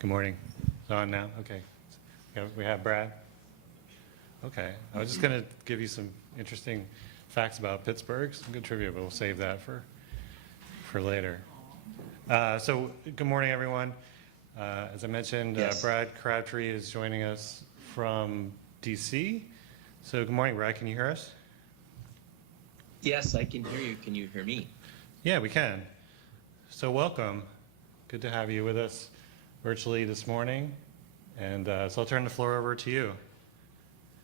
Good morning. It's on now? Okay. We have Brad? Okay. I was just going to give you some interesting facts about Pittsburgh, some good trivia, but we'll save that for later. So good morning, everyone. As I mentioned, Yes. Brad Crabtree is joining us from DC. So good morning, Brad. Can you hear us? Yes, I can hear you. Can you hear me? Yeah, we can. So welcome. Good to have you with us virtually this morning. And so I'll turn the floor over to you.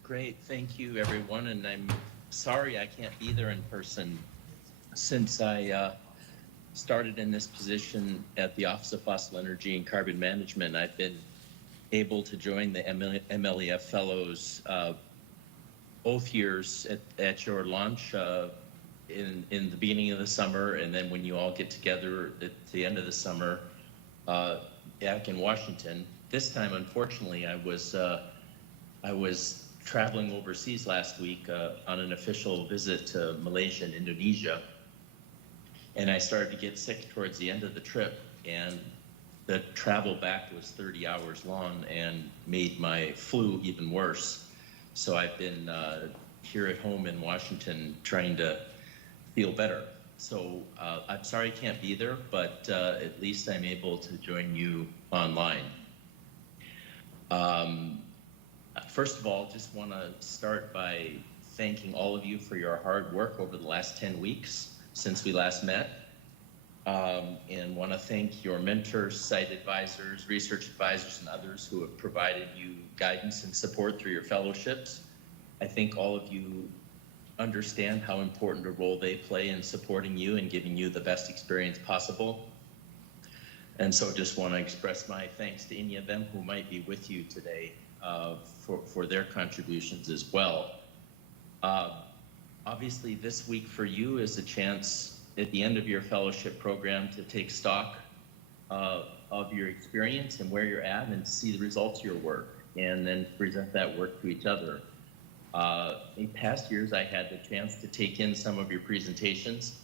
Great. Thank you, everyone. And I'm sorry I can't be there in person. Since I started in this position at the Office of Fossil Energy and Carbon Management, I've been able to join the MLEF Fellows both years at your launch in the beginning of the summer, and then when you all get together at the end of the summer back in Washington. This time, unfortunately, I was traveling overseas last week on an official visit to Malaysia and Indonesia, and I started to get sick towards the end of the trip, and the travel back was 30 hours long and made my flu even worse. So I've been here at home in Washington trying to feel better. So I'm sorry I can't be there, but at least I'm able to join you online. First of all, just want to start by thanking all of you for your hard work over the last 10 weeks since we last met. And want to thank your mentors, site advisors, research advisors, and others who have provided you guidance and support through your fellowships. I think all of you understand how important a role they play in supporting you and giving you the best experience possible. And so just want to express my thanks to any of them who might be with you today for their contributions as well. Obviously, this week for you is a chance at the end of your fellowship program to take stock of your experience and where you're at and see the results of your work, and then present that work to each other. In past years, I had the chance to take in some of your presentations,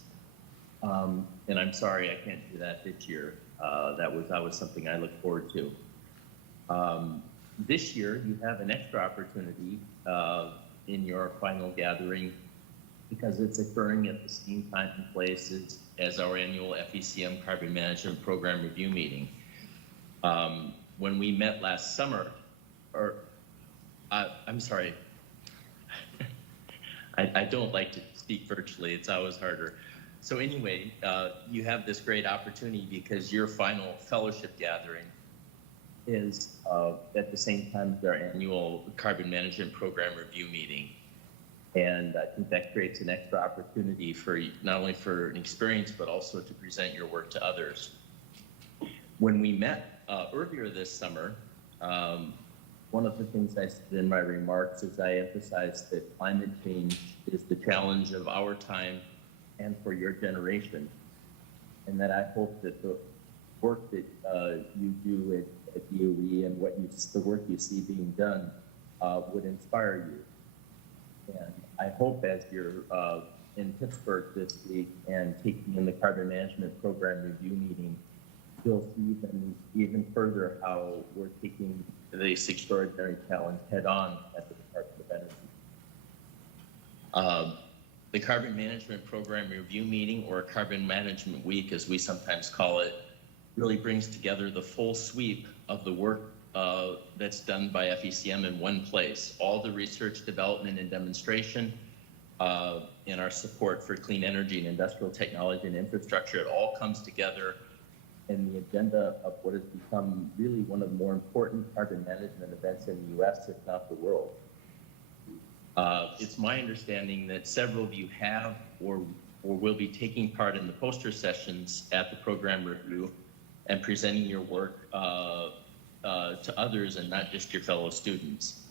and I'm sorry I can't do that this year. That was something I look forward to. This year, you have an extra opportunity in your final gathering because it's occurring at the same time and place as our annual FECM Carbon Management Program Review meeting. When we met last summer, I'm sorry, I don't like to speak virtually. It's always harder. So anyway, you have this great opportunity because your final fellowship gathering is at the same time as our annual Carbon Management Program Review meeting. And I think that creates an extra opportunity for not only for an experience, but also to present your work to others. When we met earlier this summer, one of the things I said in my remarks is I emphasized that climate change is the challenge of our time and for your generation. And that I hope that the work that you do at DOE and the work you see being done would inspire you. And I hope as you're in Pittsburgh this week and taking in the Carbon Management Program Review meeting, you'll see even further how we're taking this extraordinary challenge head on at the Department of Energy. The Carbon Management Program Review meeting, or Carbon Management Week as we sometimes call it, really brings together the full sweep of the work that's done by FECM in one place. All the research, development, and demonstration, and our support for clean energy and industrial technology and infrastructure, it all comes together in the agenda of what has become really one of the more important carbon management events in the US, if not the world. It's my understanding that several of you have or will be taking part in the poster sessions at the program review and presenting your work to others and not just your fellow students.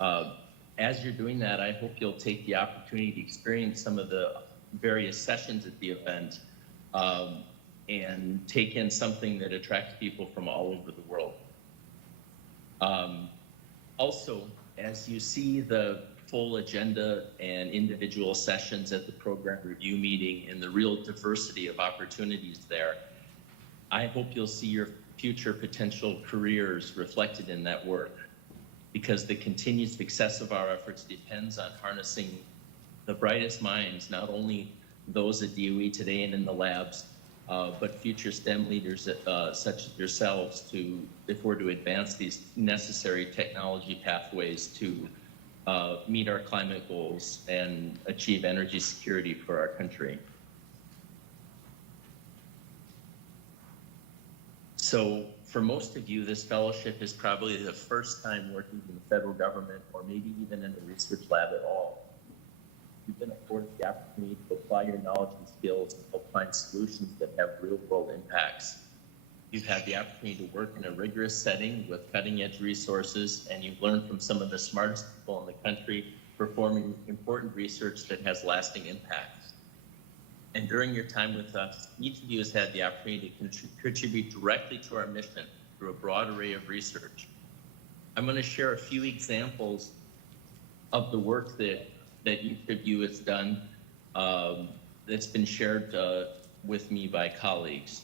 As you're doing that, I hope you'll take the opportunity to experience some of the various sessions at the event and take in something that attracts people from all over the world. Also, as you see the full agenda and individual sessions at the program review meeting and the real diversity of opportunities there, I hope you'll see future potential careers reflected in that work, because the continued success of our efforts depends on harnessing the brightest minds, not only those at DOE today and in the labs, but future STEM leaders such as yourselves, if we're to advance these necessary technology pathways to meet our climate goals and achieve energy security for our country. So for most of you, this fellowship is probably the first time working in the federal government, or maybe even in a research lab at all. You've been afforded the opportunity to apply your knowledge and skills and help find solutions that have real-world impacts. You've had the opportunity to work in a rigorous setting with cutting-edge resources, and you've learned from some of the smartest people in the country performing important research that has lasting impacts. And during your time with us, each of you has had the opportunity to contribute directly to our mission through a broad array of research. I'm going to share a few examples of the work that each of you has done that's been shared with me by colleagues.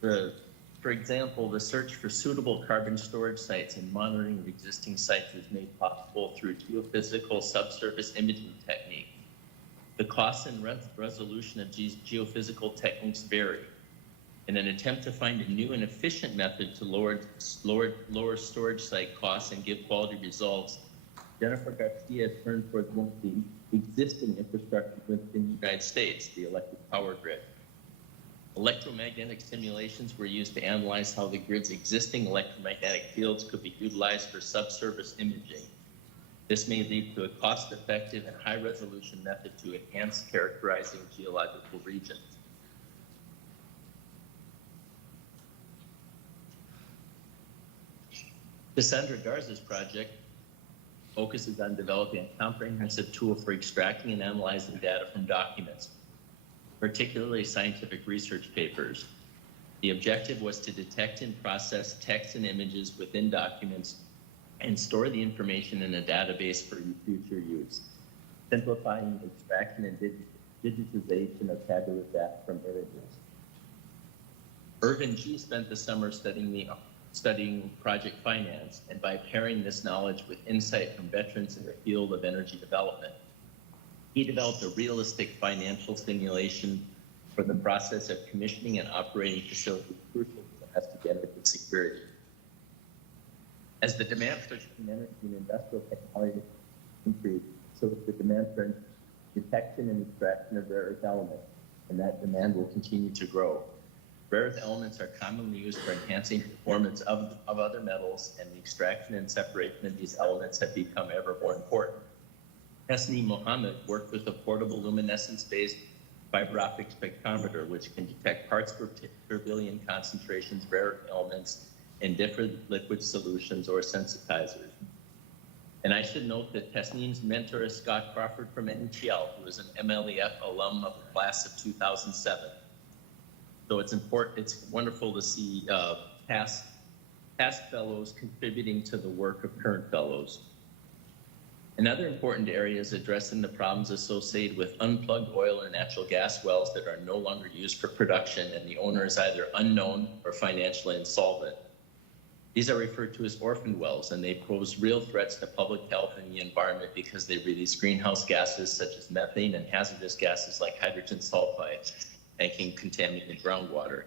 For example, the search for suitable carbon storage sites and monitoring of existing sites is made possible through geophysical subsurface imaging technique. The cost and resolution of these geophysical techniques vary. In an attempt to find a new and efficient method to lower storage site costs and give quality results, Jennifer Garcia turned towards one of the existing infrastructure within the United States, the electric power grid. Electromagnetic simulations were used to analyze how the grid's existing electromagnetic fields could be utilized for subsurface imaging. This may lead to a cost-effective and high-resolution method to enhance characterizing geological regions. Cassandra Garza's project focuses on developing a comprehensive tool for extracting and analyzing data from documents, particularly scientific research papers. The objective was to detect and process text and images within documents and store the information in a database for future use, simplifying extraction and digitization of tabular data from images. Irvin G. spent the summer studying project finance, and by pairing this knowledge with insight from veterans in the field of energy development, he developed a realistic financial simulation for the process of commissioning and operating facilities crucial to domestic energy security. As the demand for clean energy and industrial technology increased, so does the demand for detection and extraction of rare earth elements, and that demand will continue to grow. Rare earth elements are commonly used for enhancing performance of other metals, and the extraction and separation of these elements have become ever more important. Tesneem Mohammed worked with a portable luminescence-based fiber optic spectrometer, which can detect parts per billion concentrations of rare earth elements in different liquid solutions or sensitizers. And I should note that Tesneem's mentor is Scott Crawford from NGL, who is an MLEF alum of the class of 2007. So it's wonderful to see past fellows contributing to the work of current fellows. Another important area is addressing the problems associated with unplugged oil and natural gas wells that are no longer used for production, and the owner is either unknown or financially insolvent. These are referred to as orphan wells, and they pose real threats to public health and the environment because they release greenhouse gases such as methane and hazardous gases like hydrogen sulfide, and can contaminate groundwater.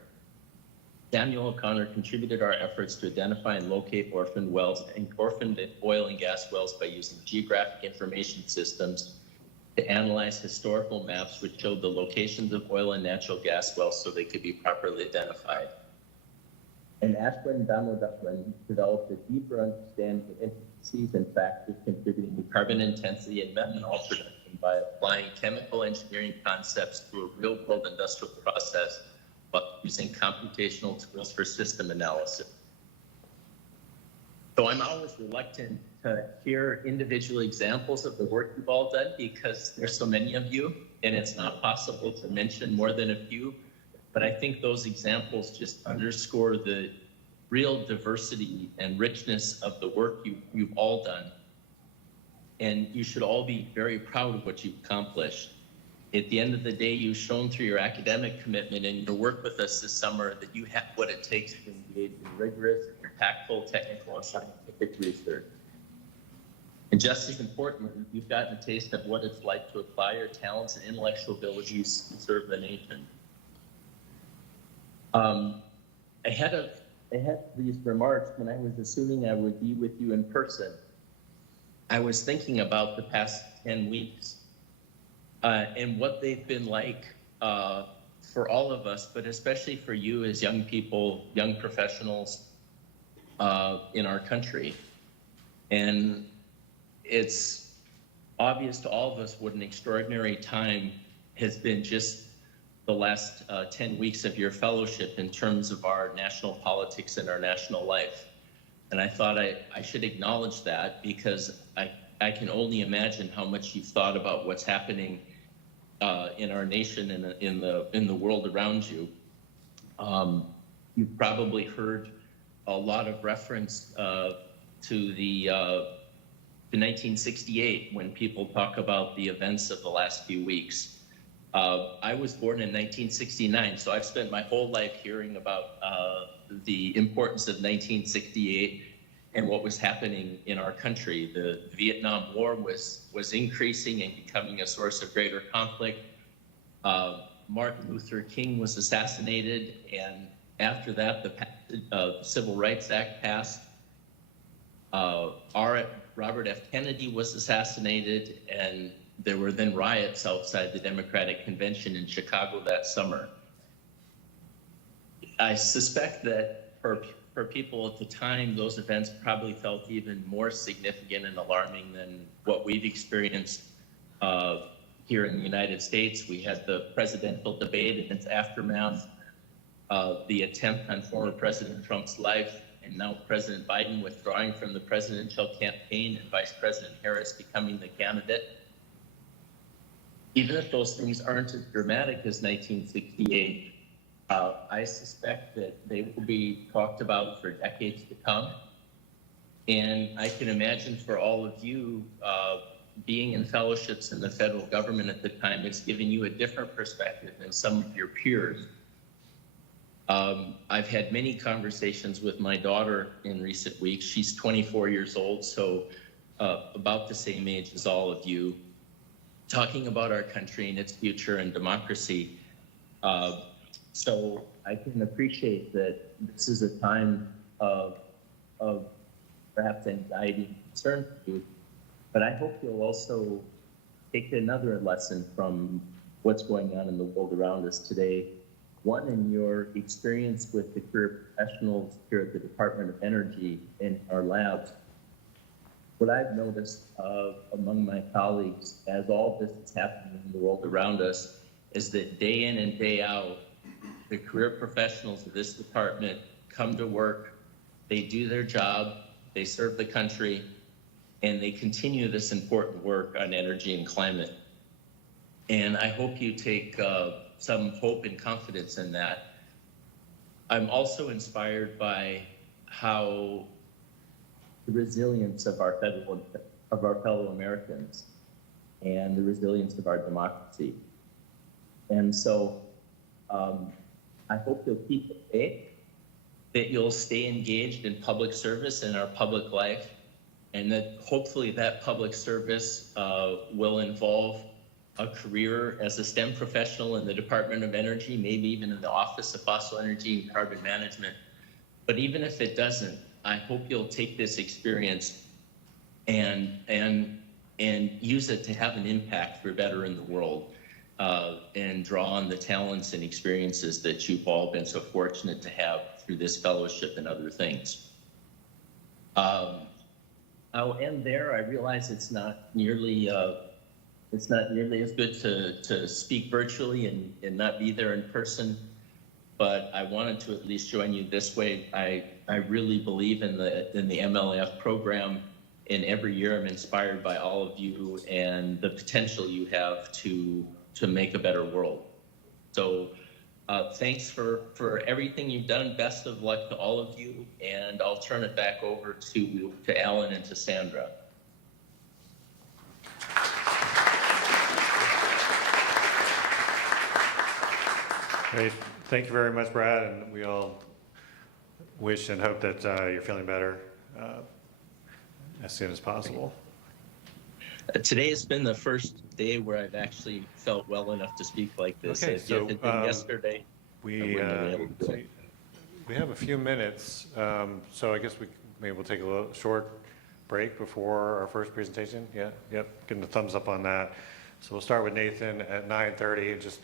Samuel O'Connor contributed our efforts to identify and locate orphaned wells and orphaned oil and gas wells by using geographic information systems to analyze historical maps which showed the locations of oil and natural gas wells so they could be properly identified. And Ashwin Damodaran developed a deeper understanding of intricacies and factors contributing to carbon intensity and methanol production by applying chemical engineering concepts to a real-world industrial process but using computational tools for system analysis. So I'm always reluctant to hear individual examples of the work you've all done because there's so many of you, and it's not possible to mention more than a few. But I think those examples just underscore the real diversity and richness of the work you've all done. And you should all be very proud of what you've accomplished. At the end of the day, you've shown through your academic commitment and your work with us this summer that you have what it takes to engage in rigorous, impactful, technical, and scientific research. And just as importantly, you've gotten a taste of what it's like to apply your talents and intellectual abilities to serve the nation. Ahead of these remarks, when I was assuming I would be with you in person, I was thinking about the past 10 weeks and what they've been like for all of us, but especially for you as young people, young professionals in our country. And it's obvious to all of us what an extraordinary time has been just the last 10 weeks of your fellowship in terms of our national politics and our national life. And I thought I should acknowledge that, because I can only imagine how much you've thought about what's happening in our nation and in the world around you. You've probably heard a lot of reference to the 1968 when people talk about the events of the last few weeks. I was born in 1969, so I've spent my whole life hearing about the importance of 1968 and what was happening in our country. The Vietnam War was increasing and becoming a source of greater conflict. Martin Luther King was assassinated, and after that, the Civil Rights Act passed. Robert F. Kennedy was assassinated, and there were then riots outside the Democratic Convention in Chicago that summer. I suspect that for people at the time, those events probably felt even more significant and alarming than what we've experienced here in the United States. We had the presidential debate and its aftermath, the attempt on former President Trump's life, and now President Biden withdrawing from the presidential campaign and Vice President Harris becoming the candidate. Even if those things aren't as dramatic as 1968, I suspect that they will be talked about for decades to come. And I can imagine for all of you, being in fellowships in the federal government at the time, it's given you a different perspective than some of your peers. I've had many conversations with my daughter in recent weeks. She's 24 years old, so about the same age as all of you, talking about our country and its future and democracy. So I can appreciate that this is a time of perhaps anxiety and concern for you, but I hope you'll also take another lesson from what's going on in the world around us today. One, in your experience with the career professionals here at the Department of Energy in our labs. What I've noticed among my colleagues as all this is happening in the world around us is that day in and day out, the career professionals of this department come to work, they do their job, they serve the country, and they continue this important work on energy and climate. And I hope you take some hope and confidence in that. I'm also inspired by how the resilience of our fellow Americans and the resilience of our democracy. And so I hope you'll keep it faith, that you'll stay engaged in public service in our public life, and that hopefully that public service will involve a career as a STEM professional in the Department of Energy, maybe even in the Office of Fossil Energy and Carbon Management. But even if it doesn't, I hope you'll take this experience and use it to have an impact for better in the world, and draw on the talents and experiences that you've all been so fortunate to have through this fellowship and other things. I'll end there. I realize it's not nearly as good to speak virtually and not be there in person, but I wanted to at least join you this way. I really believe in the MLF program, and every year I'm inspired by all of you and the potential you have to make a better world. So thanks for everything you've done. Best of luck to all of you, and I'll turn it back over to Alan and to Sandra. Great. Thank you very much, Brad, and we all wish and hope that you're feeling better as soon as possible. Today has been the first day where I've actually felt well enough to speak like this. Okay, If it had been yesterday, I we wouldn't have been able to do it. we have a few minutes, so I guess maybe we'll take a little short break before our first presentation. Yeah, yep, getting the thumbs up on that. So we'll start with Nathan at 9:30, and just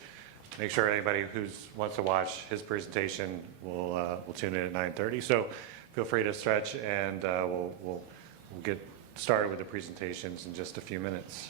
make sure anybody who wants to watch his presentation will tune in at 9:30. So feel free to stretch, and we'll get started with the presentations in just a few minutes.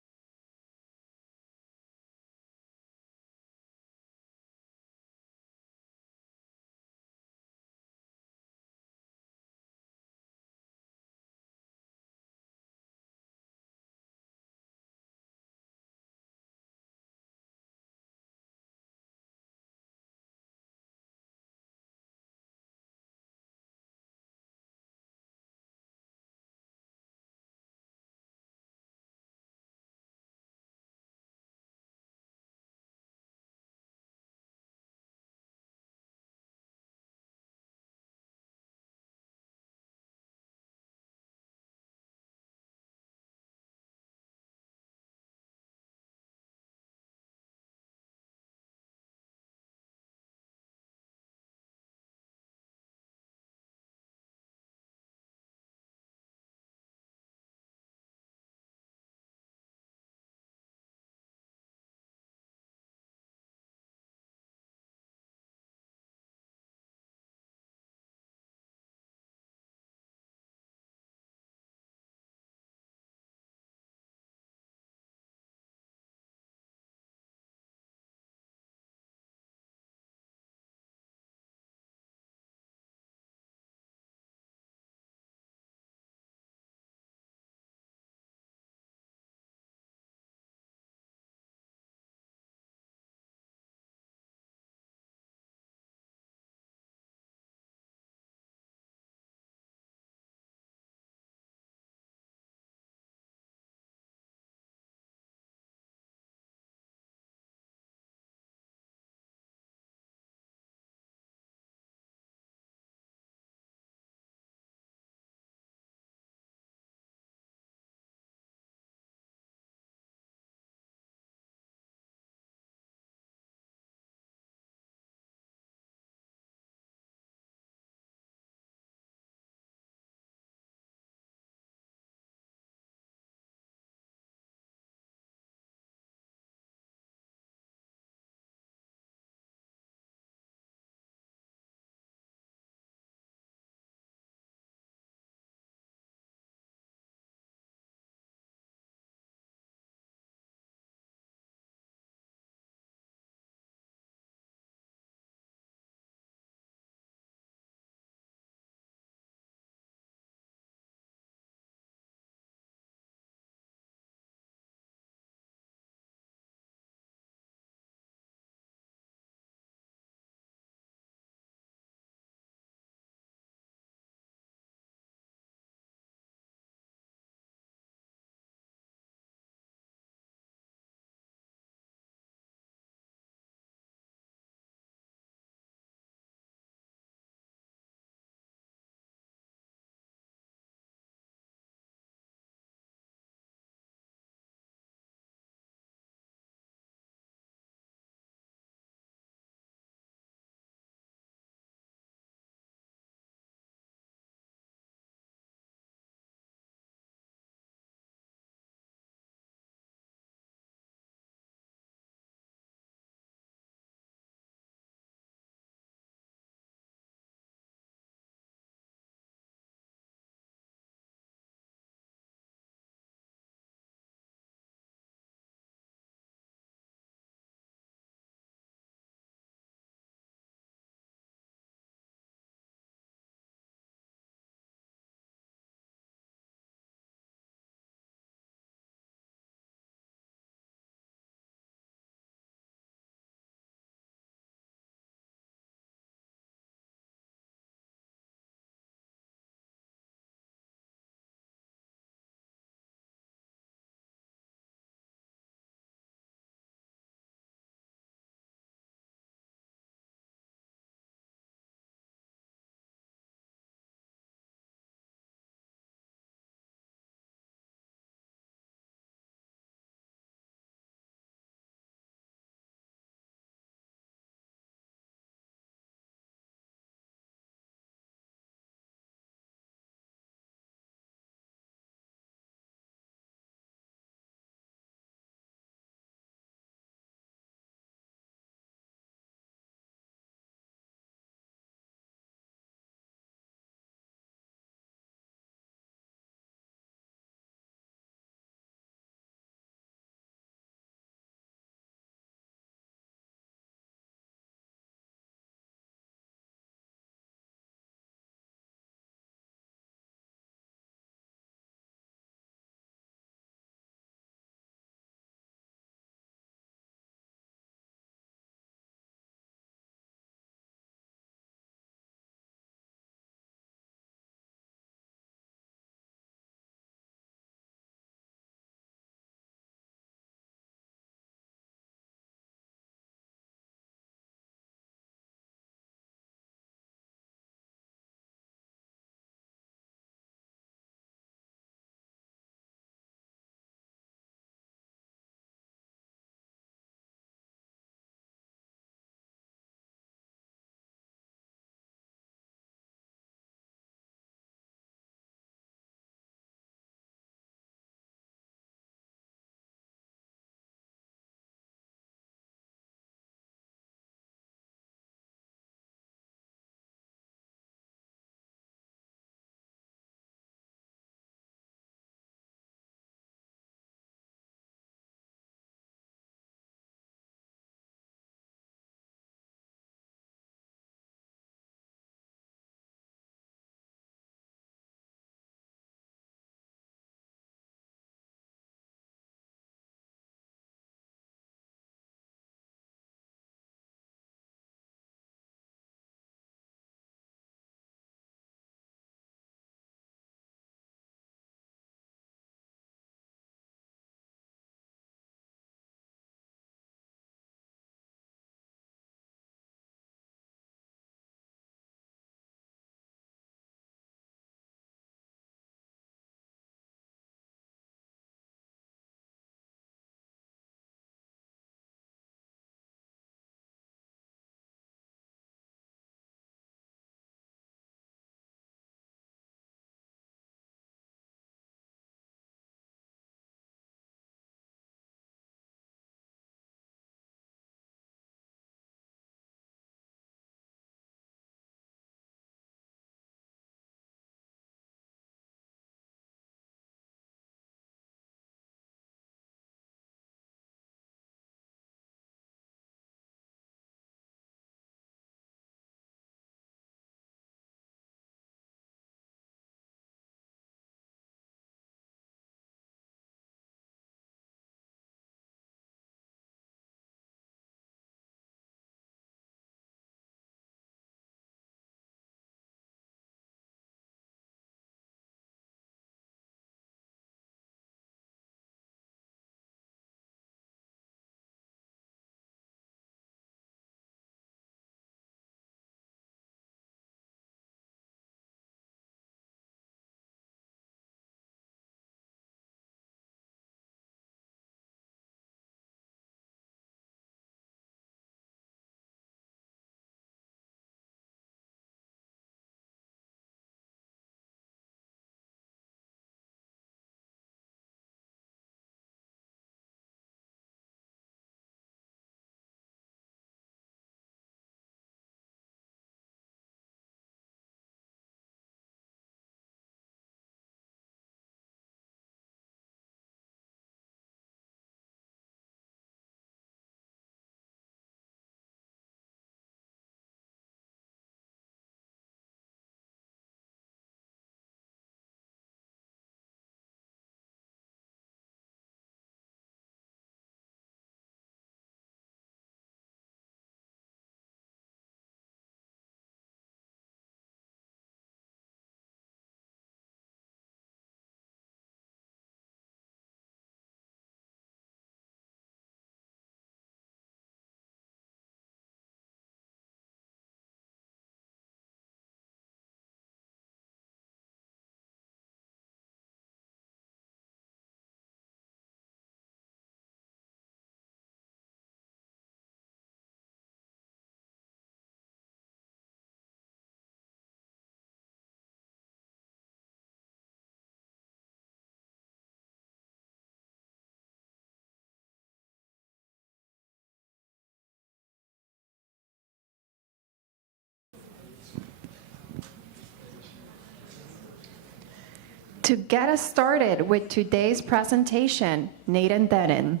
To get us started with today's presentation, Nathan Denon.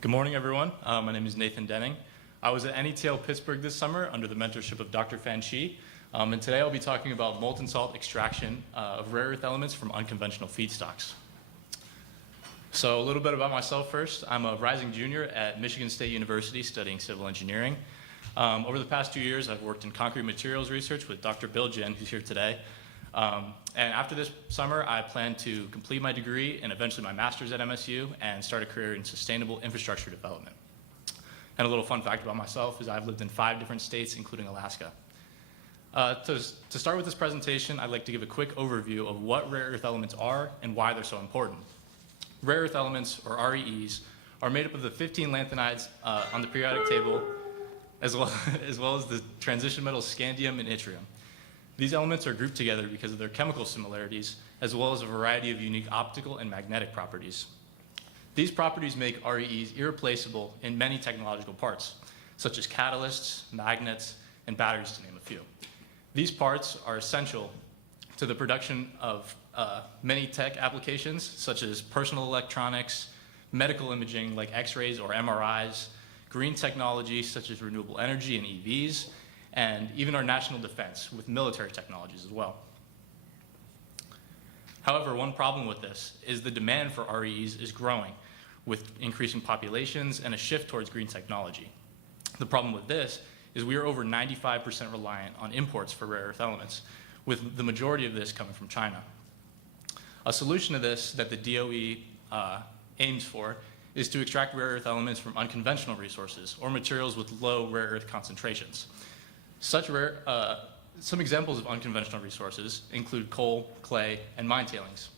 Good morning, everyone. My name is Nathan Denning. I was at NETL Pittsburgh this summer under the mentorship of Dr. Fan Shi, and today I'll be talking about molten salt extraction of rare earth elements from unconventional feedstocks. So a little bit about myself first. I'm a rising junior at Michigan State University studying civil engineering. Over the past 2 years, I've worked in concrete materials research with Dr. Bill Jen, who's here today. And after this summer, I plan to complete my degree and eventually my master's at MSU and start a career in sustainable infrastructure development. And a little fun fact about myself is I've lived in 5 different states, including Alaska. To start with this presentation, I'd like to give a quick overview of what rare earth elements are and why they're so important. Rare earth elements, or REEs, are made up of the 15 lanthanides on the periodic table, as well as the transition metals scandium and yttrium. These elements are grouped together because of their chemical similarities, as well as a variety of unique optical and magnetic properties. These properties make REEs irreplaceable in many technological parts, such as catalysts, magnets, and batteries, to name a few. These parts are essential to the production of many tech applications, such as personal electronics, medical imaging like X-rays or MRIs, green technology such as renewable energy and EVs, and even our national defense with military technologies as well. However, one problem with this is the demand for REEs is growing with increasing populations and a shift towards green technology. The problem with this is we are over 95% reliant on imports for rare earth elements, with the majority of this coming from China. A solution to this that the DOE aims for is to extract rare earth elements from unconventional resources or materials with low rare earth concentrations. Some examples of unconventional resources include coal, clay, and mine tailings.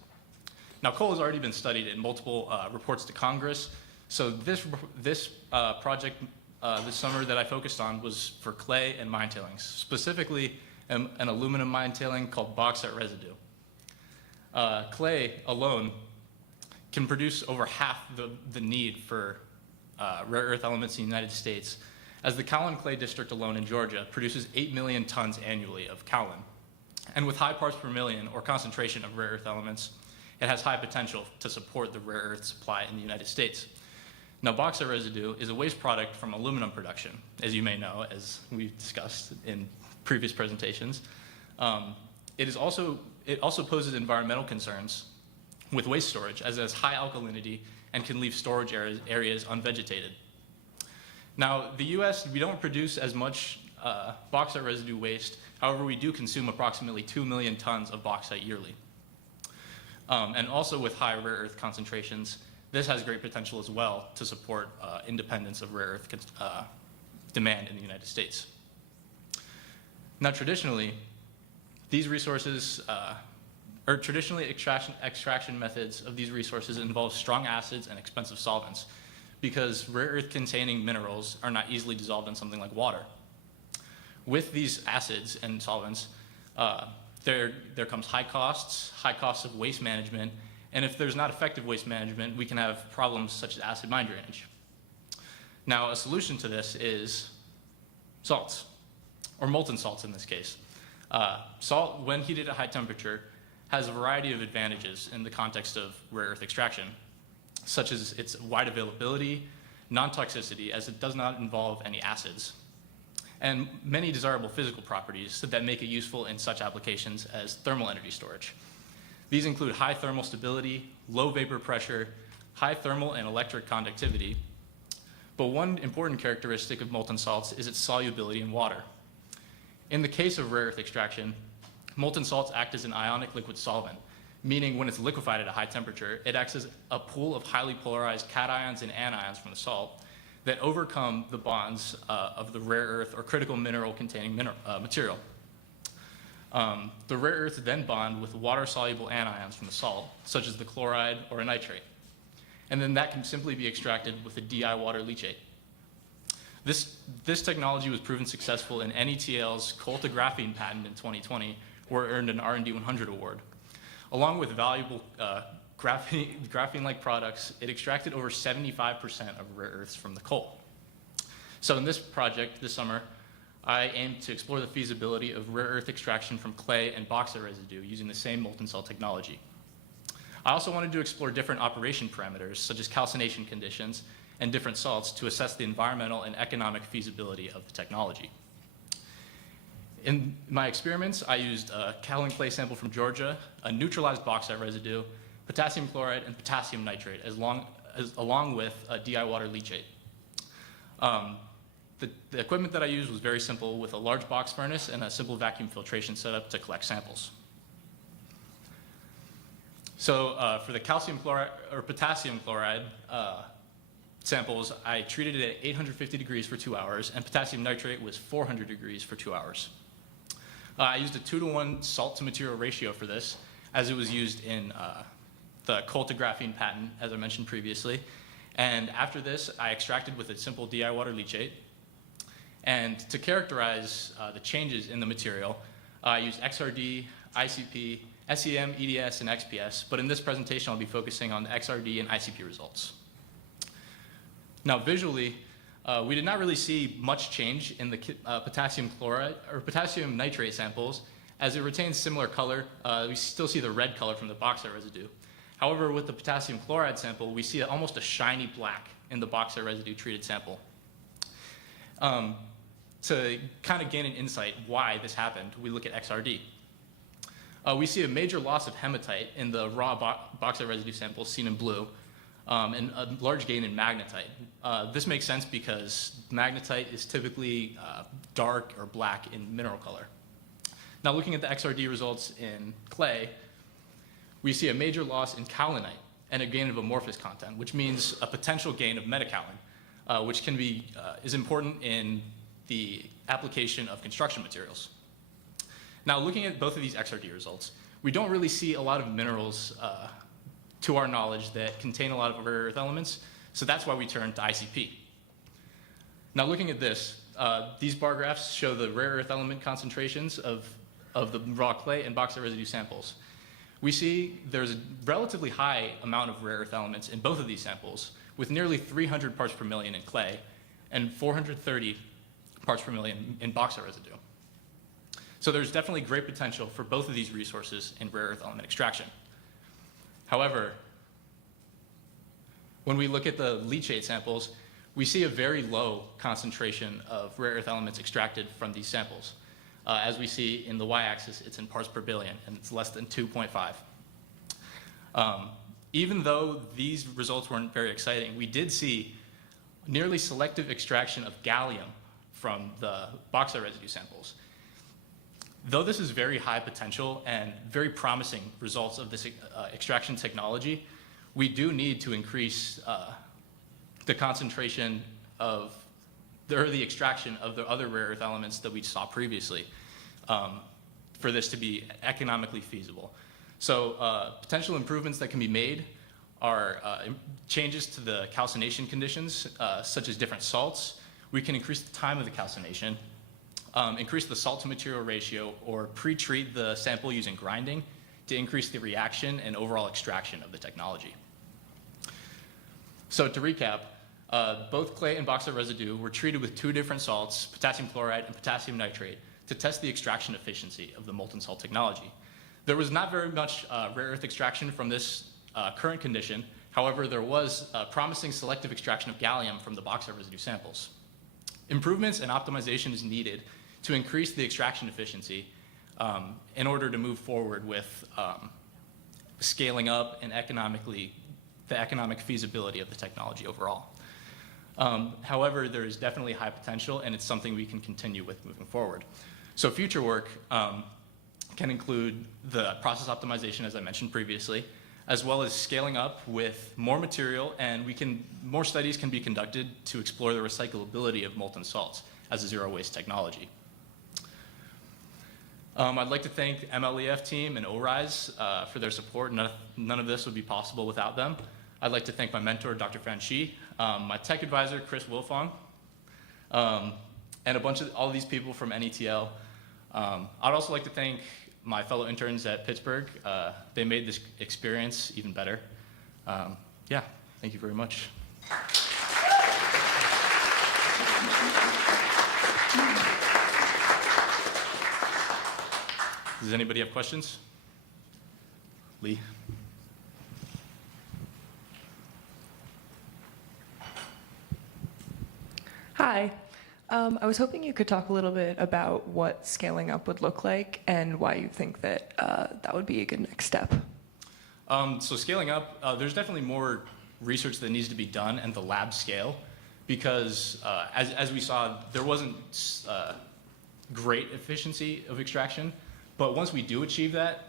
Now, coal has already been studied in multiple reports to Congress, so this project this summer that I focused on was for clay and mine tailings, specifically an aluminum mine tailing called bauxite residue. Clay alone can produce over half the need for rare earth elements in the United States, as the Kaolin Clay District alone in Georgia produces 8 million tons annually of kaolin. And with high parts per million or concentration of rare earth elements, it has high potential to support the rare earth supply in the United States. Now, bauxite residue is a waste product from aluminum production, as you may know, as we've discussed in previous presentations. It also poses environmental concerns with waste storage, as it has high alkalinity and can leave storage areas unvegetated. Now, the US, we don't produce as much bauxite residue waste. However, we do consume approximately 2 million tons of bauxite yearly. And also with high rare earth concentrations, this has great potential as well to support independence of rare earth demand in the United States. Now, traditionally, these resources, or traditionally extraction methods of these resources involve strong acids and expensive solvents, because rare earth containing minerals are not easily dissolved in something like water. With these acids and solvents, there comes high costs of waste management, and if there's not effective waste management, we can have problems such as acid mine drainage. Now, a solution to this is salts, or molten salts in this case. Salt, when heated at high temperature, has a variety of advantages in the context of rare earth extraction, such as its wide availability, non-toxicity, as it does not involve any acids, and many desirable physical properties that make it useful in such applications as thermal energy storage. These include high thermal stability, low vapor pressure, high thermal and electric conductivity. But one important characteristic of molten salts is its solubility in water. In the case of rare earth extraction, molten salts act as an ionic liquid solvent, meaning when it's liquefied at a high temperature, it acts as a pool of highly polarized cations and anions from the salt that overcome the bonds of the rare earth or critical mineral containing material. The rare earths then bond with water-soluble anions from the salt, such as the chloride or a nitrate. And then that can simply be extracted with a DI water leachate. This technology was proven successful in NETL's coal to graphene patent in 2020, where it earned an R&D 100 award. Along with valuable graphene-like products, it extracted over 75% of rare earths from the coal. So in this project this summer, I aim to explore the feasibility of rare earth extraction from clay and bauxite residue using the same molten salt technology. I also wanted to explore different operation parameters, such as calcination conditions and different salts, to assess the environmental and economic feasibility of the technology. In my experiments, I used a kaolin clay sample from Georgia, a neutralized bauxite residue, potassium chloride, and potassium nitrate, along with a DI water leachate. The equipment that I used was very simple, with a large box furnace and a simple vacuum filtration setup to collect samples. So for the calcium chloride or potassium chloride samples, I treated it at 850 degrees for 2 hours, and potassium nitrate was 400 degrees for 2 hours. I used a 2-to-1 salt to material ratio for this, as it was used in the coal to graphene patent, as I mentioned previously. And after this, I extracted with a simple DI water leachate. And to characterize the changes in the material, I used XRD, ICP, SEM, EDS, and XPS, but in this presentation I'll be focusing on the XRD and ICP results. Now visually, we did not really see much change in the potassium chloride or potassium nitrate samples, as it retains similar color. We still see the red color from the bauxite residue. However, with the potassium chloride sample, we see almost a shiny black in the bauxite residue treated sample. To kind of gain an insight why this happened, we look at XRD. We see a major loss of hematite in the raw bauxite residue samples seen in blue, and a large gain in magnetite. This makes sense because magnetite is typically dark or black in mineral color. Now looking at the XRD results in clay, we see a major loss in kaolinite and a gain of amorphous content, which means a potential gain of metakaolin, which is important in the application of construction materials. Now, looking at both of these XRD results, we don't really see a lot of minerals, to our knowledge, that contain a lot of rare earth elements, so that's why we turned to ICP. Now, looking at this, these bar graphs show the rare earth element concentrations of the raw clay and bauxite residue samples. We see there's a relatively high amount of rare earth elements in both of these samples, with nearly 300 parts per million in clay and 430 parts per million in bauxite residue. So there's definitely great potential for both of these resources in rare earth element extraction. However, when we look at the leachate samples, we see a very low concentration of rare earth elements extracted from these samples. As we see in the y-axis, it's in parts per billion, and it's less than 2.5. Even though these results weren't very exciting, we did see nearly selective extraction of gallium from the bauxite residue samples. Though this is very high potential and very promising results of this extraction technology, we do need to increase the concentration of the extraction of the other rare earth elements that we saw previously for this to be economically feasible. So potential improvements that can be made are changes to the calcination conditions, such as different salts. We can increase the time of the calcination, increase the salt to material ratio, or pre-treat the sample using grinding to increase the reaction and overall extraction of the technology. So to recap, both clay and bauxite residue were treated with 2 different salts, potassium chloride and potassium nitrate, to test the extraction efficiency of the molten salt technology. There was not very much rare earth extraction from this current condition. However, there was promising selective extraction of gallium from the bauxite residue samples. Improvements and optimization is needed to increase the extraction efficiency in order to move forward with scaling up and the economic feasibility of the technology overall. However, there is definitely high potential, and it's something we can continue with moving forward. So future work can include the process optimization, as I mentioned previously, as well as scaling up with more material, and more studies can be conducted to explore the recyclability of molten salts as a zero-waste technology. I'd like to thank the MLEF team and ORISE for their support. None of this would be possible without them. I'd like to thank my mentor, Dr. Fan Shi, my tech advisor, Chris Wilfong, and all of these people from NETL. I'd also like to thank my fellow interns at Pittsburgh. They made this experience even better. Yeah, thank you very much. Does anybody have questions? Lee? Hi. I was hoping you could talk a little bit about what scaling up would look like and why you think that that would be a good next step. So scaling up, there's definitely more research that needs to be done at the lab scale because as we saw, there wasn't great efficiency of extraction. But once we do achieve that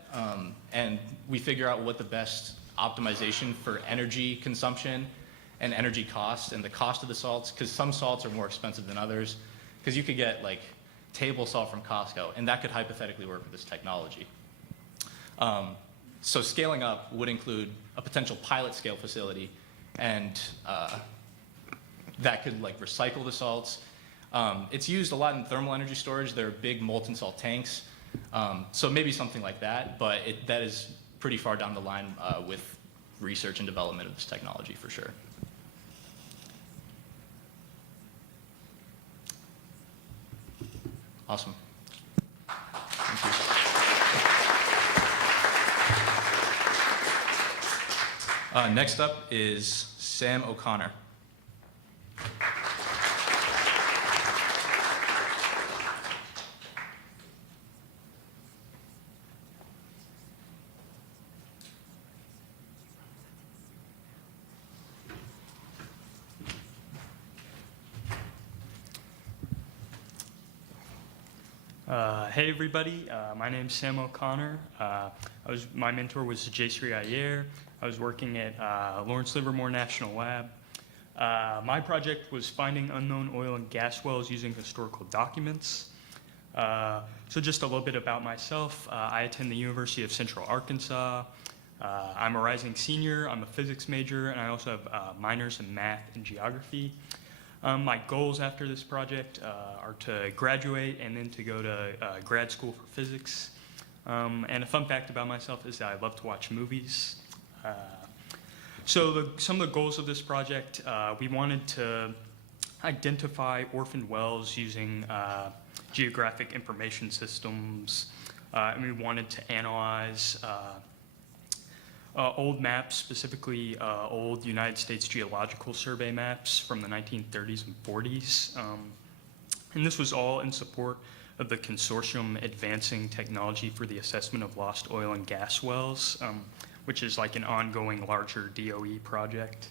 and we figure out what the best optimization for energy consumption and energy cost and the cost of the salts, because some salts are more expensive than others, because you could get like table salt from Costco, and that could hypothetically work with this technology. So scaling up would include a potential pilot scale facility, and that could like recycle the salts. It's used a lot in thermal energy storage. There are big molten salt tanks. So maybe something like that, but that is pretty far down the line with research and development of this technology for sure. Awesome. Thank you. Next up is Sam O'Connor. Hey everybody, my name's Sam O'Connor. My mentor was Jaysri Iyer. I was working at Lawrence Livermore National Lab. My project was finding unknown oil and gas wells using historical documents. So just a little bit about myself. I attend the University of Central Arkansas. I'm a rising senior, I'm a physics major, and I also have minors in math and geography. My goals after this project are to graduate and then to go to grad school for physics. And a fun fact about myself is that I love to watch movies. So some of the goals of this project, we wanted to identify orphaned wells using geographic information systems, and we wanted to analyze old maps, specifically old United States Geological Survey maps from the 1930s and 40s. And this was all in support of the consortium Advancing Technology for the Assessment of Lost Oil and Gas Wells, which is like an ongoing larger DOE project.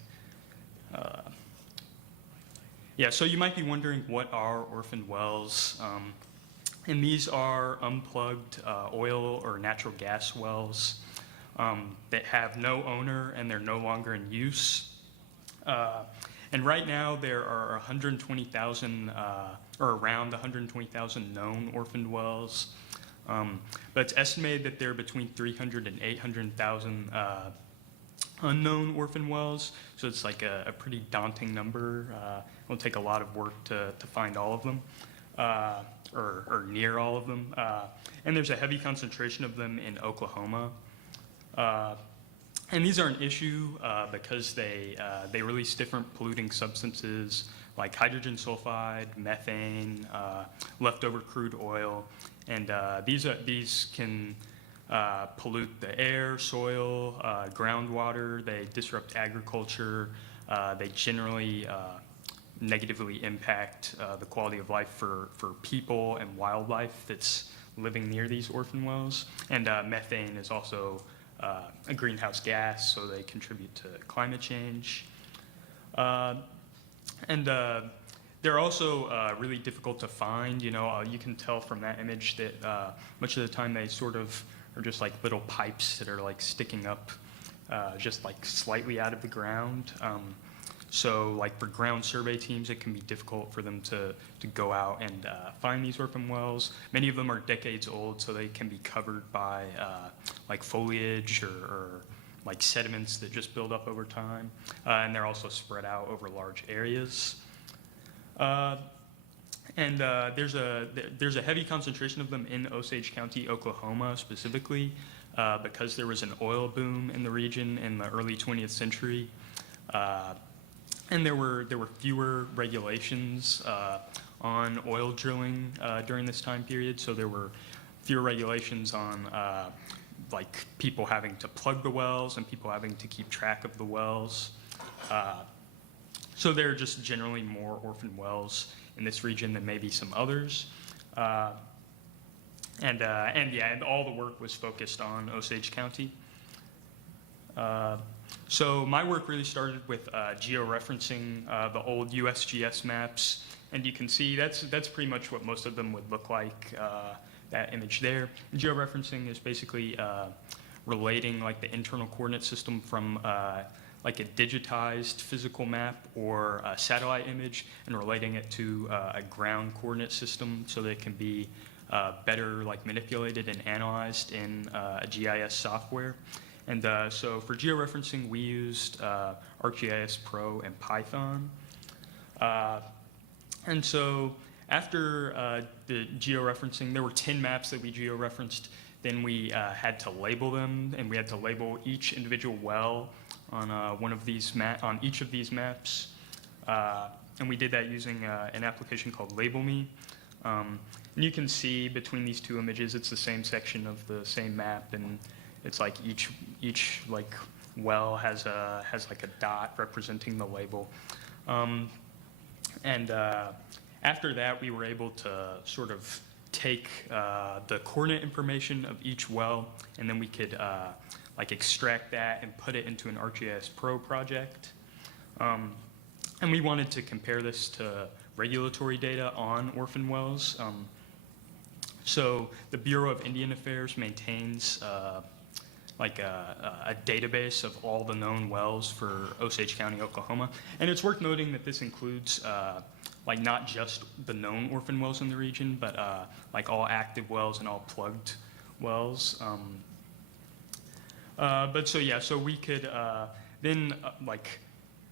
Yeah, so you might be wondering what are orphaned wells? And these are unplugged oil or natural gas wells that have no owner and they're no longer in use. And right now there are 120,000 or around 120,000 known orphaned wells. But it's estimated that there are between 300 and 800,000 unknown orphan wells. So it's like a pretty daunting number. It'll take a lot of work to find all of them, or near all of them. And there's a heavy concentration of them in Oklahoma. And these are an issue because they release different polluting substances like hydrogen sulfide, methane, leftover crude oil, and these can pollute the air, soil, groundwater. They disrupt agriculture. They generally negatively impact the quality of life for people and wildlife that's living near these orphan wells. And methane is also a greenhouse gas, so they contribute to climate change. And they're also really difficult to find. You know, you can tell from that image that much of the time they sort of are just like little pipes that are like sticking up just like slightly out of the ground. So like for ground survey teams, it can be difficult for them to go out and find these orphan wells. Many of them are decades old, so they can be covered by like foliage or like sediments that just build up over time. And they're also spread out over large areas. And there's a heavy concentration of them in Osage County, Oklahoma, specifically because there was an oil boom in the region in the early 20th century, and there were fewer regulations on oil drilling during this time period. So there were fewer regulations on like people having to plug the wells and people having to keep track of the wells. So there are just generally more orphan wells in this region than maybe some others. And all the work was focused on Osage County. So my work really started with georeferencing the old USGS maps, and you can see that's pretty much what most of them would look like, that image there. Georeferencing is basically relating like the internal coordinate system from like a digitized physical map or a satellite image and relating it to a ground coordinate system so that it can be better like manipulated and analyzed in a GIS software. And so for georeferencing, we used ArcGIS Pro and Python. And so after the georeferencing, there were 10 maps that we georeferenced. Then we had to label them, and we had to label each individual well on on each of these maps. And we did that using an application called Label Me. And you can see between these two images, it's the same section of the same map, and it's like each like well has like a dot representing the label. After that, we were able to sort of take the coordinate information of each well, and then we could like extract that and put it into an ArcGIS Pro project. And we wanted to compare this to regulatory data on orphan wells. So the Bureau of Indian Affairs maintains like a database of all the known wells for Osage County, Oklahoma. And it's worth noting that this includes like not just the known orphan wells in the region, but like all active wells and all plugged wells. But so yeah, so we could then like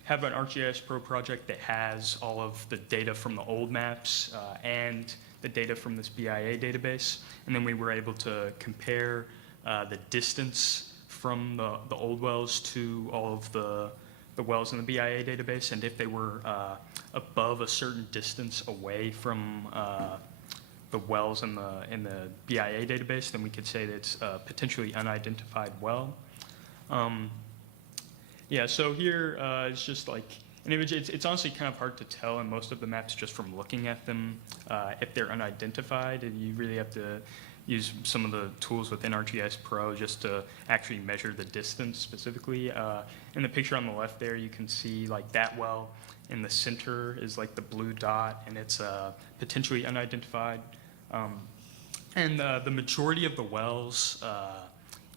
have an ArcGIS Pro project that has all of the data from the old maps and the data from this BIA database. And then we were able to compare the distance from the old wells to all of the wells in the BIA database, and if they were above a certain distance away from the wells in the BIA database, then we could say that it's a potentially unidentified well. Yeah, so here it's just like an image. It's honestly kind of hard to tell in most of the maps just from looking at them if they're unidentified, and you really have to use some of the tools within ArcGIS Pro just to actually measure the distance specifically. In the picture on the left there, you can see like that well in the center is like the blue dot, and it's potentially unidentified. And the majority of the wells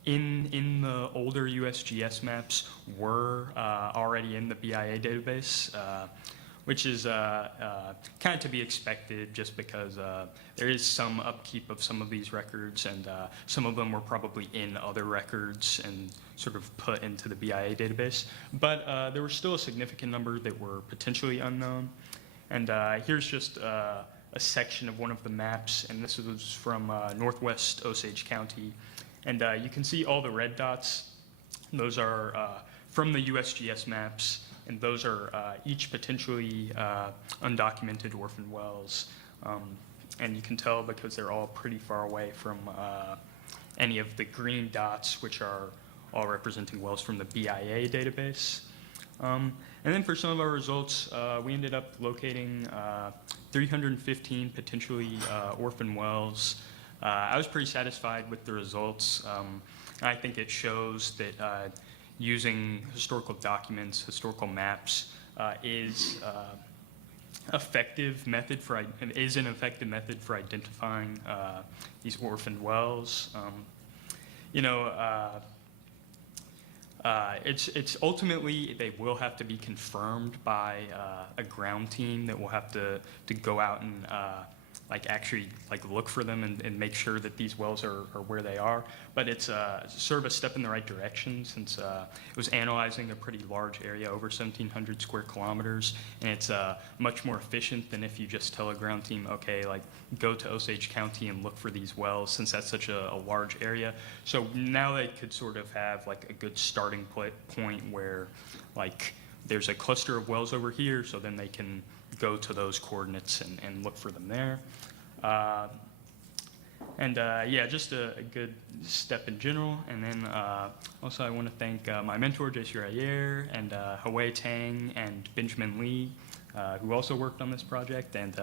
in the older USGS maps were already in the BIA database, which is kind of to be expected just because there is some upkeep of some of these records, and some of them were probably in other records and sort of put into the BIA database. But there was still a significant number that were potentially unknown. And here's just a section of one of the maps, and this was from northwest Osage County. And you can see all the red dots. Those are from the USGS maps, and those are each potentially undocumented orphan wells. And you can tell because they're all pretty far away from any of the green dots, which are all representing wells from the BIA database. And then for some of our results, we ended up locating 315 potentially orphan wells. I was pretty satisfied with the results. I think it shows that using historical documents, historical maps, is an effective method for identifying these orphaned wells. It's ultimately they will have to be confirmed by a ground team that will have to go out and like actually like look for them and make sure that these wells are where they are. But it's sort of a step in the right direction since it was analyzing a pretty large area, over 1,700 square kilometers, and it's much more efficient than if you just tell a ground team, okay, like go to Osage County and look for these wells, since that's such a large area. So now they could sort of have like a good starting point where like there's a cluster of wells over here, so then they can go to those coordinates and look for them there. Yeah, just a good step in general. And then also I want to thank my mentor, J.C. Rayer, and Hawei Tang, and Benjamin Lee, who also worked on this project, and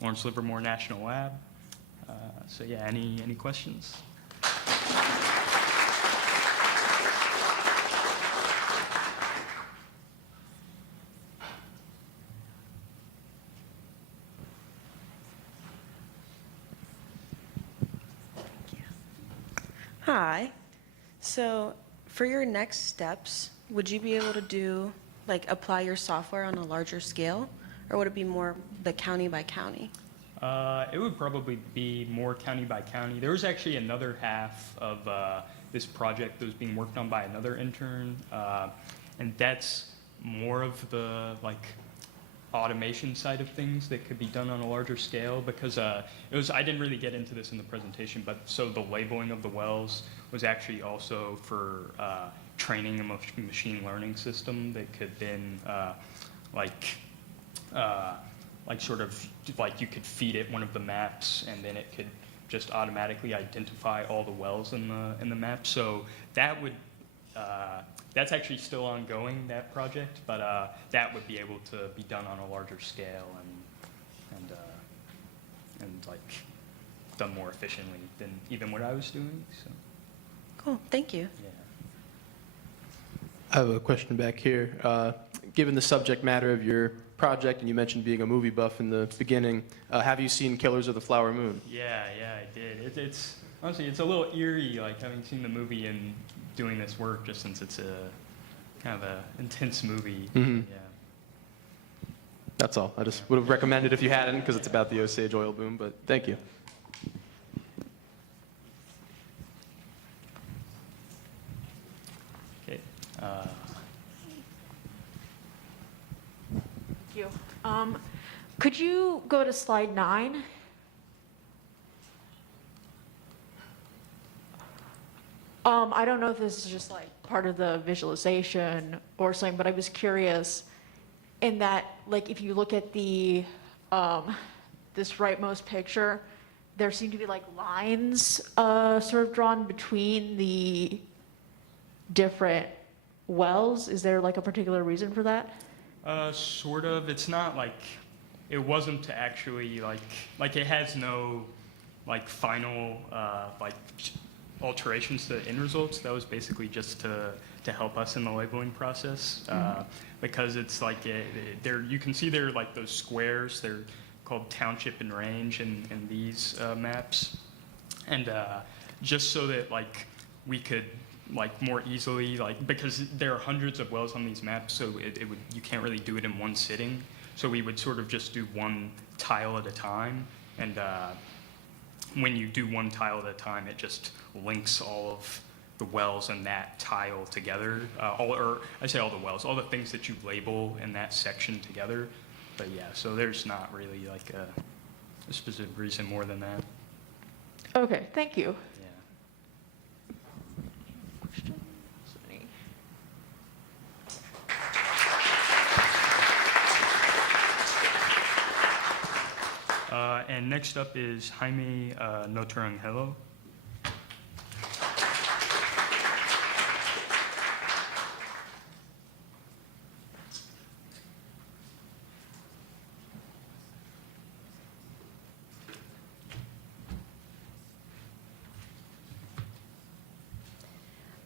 Lawrence Livermore National Lab. So yeah, any questions? Hi. So for your next steps, would you be able to do, like, apply your software on a larger scale? Or would it be more the county by county? It would probably be more county by county. There was actually another half of this project that was being worked on by another intern, and that's more of the like automation side of things that could be done on a larger scale, because I didn't really get into this in the presentation, but so the labeling of the wells was actually also for training a machine learning system that could then sort of like you could feed it one of the maps, and then it could just automatically identify all the wells in the map. So that would that's actually still ongoing, that project, but that would be able to be done on a larger scale and like done more efficiently than even what I was doing. So Cool, thank you. yeah. I have a question back here. Given the subject matter of your project, and you mentioned being a movie buff in the beginning, have you seen Killers of the Flower Moon? Yeah, I did. It's honestly, it's a little eerie, like having seen the movie and doing this work, just since it's a kind of a intense movie. Mhm. Yeah. That's all. I just would have recommended if you hadn't, because it's about the Osage oil boom, but thank you. Okay. Thank you. Could you go to slide 9? I don't know if this is just like part of the visualization or something, but I was curious in that, like, if you look at the this rightmost picture, there seem to be like lines sort of drawn between the different wells. Is there like a particular reason for that? Sort of. It's not like, it wasn't to actually like it has no like final like alterations to the end results. That was basically just to help us in the labeling process, because it's like there you can see there like those squares. They're called township and range in these maps, and just so that like we could like more easily, like, because there are hundreds of wells on these maps, so it would, you can't really do it in one sitting. So we would sort of just do one tile at a time, and when you do one tile at a time, it just links all of the wells in that tile together, or I say all the wells, all the things that you label in that section together. But yeah, so there's not really like a specific reason more than that. Okay, thank you. Yeah. Questions? Any? And next up is Jaime Notarangelo.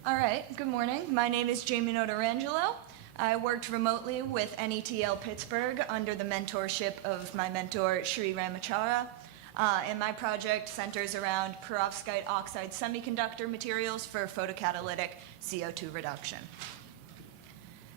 All right, good morning. My name is Jamie Notarangelo. I worked remotely with NETL Pittsburgh under the mentorship of my mentor, Shri Ramachara, and my project centers around perovskite oxide semiconductor materials for photocatalytic CO2 reduction.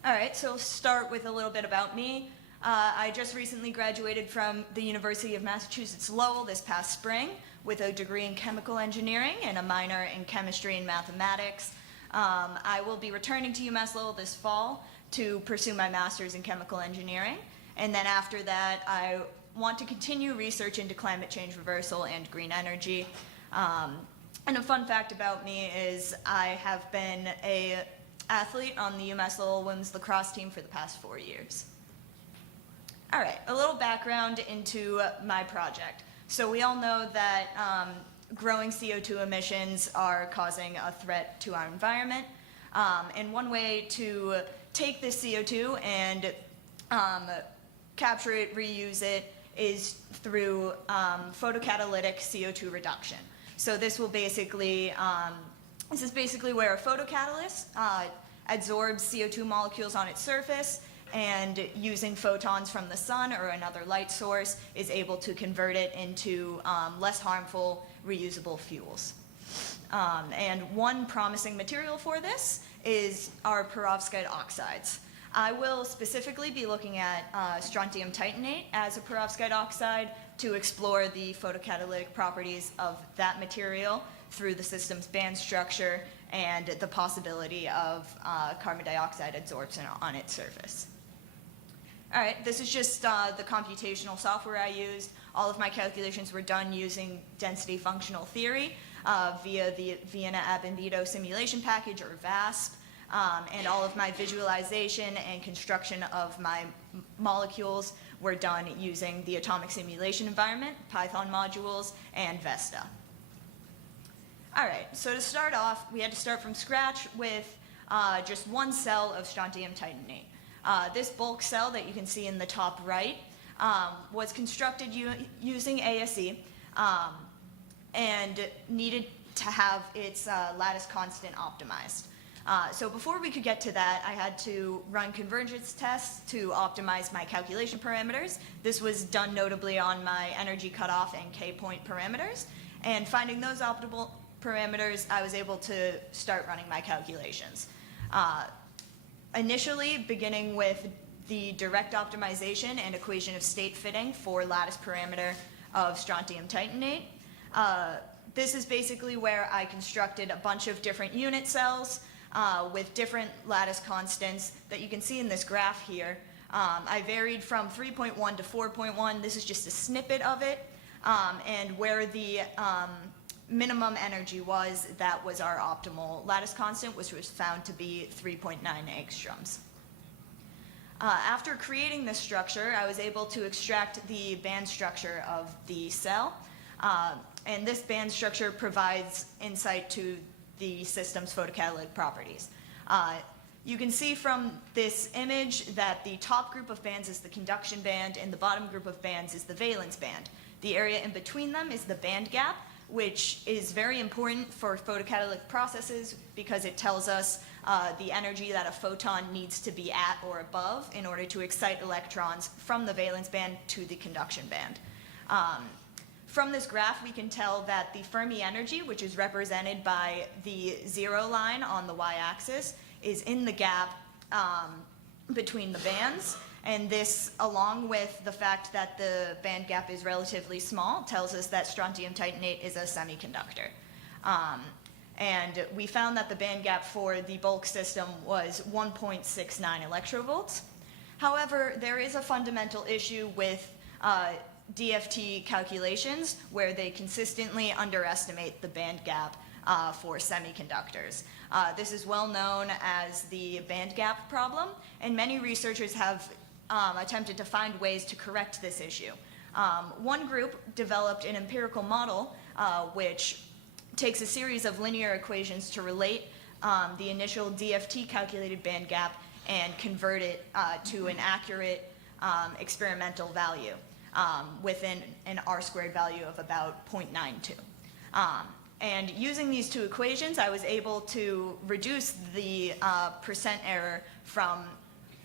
All right, so I'll start with a little bit about me. I just recently graduated from the University of Massachusetts Lowell this past spring with a degree in chemical engineering and a minor in chemistry and mathematics. I will be returning to UMass Lowell this fall to pursue my master's in chemical engineering. And then after that, I want to continue research into climate change reversal and green energy. And a fun fact about me is I have been an athlete on the UMass Lowell women's lacrosse team for the past 4 years. All right, a little background into my project. So we all know that growing CO2 emissions are causing a threat to our environment. And one way to take this CO2 and capture it, reuse it, is through photocatalytic CO2 reduction. So this will basically, this is basically where a photocatalyst adsorbs CO2 molecules on its surface, and using photons from the sun or another light source is able to convert it into less harmful reusable fuels. And one promising material for this is our perovskite oxides. I will specifically be looking at strontium titanate as a perovskite oxide to explore the photocatalytic properties of that material through the system's band structure and the possibility of carbon dioxide adsorption on its surface. All right, this is just the computational software I used. All of my calculations were done using density functional theory via the Vienna-Abendito simulation package, or VASP. And all of my visualization and construction of my molecules were done using the atomic simulation environment, Python modules, and Vesta. All right, so to start off, we had to start from scratch with just one cell of strontium titanate. This bulk cell that you can see in the top right was constructed using ASE and needed to have its lattice constant optimized. So before we could get to that, I had to run convergence tests to optimize my calculation parameters. This was done notably on my energy cutoff and K-point parameters. And finding those optimal parameters, I was able to start running my calculations. Initially, beginning with the direct optimization and equation of state fitting for lattice parameter of strontium titanate. This is basically where I constructed a bunch of different unit cells with different lattice constants that you can see in this graph here. I varied from 3.1 to 4.1. This is just a snippet of it. And where the minimum energy was, that was our optimal lattice constant, which was found to be 3.9 angstroms. After creating this structure, I was able to extract the band structure of the cell. And this band structure provides insight to the system's photocatalytic properties. You can see from this image that the top group of bands is the conduction band and the bottom group of bands is the valence band. The area in between them is the band gap, which is very important for photocatalytic processes because it tells us the energy that a photon needs to be at or above in order to excite electrons from the valence band to the conduction band. From this graph, we can tell that the Fermi energy, which is represented by the 0 line on the y-axis, is in the gap between the bands. And this, along with the fact that the band gap is relatively small, tells us that strontium titanate is a semiconductor. And we found that the band gap for the bulk system was 1.69 electrovolts. However, there is a fundamental issue with DFT calculations where they consistently underestimate the band gap for semiconductors. This is well known as the band gap problem, and many researchers have attempted to find ways to correct this issue. One group developed an empirical model which takes a series of linear equations to relate the initial DFT calculated band gap and convert it to an accurate experimental value within an R-squared value of about 0.92. And using these two equations, I was able to reduce the percent error from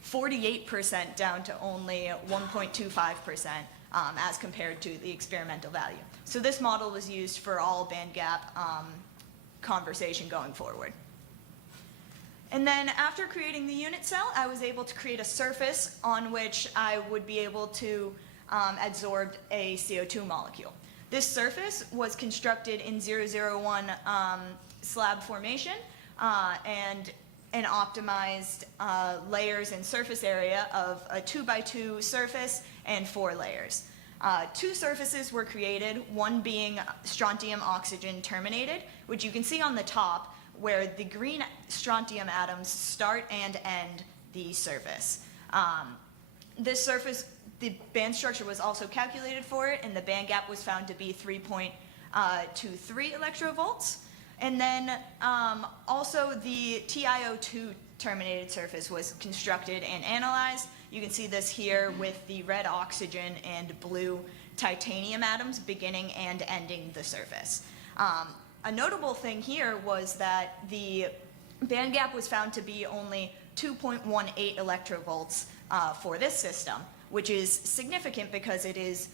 48% down to only 1.25% as compared to the experimental value. So this model was used for all band gap conversation going forward. And then after creating the unit cell, I was able to create a surface on which I would be able to absorb a CO2 molecule. This surface was constructed in 001 slab formation and an optimized layers and surface area of a 2x2 surface and 4 layers. 2 surfaces were created, one being strontium oxygen terminated, which you can see on the top, where the green strontium atoms start and end the surface. This surface, the band structure was also calculated for it, and the band gap was found to be 3.23 electrovolts. And then also the TiO2 terminated surface was constructed and analyzed. You can see this here with the red oxygen and blue titanium atoms beginning and ending the surface. A notable thing here was that the band gap was found to be only 2.18 electrovolts for this system, which is significant because it is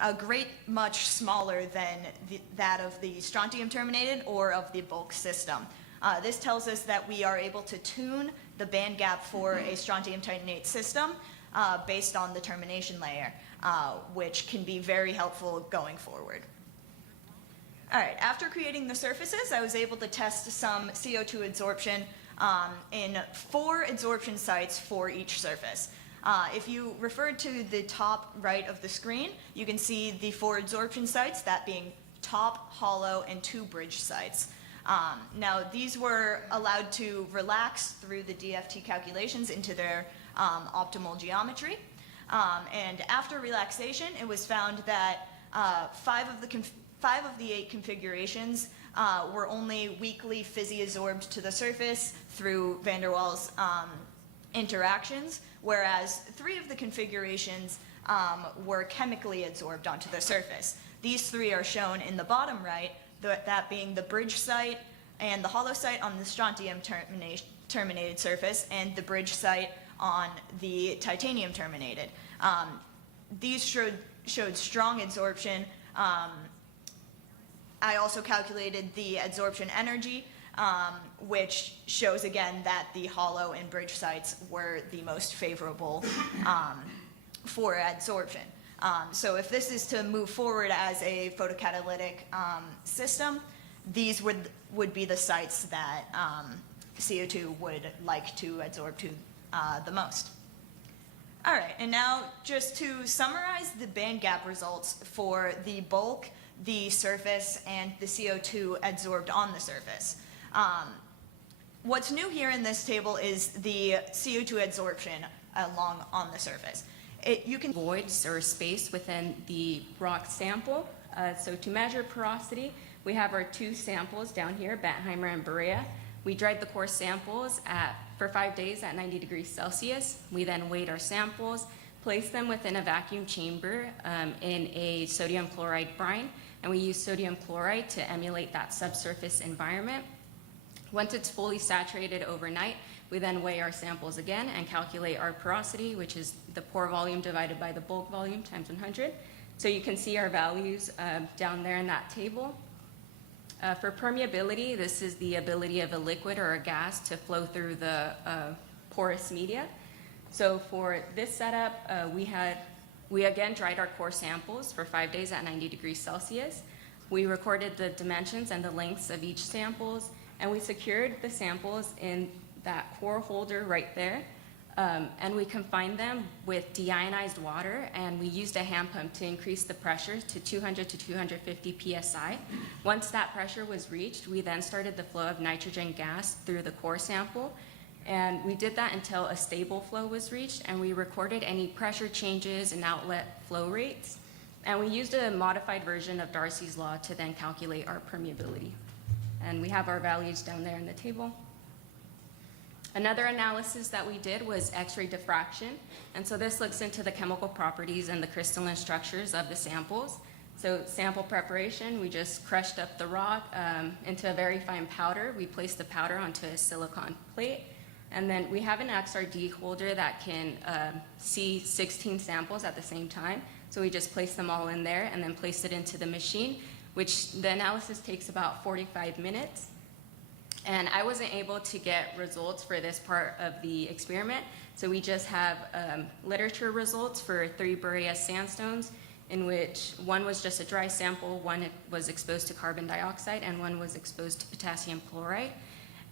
a great much smaller than that of the strontium terminated or of the bulk system. This tells us that we are able to tune the band gap for a strontium titanate system based on the termination layer, which can be very helpful going forward. All right, after creating the surfaces, I was able to test some CO2 adsorption in 4 adsorption sites for each surface. If you refer to the top right of the screen, you can see the 4 adsorption sites, that being top, hollow, and 2 bridge sites. Now, these were allowed to relax through the DFT calculations into their optimal geometry. And after relaxation, it was found that 5 of the 8 configurations were only weakly physiabsorbed to the surface through van der Waals interactions, whereas 3 of the configurations were chemically adsorbed onto the surface. These 3 are shown in the bottom right, that being the bridge site and the hollow site on the strontium terminated surface and the bridge site on the titanium terminated. These showed strong adsorption. I also calculated the adsorption energy, which shows again that the hollow and bridge sites were the most favorable for adsorption. So if this is to move forward as a photocatalytic system, these would be the sites that CO2 would like to adsorb to the most. All right, and now just to summarize the band gap results for the bulk, the surface, and the CO2 adsorbed on the surface. What's new here in this table is the CO2 adsorption along on the surface. You can voids or space within the rock sample. So to measure porosity, we have our 2 samples down here, Bentheimer and Berea. We dried the core samples for 5 days at 90 degrees Celsius. We then weighed our samples, placed them within a vacuum chamber in a sodium chloride brine, and we use sodium chloride to emulate that subsurface environment. Once it's fully saturated overnight, we then weigh our samples again and calculate our porosity, which is the pore volume divided by the bulk volume times 100. So you can see our values down there in that table. For permeability, this is the ability of a liquid or a gas to flow through the porous media. So for this setup, we again dried our core samples for 5 days at 90 degrees Celsius. We recorded the dimensions and the lengths of each samples, and we secured the samples in that core holder right there. And we confined them with deionized water, and we used a hand pump to increase the pressure to 200 to 250 psi. Once that pressure was reached, we then started the flow of nitrogen gas through the core sample, and we did that until a stable flow was reached, and we recorded any pressure changes and outlet flow rates. And we used a modified version of Darcy's law to then calculate our permeability. And we have our values down there in the table. Another analysis that we did was X-ray diffraction. And so this looks into the chemical properties and the crystalline structures of the samples. So sample preparation, we just crushed up the rock into a very fine powder. We placed the powder onto a silicon plate. And then we have an XRD holder that can see 16 samples at the same time. So we just place them all in there and then place it into the machine, which the analysis takes about 45 minutes. And I wasn't able to get results for this part of the experiment, so we just have literature results for 3 Boreas sandstones, in which one was just a dry sample, one was exposed to carbon dioxide, and one was exposed to potassium chloride.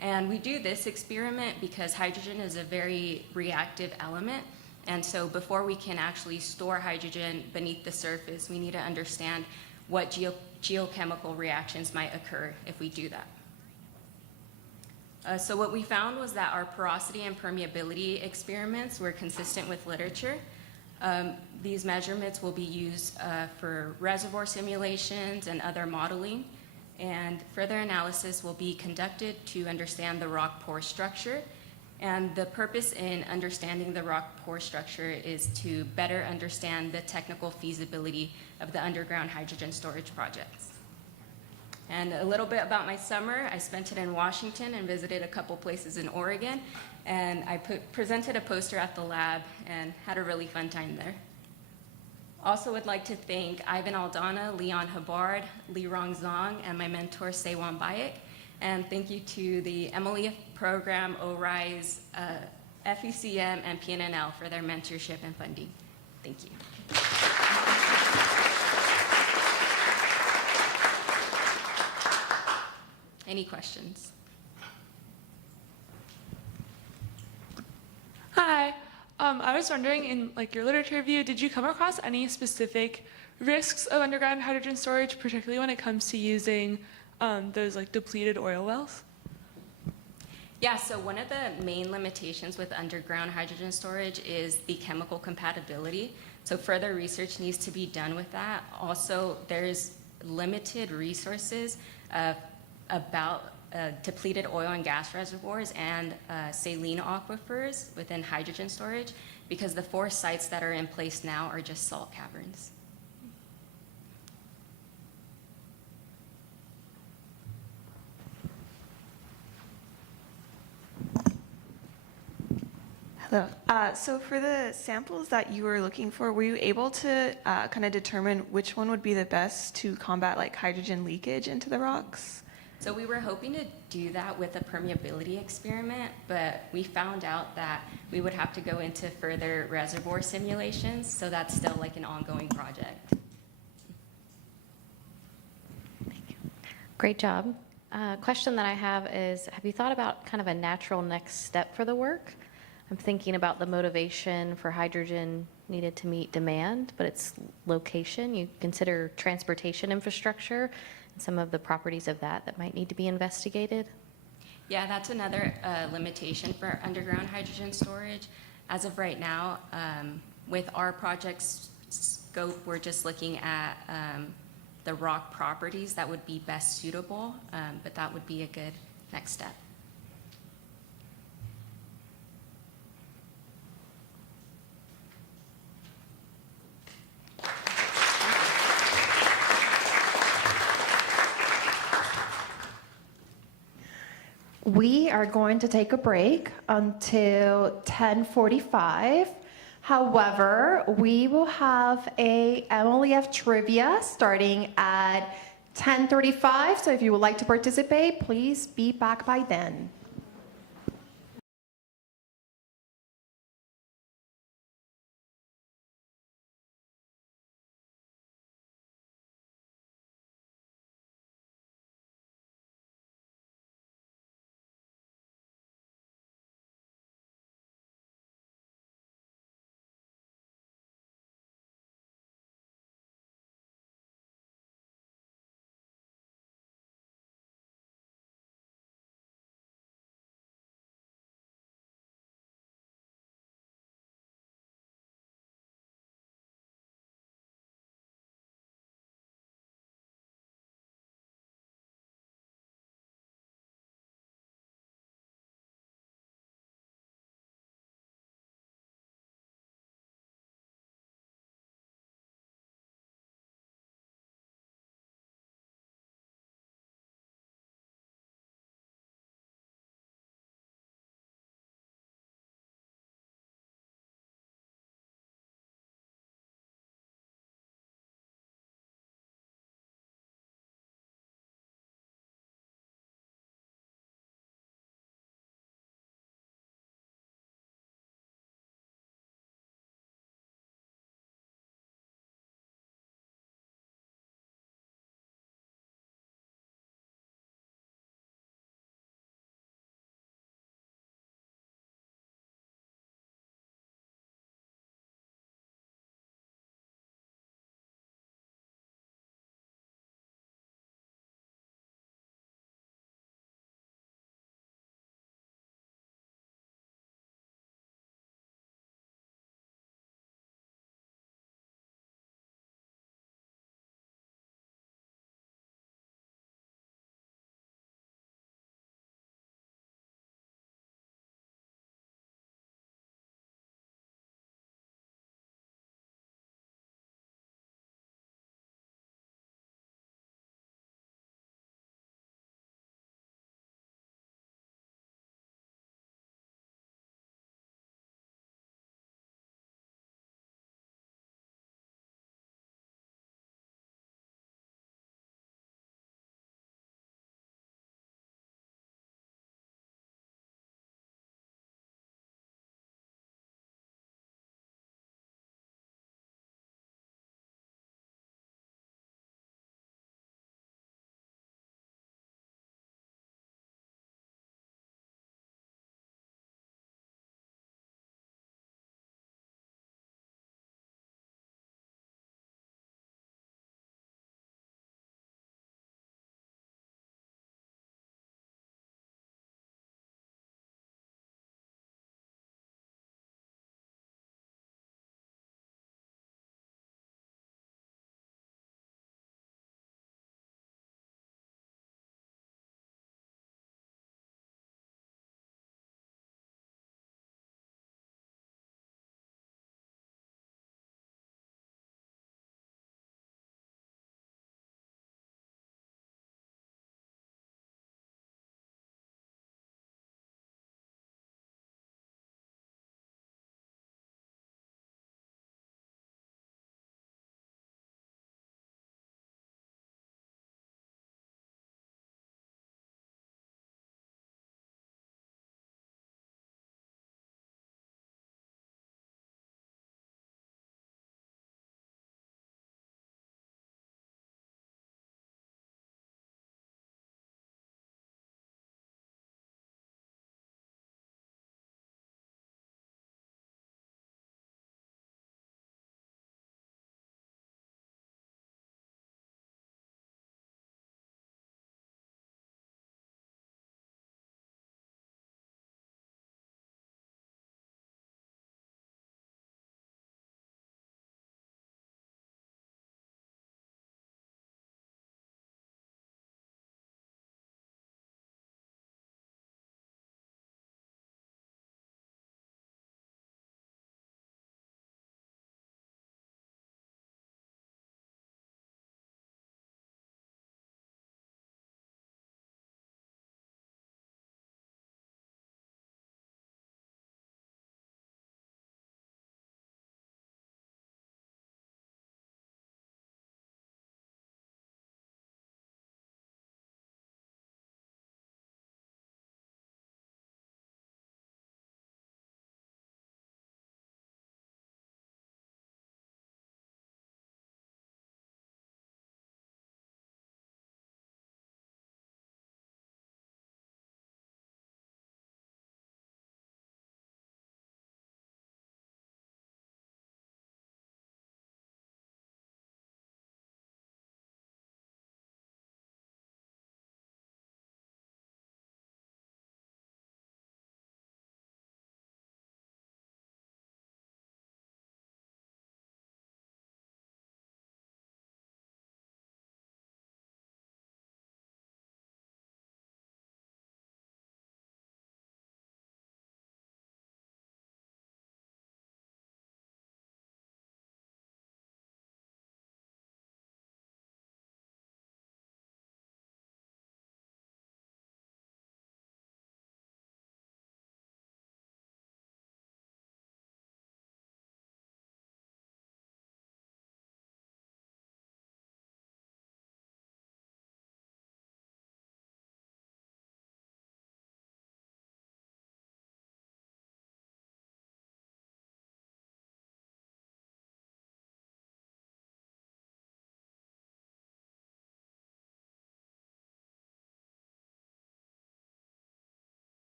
And we do this experiment because hydrogen is a very reactive element, and so before we can actually store hydrogen beneath the surface, we need to understand what geochemical reactions might occur if we do that. So what we found was that our porosity and permeability experiments were consistent with literature. These measurements will be used for reservoir simulations and other modeling, and further analysis will be conducted to understand the rock pore structure. And the purpose in understanding the rock pore structure is to better understand the technical feasibility of the underground hydrogen storage projects. And a little bit about my summer. I spent it in Washington and visited a couple places in Oregon. And I presented a poster at the lab and had a really fun time there. Also would like to thank Ivan Aldana, Leon Hubbard, Li Rong Zong, and my mentor, Sewon Bayek. And thank you to the MLE program, ORISE, FECM, and PNNL for their mentorship and funding. Thank you. Any questions? Hi. I was wondering, in like your literature review, did you come across any specific risks of underground hydrogen storage, particularly when it comes to using those like depleted oil wells? Yeah, so one of the main limitations with underground hydrogen storage is the chemical compatibility. So further research needs to be done with that. Also, there's limited resources about depleted oil and gas reservoirs and saline aquifers within hydrogen storage, because the 4 sites that are in place now are just salt caverns. Hello. So for the samples that you were looking for, were you able to kind of determine which one would be the best to combat like hydrogen leakage into the rocks? So we were hoping to do that with a permeability experiment, but we found out that we would have to go into further reservoir simulations, so that's still like an ongoing project. Great job. Question that I have is, have you thought about kind of a natural next step for the work? I'm thinking about the motivation for hydrogen needed to meet demand, but its location. You consider transportation infrastructure and some of the properties of that might need to be investigated? Yeah, that's another limitation for underground hydrogen storage. As of right now, with our project's scope, we're just looking at the rock properties that would be best suitable, but that would be a good next step. We are going to take a break until 10:45. However, we will have a MLEF trivia starting at 10:35. So if you would like to participate, please be back by then.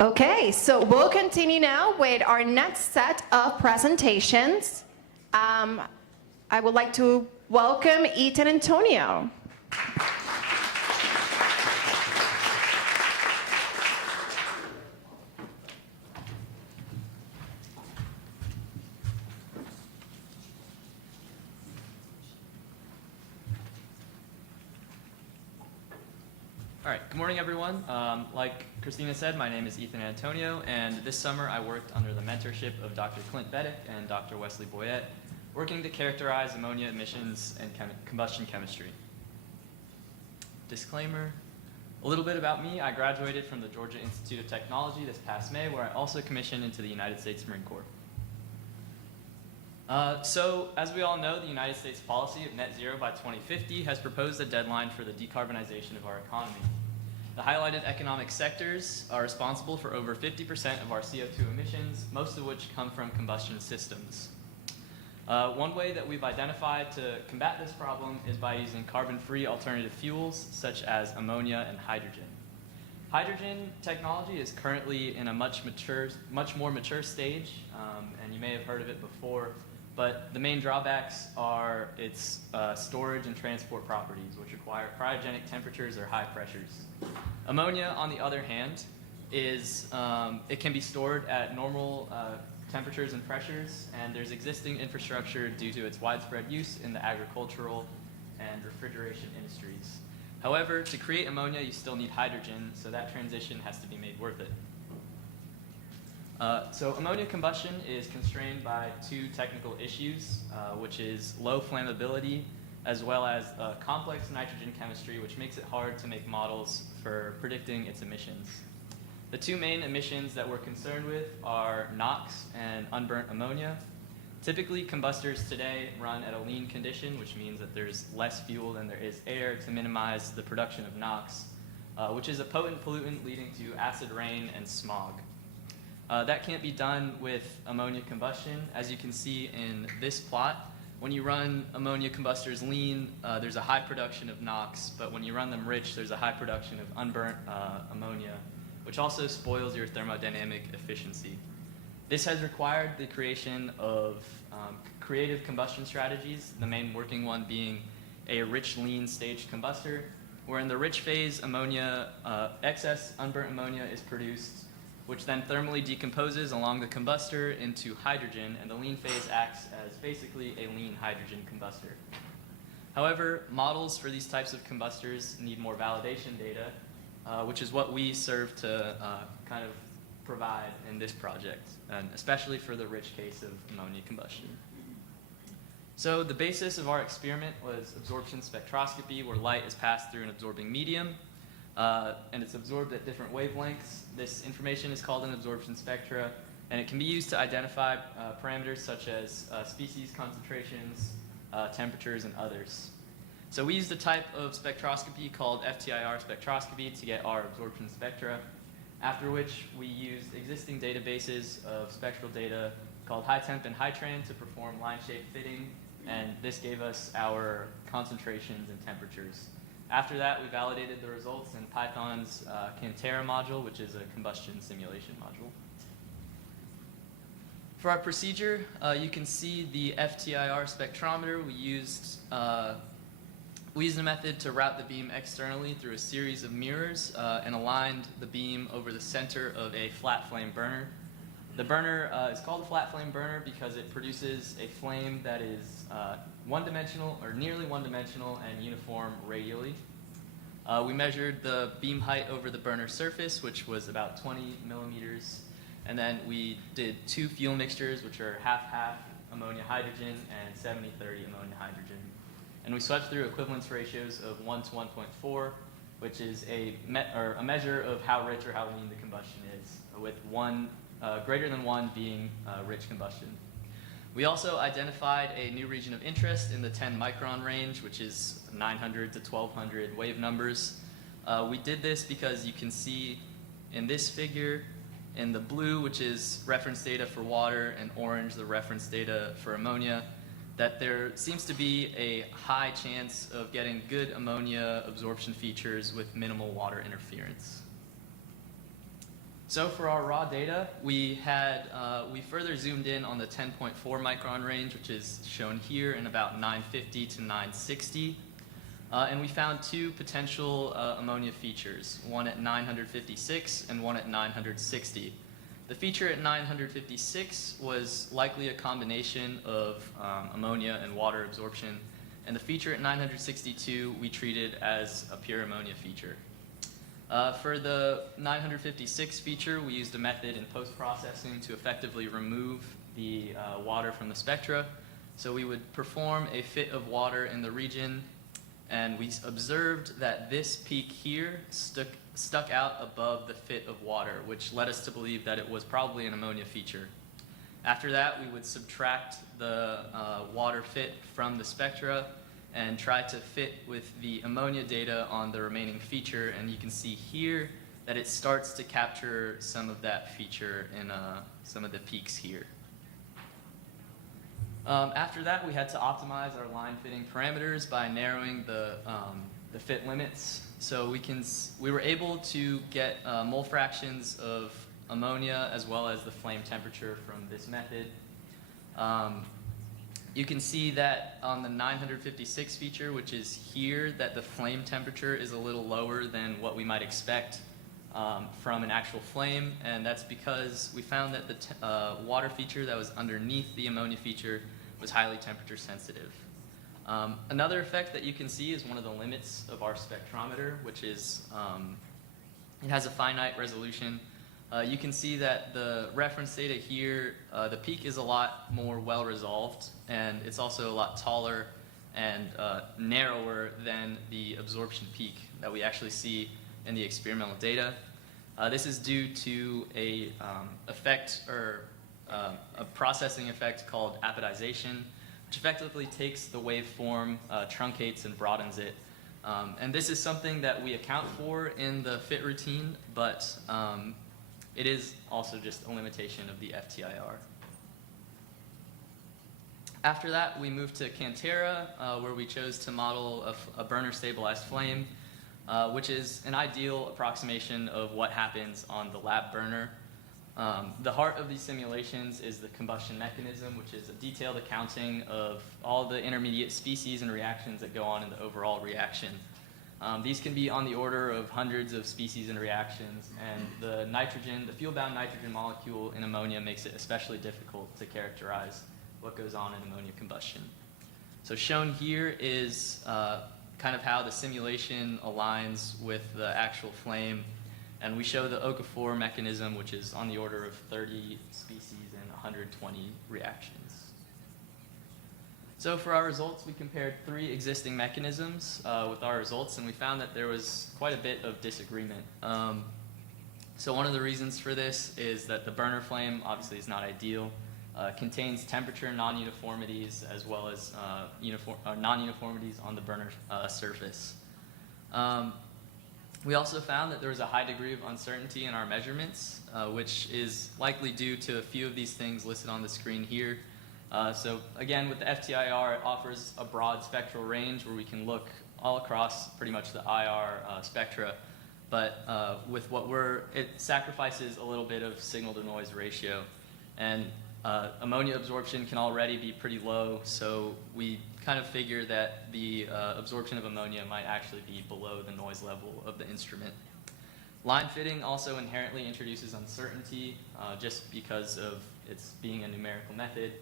Okay, so we'll continue now with our next set of presentations. I would like to welcome Ethan Antonio. All right, good morning, everyone. Like Christina said, my name is Ethan Antonio, and this summer I worked under the mentorship of Dr. Clint Beddick and Dr. Wesley Boyette, working to characterize ammonia emissions and combustion chemistry. Disclaimer, a little bit about me. I graduated from the Georgia Institute of Technology this past May, where I also commissioned into the United States Marine Corps. So, as we all know, the United States policy of net zero by 2050 has proposed a deadline for the decarbonization of our economy. The highlighted economic sectors are responsible for over 50% of our CO2 emissions, most of which come from combustion systems. One way that we've identified to combat this problem is by using carbon-free alternative fuels, such as ammonia and hydrogen. Hydrogen technology is currently in a much more mature stage, and you may have heard of it before. But the main drawbacks are its storage and transport properties, which require cryogenic temperatures or high pressures. Ammonia, on the other hand, it can be stored at normal temperatures and pressures, and there's existing infrastructure due to its widespread use in the agricultural and refrigeration industries. However, to create ammonia, you still need hydrogen, so that transition has to be made worth it. So ammonia combustion is constrained by two technical issues, which is low flammability as well as complex nitrogen chemistry, which makes it hard to make models for predicting its emissions. The two main emissions that we're concerned with are NOx and unburnt ammonia. Typically, combustors today run at a lean condition, which means that there's less fuel than there is air to minimize the production of NOx, which is a potent pollutant leading to acid rain and smog. That can't be done with ammonia combustion. As you can see in this plot, when you run ammonia combustors lean, there's a high production of NOx, but when you run them rich, there's a high production of unburnt ammonia, which also spoils your thermodynamic efficiency. This has required the creation of creative combustion strategies, the main working one being a rich lean staged combustor, where in the rich phase, excess unburnt ammonia is produced, which then thermally decomposes along the combustor into hydrogen, and the lean phase acts as basically a lean hydrogen combustor. However, models for these types of combustors need more validation data, which is what we serve to kind of provide in this project, and especially for the rich case of ammonia combustion. So the basis of our experiment was absorption spectroscopy, where light is passed through an absorbing medium, and it's absorbed at different wavelengths. This information is called an absorption spectra, and it can be used to identify parameters such as species concentrations, temperatures, and others. So we used a type of spectroscopy called FTIR spectroscopy to get our absorption spectra, after which we used existing databases of spectral data called HiTemp and HiTran to perform line shape fitting, and this gave us our concentrations and temperatures. After that, we validated the results in Python's Cantera module, which is a combustion simulation module. For our procedure, you can see the FTIR spectrometer. We used a method to route the beam externally through a series of mirrors and aligned the beam over the center of a flat flame burner. The burner is called a flat flame burner because it produces a flame that is one-dimensional or nearly one-dimensional and uniform radially. We measured the beam height over the burner surface, which was about 20 millimeters, and then we did two fuel mixtures, which are half-half ammonia hydrogen and 70-30 ammonia hydrogen. And we swept through equivalence ratios of 1 to 1.4, which is a measure of how rich or how lean the combustion is, with greater than 1 being rich combustion. We also identified a new region of interest in the 10 micron range, which is 900 to 1200 wave numbers. We did this because you can see in this figure, in the blue, which is reference data for water, and orange, the reference data for ammonia, that there seems to be a high chance of getting good ammonia absorption features with minimal water interference. So for our raw data, we further zoomed in on the 10.4 micron range, which is shown here in about 950 to 960. And we found two potential ammonia features, one at 956 and one at 960. The feature at 956 was likely a combination of ammonia and water absorption, and the feature at 962 we treated as a pure ammonia feature. For the 956 feature, we used a method in post-processing to effectively remove the water from the spectra. So we would perform a fit of water in the region, and we observed that this peak here stuck out above the fit of water, which led us to believe that it was probably an ammonia feature. After that, we would subtract the water fit from the spectra and try to fit with the ammonia data on the remaining feature, and you can see here that it starts to capture some of that feature in some of the peaks here. After that, we had to optimize our line fitting parameters by narrowing the fit limits. So we were able to get mole fractions of ammonia as well as the flame temperature from this method. You can see that on the 956 feature, which is here, that the flame temperature is a little lower than what we might expect from an actual flame, and that's because we found that the water feature that was underneath the ammonia feature was highly temperature sensitive. Another effect that you can see is one of the limits of our spectrometer, which is it has a finite resolution. You can see that the reference data here, the peak is a lot more well resolved, and it's also a lot taller and narrower than the absorption peak that we actually see in the experimental data. This is due to a processing effect called apodization, which effectively takes the waveform, truncates and broadens it. And this is something that we account for in the fit routine, but it is also just a limitation of the FTIR. After that, we moved to Cantera, where we chose to model a burner-stabilized flame, which is an ideal approximation of what happens on the lab burner. The heart of these simulations is the combustion mechanism, which is a detailed accounting of all the intermediate species and reactions that go on in the overall reaction. These can be on the order of hundreds of species and reactions, and the fuel-bound nitrogen molecule in ammonia makes it especially difficult to characterize what goes on in ammonia combustion. So shown here is kind of how the simulation aligns with the actual flame, and we show the Okafor mechanism, which is on the order of 30 species and 120 reactions. So for our results, we compared 3 existing mechanisms with our results, and we found that there was quite a bit of disagreement. So one of the reasons for this is that the burner flame obviously is not ideal, contains temperature non-uniformities as well as non-uniformities on the burner surface. We also found that there was a high degree of uncertainty in our measurements, which is likely due to a few of these things listed on the screen here. So again, with the FTIR, it offers a broad spectral range where we can look all across pretty much the IR spectra, but with it sacrifices a little bit of signal-to-noise ratio. And ammonia absorption can already be pretty low, so we kind of figure that the absorption of ammonia might actually be below the noise level of the instrument. Line fitting also inherently introduces uncertainty just because of its being a numerical method.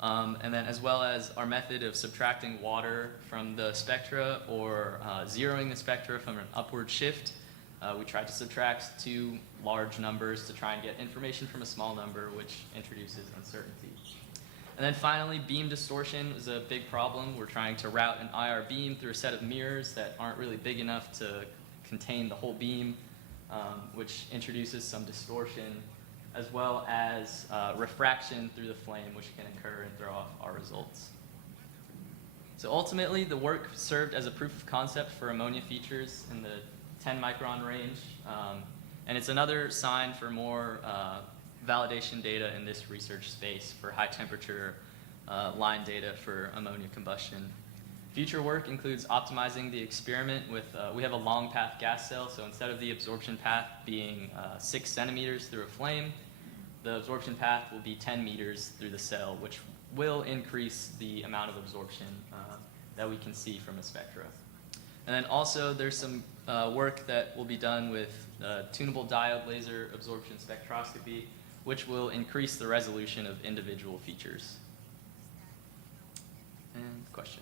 And then as well as our method of subtracting water from the spectra or zeroing the spectra from an upward shift. We tried to subtract 2 large numbers to try and get information from a small number, which introduces uncertainty. And then finally, beam distortion is a big problem. We're trying to route an IR beam through a set of mirrors that aren't really big enough to contain the whole beam, which introduces some distortion, as well as refraction through the flame, which can occur and throw off our results. So ultimately, the work served as a proof of concept for ammonia features in the 10 micron range, and it's another sign for more validation data in this research space for high temperature line data for ammonia combustion. Future work includes optimizing the experiment with, we have a long path gas cell, so instead of the absorption path being 6 centimeters through a flame, the absorption path will be 10 meters through the cell, which will increase the amount of absorption that we can see from a spectra. And then also there's some work that will be done with tunable diode laser absorption spectroscopy, which will increase the resolution of individual features. And questions?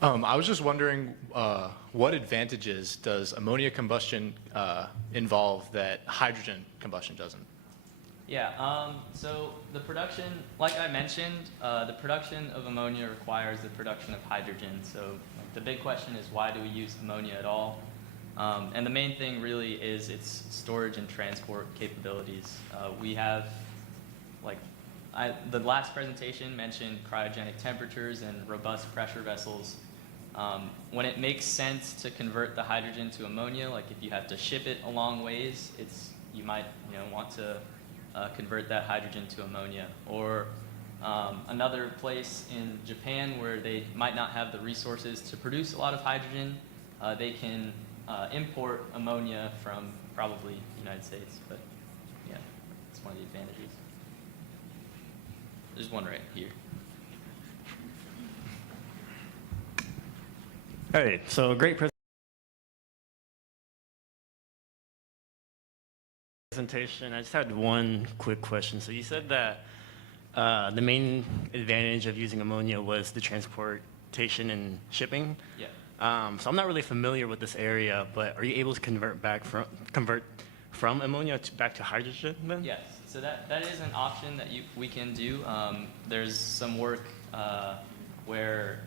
I was just wondering, what advantages does ammonia combustion involve that hydrogen combustion doesn't? Yeah, so the production, like I mentioned, the production of ammonia requires the production of hydrogen. So the big question is, why do we use ammonia at all? And the main thing really is its storage and transport capabilities. We have, like, the last presentation mentioned cryogenic temperatures and robust pressure vessels. When it makes sense to convert the hydrogen to ammonia, like if you have to ship it a long ways, you might want to convert that hydrogen to ammonia. Or another place in Japan where they might not have the resources to produce a lot of hydrogen, they can import ammonia from probably the United States. But yeah, it's one of the advantages. There's one right here. All right, so great presentation. I just had one quick question. So you said that the main advantage of using ammonia was the transportation and shipping. Yeah. So I'm not really familiar with this area, but are you able to convert from ammonia back to hydrogen then? Yes. So that is an option that we can do. There's some work where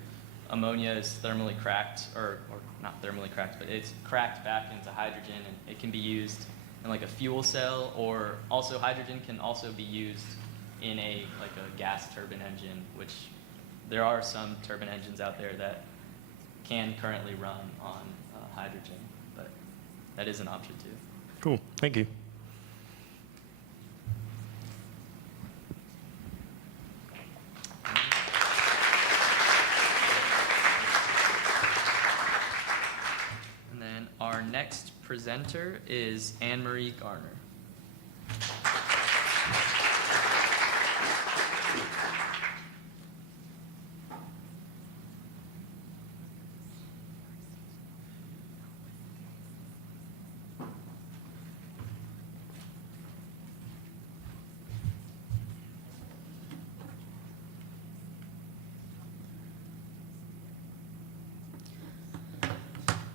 ammonia is thermally cracked, or not thermally cracked, but it's cracked back into hydrogen, and it can be used in like a fuel cell, or also hydrogen can also be used in a gas turbine engine, which there are some turbine engines out there that can currently run on hydrogen, but that is an option too. Cool, thank you. And then our next presenter is Anne-Marie Garner.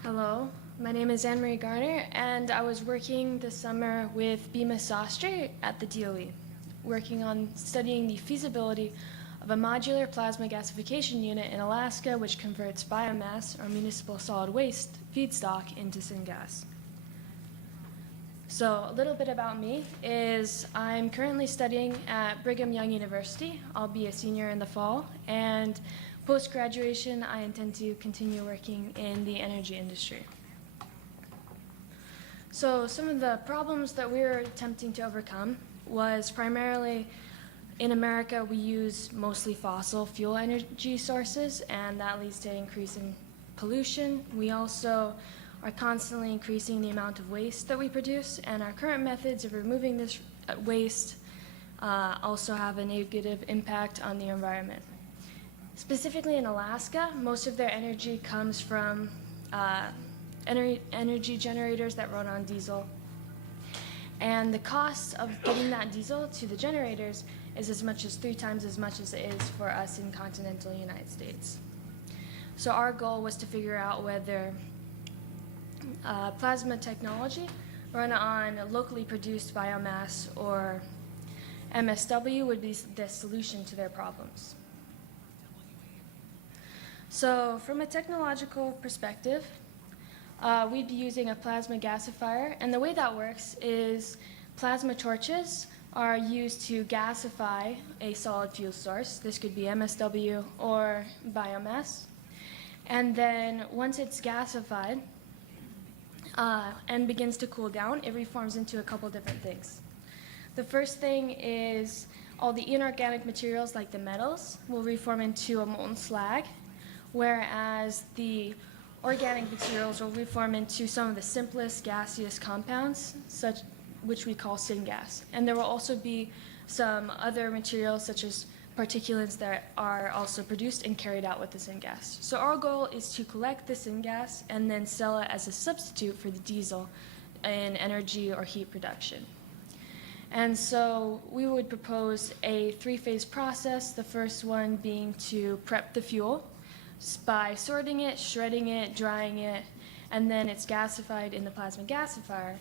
Hello, my name is Anne-Marie Garner, and I was working this summer with Bima Sastry at the DOE, working on studying the feasibility of a modular plasma gasification unit in Alaska which converts biomass, or municipal solid waste, feedstock into syngas. So a little bit about me is I'm currently studying at Brigham Young University. I'll be a senior in the fall, and post-graduation, I intend to continue working in the energy industry. So some of the problems that we were attempting to overcome was primarily in America, we use mostly fossil fuel energy sources, and that leads to increasing pollution. We also are constantly increasing the amount of waste that we produce, and our current methods of removing this waste also have a negative impact on the environment. Specifically in Alaska, most of their energy comes from energy generators that run on diesel. And the cost of getting that diesel to the generators is as much as 3 times as much as it is for us in continental United States. So our goal was to figure out whether plasma technology run on locally produced biomass or MSW would be the solution to their problems. So from a technological perspective, we'd be using a plasma gasifier, and the way that works is plasma torches are used to gasify a solid fuel source. This could be MSW or biomass. And then once it's gasified, and begins to cool down, it reforms into a couple different things. The first thing is all the inorganic materials like the metals will reform into a molten slag, whereas the organic materials will reform into some of the simplest gaseous compounds, which we call syngas. And there will also be some other materials such as particulates that are also produced and carried out with the syngas. So our goal is to collect the syngas and then sell it as a substitute for the diesel in energy or heat production. And so we would propose a three-phase process, the first one being to prep the fuel by sorting it, shredding it, drying it, and then it's gasified in the plasma gasifier,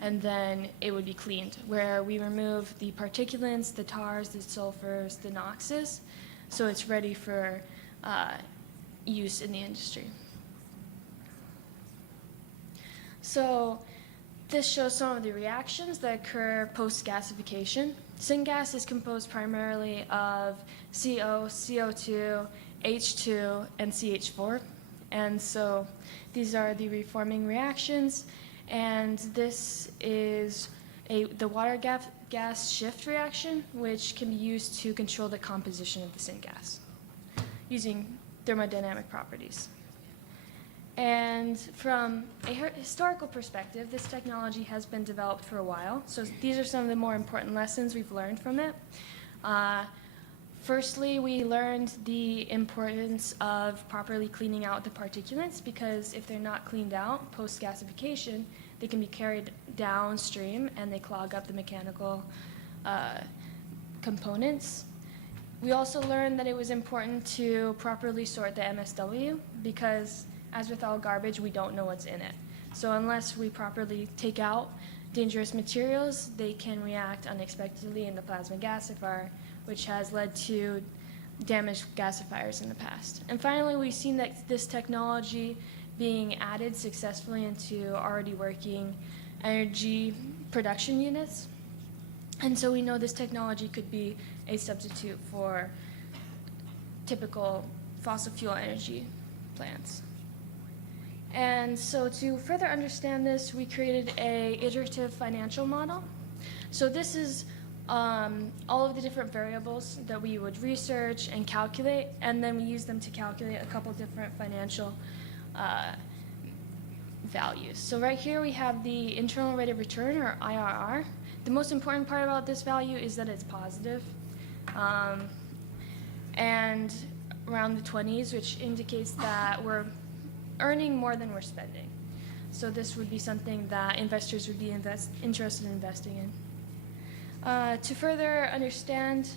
and then it would be cleaned, where we remove the particulates, the tars, the sulfurs, the NOxes, so it's ready for use in the industry. So this shows some of the reactions that occur post-gasification. Syngas is composed primarily of CO, CO2, H2, and CH4. And so these are the reforming reactions. And this is the water gas shift reaction, which can be used to control the composition of the syngas using thermodynamic properties. And from a historical perspective, this technology has been developed for a while. So these are some of the more important lessons we've learned from it. Firstly, we learned the importance of properly cleaning out the particulates, because if they're not cleaned out post-gasification, they can be carried downstream and they clog up the mechanical components. We also learned that it was important to properly sort the MSW, because as with all garbage, we don't know what's in it. So unless we properly take out dangerous materials, they can react unexpectedly in the plasma gasifier, which has led to damaged gasifiers in the past. And finally, we've seen that this technology being added successfully into already working energy production units. And so we know this technology could be a substitute for typical fossil fuel energy plants. And so to further understand this, we created a iterative financial model. So this is all of the different variables that we would research and calculate, and then we use them to calculate a couple different financial values. So right here we have the internal rate of return, or IRR. The most important part about this value is that it's positive, and around the 20s, which indicates that we're earning more than we're spending. So this would be something that investors would be interested in investing in. To further understand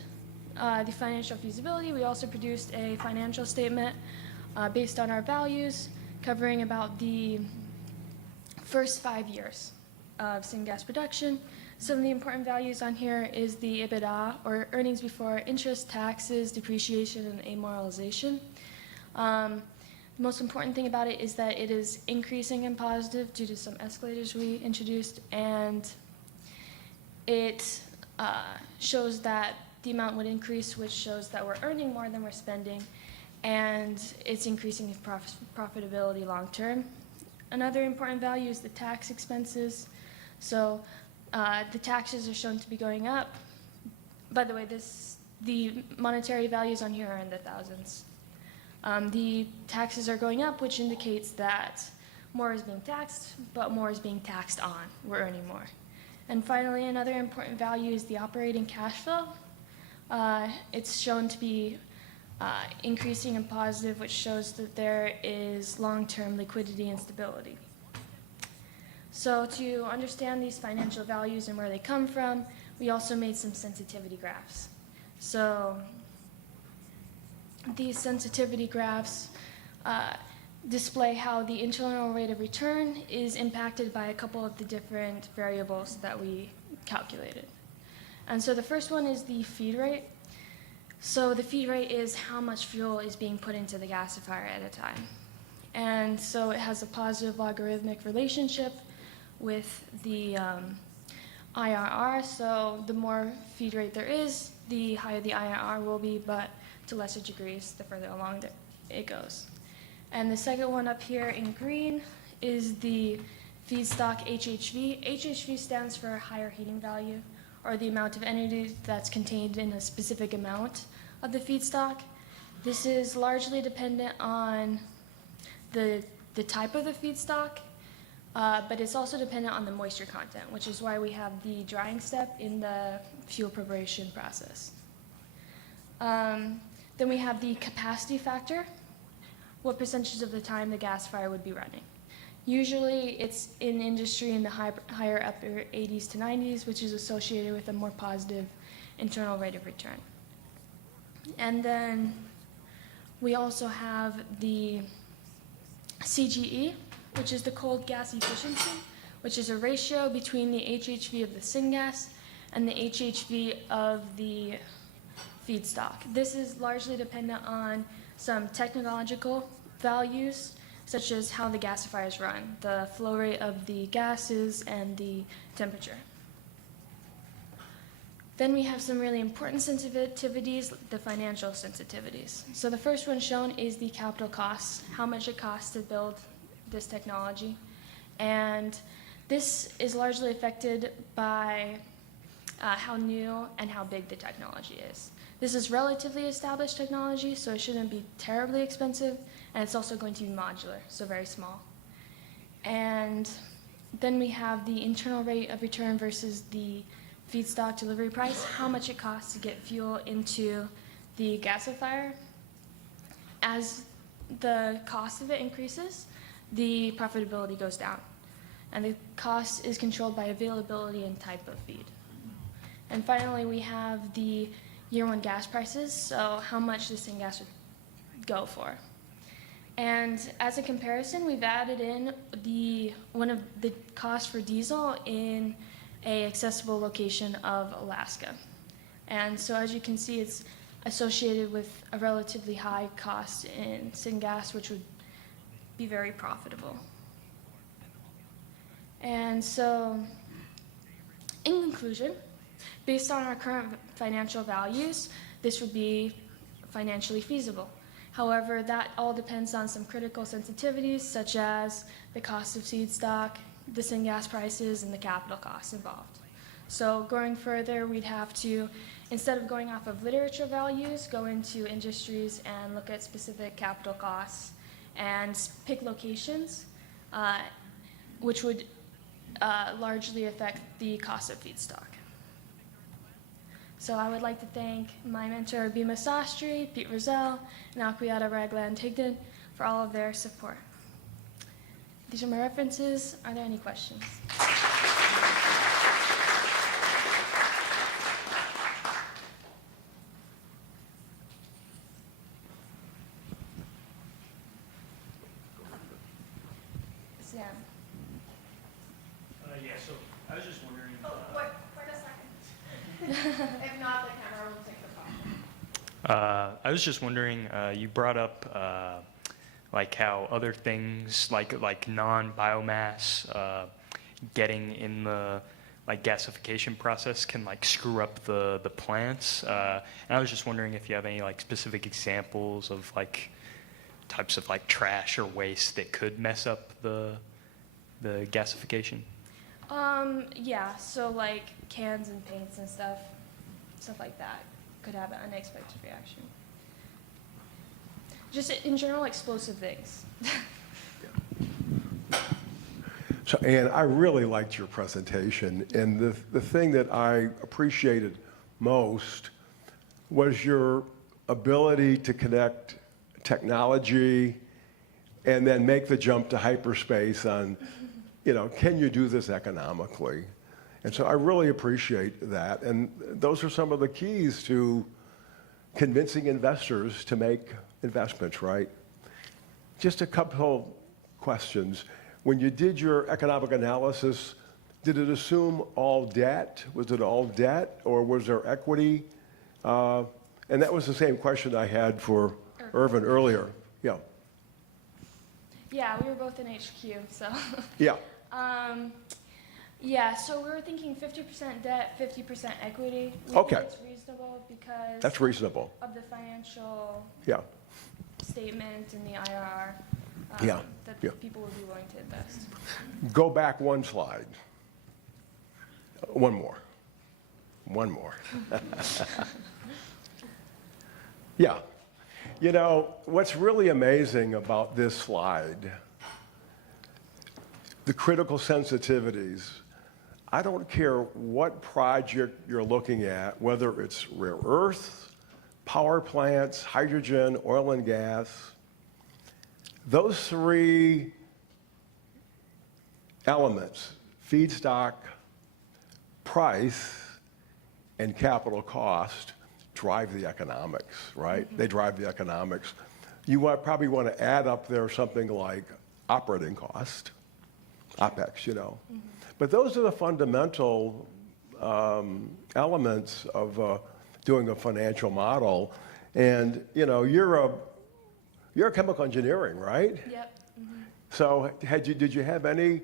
the financial feasibility, we also produced a financial statement based on our values, covering about the first 5 years of syngas production. Some of the important values on here is the EBITDA, or earnings before interest, taxes, depreciation, and amortization. The most important thing about it is that it is increasing and positive due to some escalators we introduced, and it shows that the amount would increase, which shows that we're earning more than we're spending, and it's increasing in profitability long term. Another important value is the tax expenses. So the taxes are shown to be going up. By the way, the monetary values on here are in the thousands. The taxes are going up, which indicates that more is being taxed, but more is being taxed on. We're earning more. And finally, another important value is the operating cash flow. It's shown to be increasing and positive, which shows that there is long-term liquidity and stability. So to understand these financial values and where they come from, we also made some sensitivity graphs. So these sensitivity graphs display how the internal rate of return is impacted by a couple of the different variables that we calculated. And so the first one is the feed rate. So the feed rate is how much fuel is being put into the gasifier at a time. And so it has a positive logarithmic relationship with the IRR. So the more feed rate there is, the higher the IRR will be, but to lesser degrees the further along it goes. And the second one up here in green is the feedstock HHV. HHV stands for higher heating value, or the amount of energy that's contained in a specific amount of the feedstock. This is largely dependent on the type of the feedstock, but it's also dependent on the moisture content, which is why we have the drying step in the fuel preparation process. Then we have the capacity factor, what percentage of the time the gasifier would be running. Usually it's in industry in the higher upper 80s to 90s, which is associated with a more positive internal rate of return. And then we also have the CGE, which is the cold gas efficiency, which is a ratio between the HHV of the syngas and the HHV of the feedstock. This is largely dependent on some technological values, such as how the gasifiers run, the flow rate of the gases, and the temperature. Then we have some really important sensitivities, the financial sensitivities. So the first one shown is the capital costs, how much it costs to build this technology. And this is largely affected by how new and how big the technology is. This is relatively established technology, so it shouldn't be terribly expensive, and it's also going to be modular, so very small. And then we have the internal rate of return versus the feedstock delivery price, how much it costs to get fuel into the gasifier. As the cost of it increases, the profitability goes down. And the cost is controlled by availability and type of feed. And finally, we have the year one gas prices, so how much the syngas would go for. And as a comparison, we've added in one of the costs for diesel in a accessible location of Alaska. And so as you can see, it's associated with a relatively high cost in syngas, which would be very profitable. And so, in conclusion, based on our current financial values, this would be financially feasible. However, that all depends on some critical sensitivities, such as the cost of feedstock, the syngas prices, and the capital costs involved. So going further, we'd have to, instead of going off of literature values, go into industries and look at specific capital costs and pick locations, which would largely affect the cost of feedstock. So I would like to thank my mentor, Bima Sastry, Pete Rozelle, and Alquiata Ragland Higdon for all of their support. These are my references. Are there any questions? Sam. Yeah, so I was just wondering. Wait a second. If not, the camera will take the question. I was just wondering, you brought up like how other things like non-biomass getting in the gasification process can screw up the plants. And I was just wondering if you have any specific examples of types of trash or waste that could mess up the gasification. Yeah, so cans and paints and stuff like that could have an unexpected reaction. Just in general, explosive things. So, Ann, I really liked your presentation, and the thing that I appreciated most was your ability to connect technology and then make the jump to hyperspace on, can you do this economically? And so I really appreciate that, and those are some of the keys to convincing investors to make investments, right? Just a couple questions. When you did your economic analysis, did it assume all debt? Was it all debt, or was there equity? And that was the same question I had for Irvin earlier. Yeah. Yeah, we were both in HQ, so. Yeah. Yeah, so we were thinking 50% debt, 50% equity. We Okay. think it's reasonable because That's reasonable. of the financial Yeah. statement and the IRR. Yeah, that yeah. people would be willing to invest. Go back one slide. One more. One more. Yeah. You know, what's really amazing about this slide, the critical sensitivities, I don't care what project you're looking at, whether it's rare earth, power plants, hydrogen, oil and gas, those three elements, feedstock, price, and capital cost, drive the economics, right? They drive the economics. You probably want to add up there something like operating cost, OPEX, you know. But those are the fundamental elements of doing a financial model. And, you know, you're a chemical engineering, right? Yep. So did you have any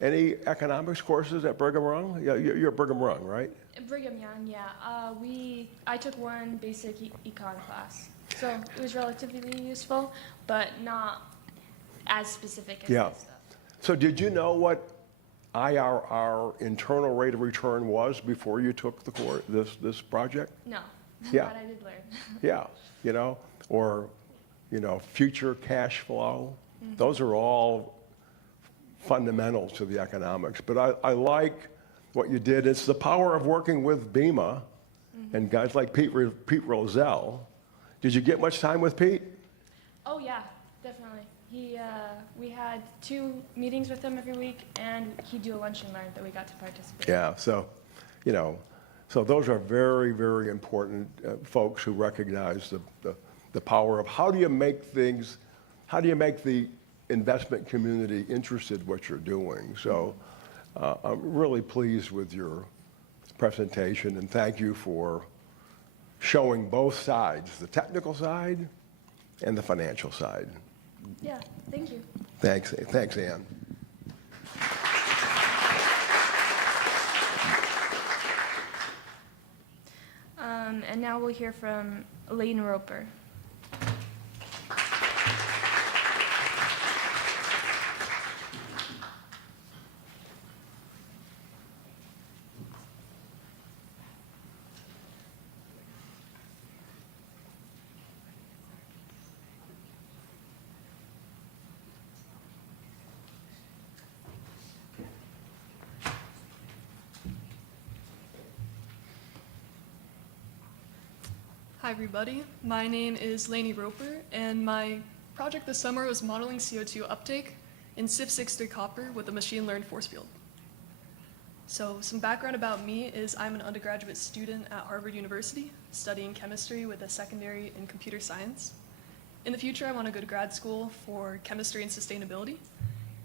economics courses at Brigham Young? Yeah, you're at Brigham Young, right? Brigham Young, yeah. I took one basic econ class, so it was relatively useful, but not as specific as Yeah. this stuff. So did you know what IRR, internal rate of return, was before you took the course, this project? No, Yeah. but I did learn. Yeah, you know, or, you know, future cash flow. Those are all fundamentals to the economics. But I like what you did. It's the power of working with BEMA and guys like Pete Rozelle. Did you get much time with Pete? Oh yeah, definitely. We had 2 meetings with him every week, and he'd do a lunch and learn that we got to participate. Yeah, so, you know, so those are very, very important folks who recognize the power of how do you make things, how do you make the investment community interested in what you're doing. So I'm really pleased with your presentation, and thank you for showing both sides, the technical side and the financial side. Yeah, thank you. Thanks, Ann. And now we'll hear from Elaine Roper. Hi everybody, my name is Lainey Roper, and my project this summer was modeling CO2 uptake in CIF63 copper with a machine-learned force field. So some background about me is I'm an undergraduate student at Harvard University studying chemistry with a secondary in computer science. In the future, I want to go to grad school for chemistry and sustainability.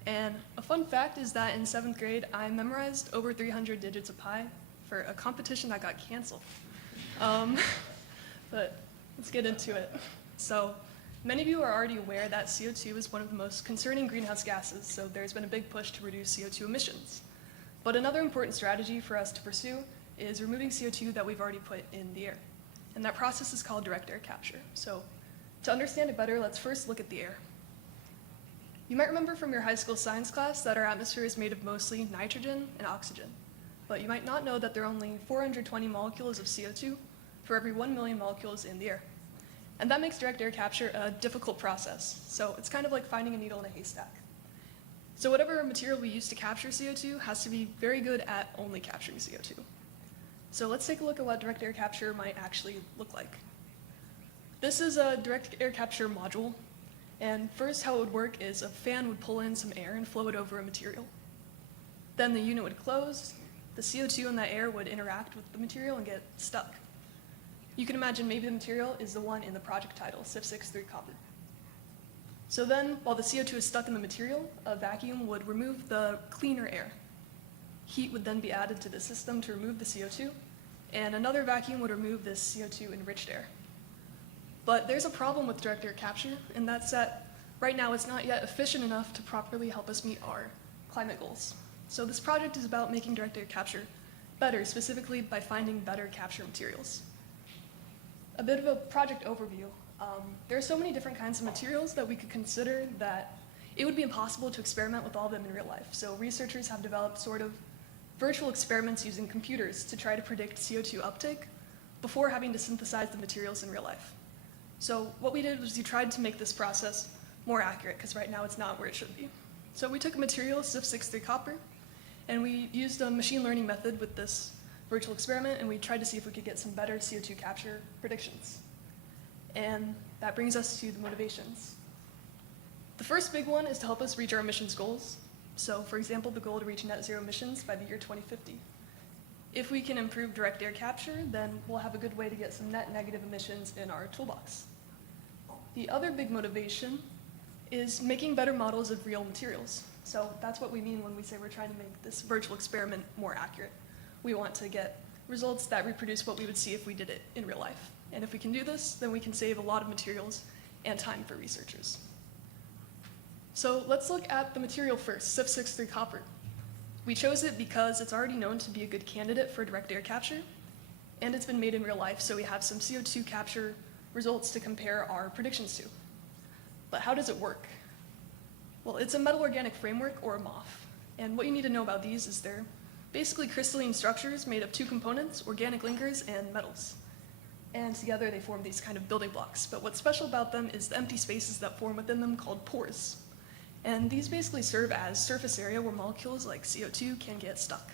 And a fun fact is that in 7th grade, I memorized over 300 digits of pi for a competition that got canceled. But let's get into it. So many of you are already aware that CO2 is one of the most concerning greenhouse gases, so there's been a big push to reduce CO2 emissions. But another important strategy for us to pursue is removing CO2 that we've already put in the air. And that process is called direct air capture. So to understand it better, let's first look at the air. You might remember from your high school science class that our atmosphere is made of mostly nitrogen and oxygen. But you might not know that there are only 420 molecules of CO2 for every 1 million molecules in the air. And that makes direct air capture a difficult process. So it's kind of like finding a needle in a haystack. So whatever material we use to capture CO2 has to be very good at only capturing CO2. So let's take a look at what direct air capture might actually look like. This is a direct air capture module. And first how it would work is a fan would pull in some air and flow it over a material. Then the unit would close, the CO2 in that air would interact with the material and get stuck. You can imagine maybe the material is the one in the project title, CIF63 copper. So then, while the CO2 is stuck in the material, a vacuum would remove the cleaner air. Heat would then be added to the system to remove the CO2, and another vacuum would remove this CO2 enriched air. But there's a problem with direct air capture, and that's that right now it's not yet efficient enough to properly help us meet our climate goals. So this project is about making direct air capture better, specifically by finding better capture materials. A bit of a project overview. There are so many different kinds of materials that we could consider that it would be impossible to experiment with all of them in real life. So researchers have developed sort of virtual experiments using computers to try to predict CO2 uptake before having to synthesize the materials in real life. So what we did was we tried to make this process more accurate, because right now it's not where it should be. So we took a material, CIF63 copper, and we used a machine learning method with this virtual experiment, and we tried to see if we could get some better CO2 capture predictions. And that brings us to the motivations. The first big one is to help us reach our emissions goals. So for example, the goal to reach net zero emissions by the year 2050. If we can improve direct air capture, then we'll have a good way to get some net negative emissions in our toolbox. The other big motivation is making better models of real materials. So that's what we mean when we say we're trying to make this virtual experiment more accurate. We want to get results that reproduce what we would see if we did it in real life. And if we can do this, then we can save a lot of materials and time for researchers. So let's look at the material first, CIF63 copper. We chose it because it's already known to be a good candidate for direct air capture, and it's been made in real life, so we have some CO2 capture results to compare our predictions to. But how does it work? Well, it's a metal organic framework, or a MOF. And what you need to know about these is they're basically crystalline structures made of two components, organic linkers and metals. And together they form these kind of building blocks. But what's special about them is the empty spaces that form within them called pores. And these basically serve as surface area where molecules like CO2 can get stuck.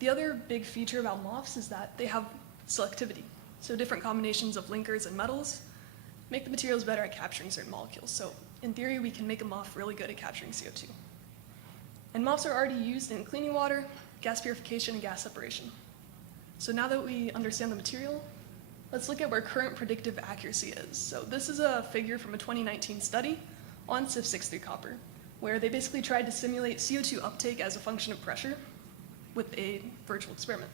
The other big feature about MOFs is that they have selectivity. So different combinations of linkers and metals make the materials better at capturing certain molecules. So in theory, we can make a MOF really good at capturing CO2. And MOFs are already used in cleaning water, gas purification, and gas separation. So now that we understand the material, let's look at where current predictive accuracy is. So this is a figure from a 2019 study on CIF63 copper, where they basically tried to simulate CO2 uptake as a function of pressure with a virtual experiment.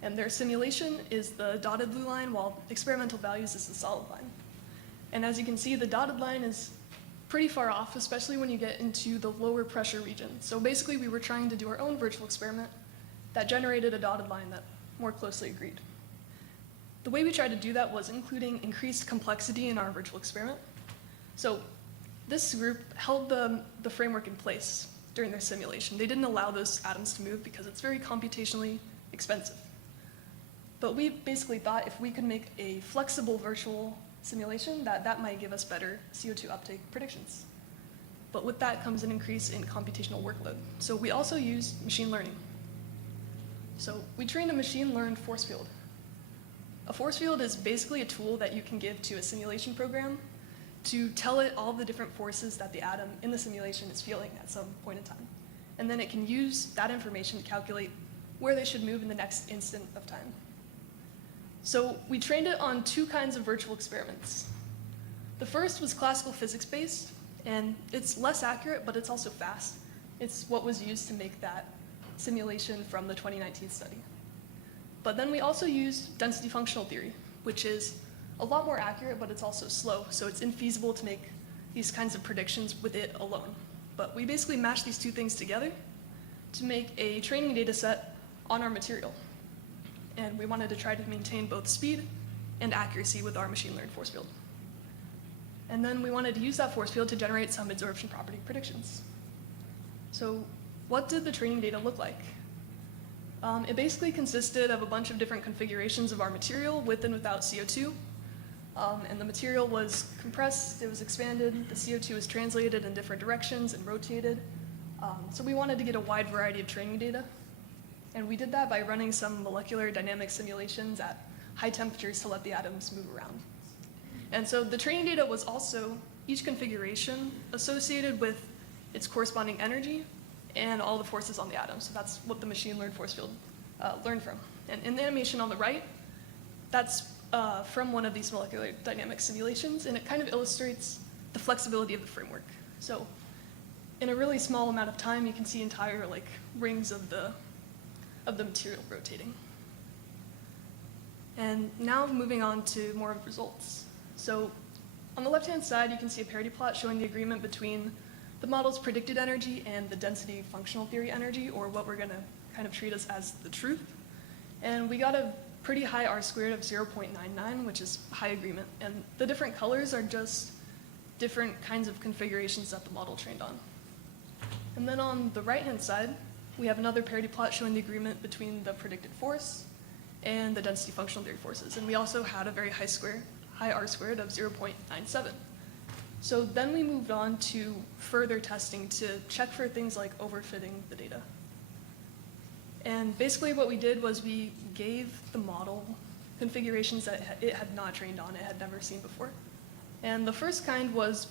And their simulation is the dotted blue line, while experimental values is the solid line. And as you can see, the dotted line is pretty far off, especially when you get into the lower pressure region. So basically, we were trying to do our own virtual experiment that generated a dotted line that more closely agreed. The way we tried to do that was including increased complexity in our virtual experiment. So this group held the framework in place during their simulation. They didn't allow those atoms to move because it's very computationally expensive. But we basically thought if we could make a flexible virtual simulation, that might give us better CO2 uptake predictions. But with that comes an increase in computational workload. So we also used machine learning. So we trained a machine-learned force field. A force field is basically a tool that you can give to a simulation program to tell it all the different forces that the atom in the simulation is feeling at some point in time. And then it can use that information to calculate where they should move in the next instant of time. So we trained it on two kinds of virtual experiments. The first was classical physics-based, and it's less accurate, but it's also fast. It's what was used to make that simulation from the 2019 study. But then we also used density functional theory, which is a lot more accurate, but it's also slow, so it's infeasible to make these kinds of predictions with it alone. But we basically mashed these two things together to make a training data set on our material. And we wanted to try to maintain both speed and accuracy with our machine-learned force field. And then we wanted to use that force field to generate some absorption property predictions. So what did the training data look like? It basically consisted of a bunch of different configurations of our material with and without CO2. And the material was compressed, it was expanded, the CO2 was translated in different directions and rotated. So we wanted to get a wide variety of training data. And we did that by running some molecular dynamic simulations at high temperatures to let the atoms move around. And so the training data was also, each configuration associated with its corresponding energy and all the forces on the atom. So that's what the machine-learned force field learned from. And in the animation on the right, that's from one of these molecular dynamic simulations, and it kind of illustrates the flexibility of the framework. So in a really small amount of time, you can see entire rings of the material rotating. And now moving on to more of the results. So on the left-hand side, you can see a parity plot showing the agreement between the model's predicted energy and the density functional theory energy, or what we're going to kind of treat as the truth. And we got a pretty high R squared of 0.99, which is high agreement. And the different colors are just different kinds of configurations that the model trained on. And then on the right-hand side, we have another parity plot showing the agreement between the predicted force and the density functional theory forces. And we also had a very high R squared of 0.97. So then we moved on to further testing to check for things like overfitting the data. And basically what we did was we gave the model configurations that it had not trained on, it had never seen before. And the first kind was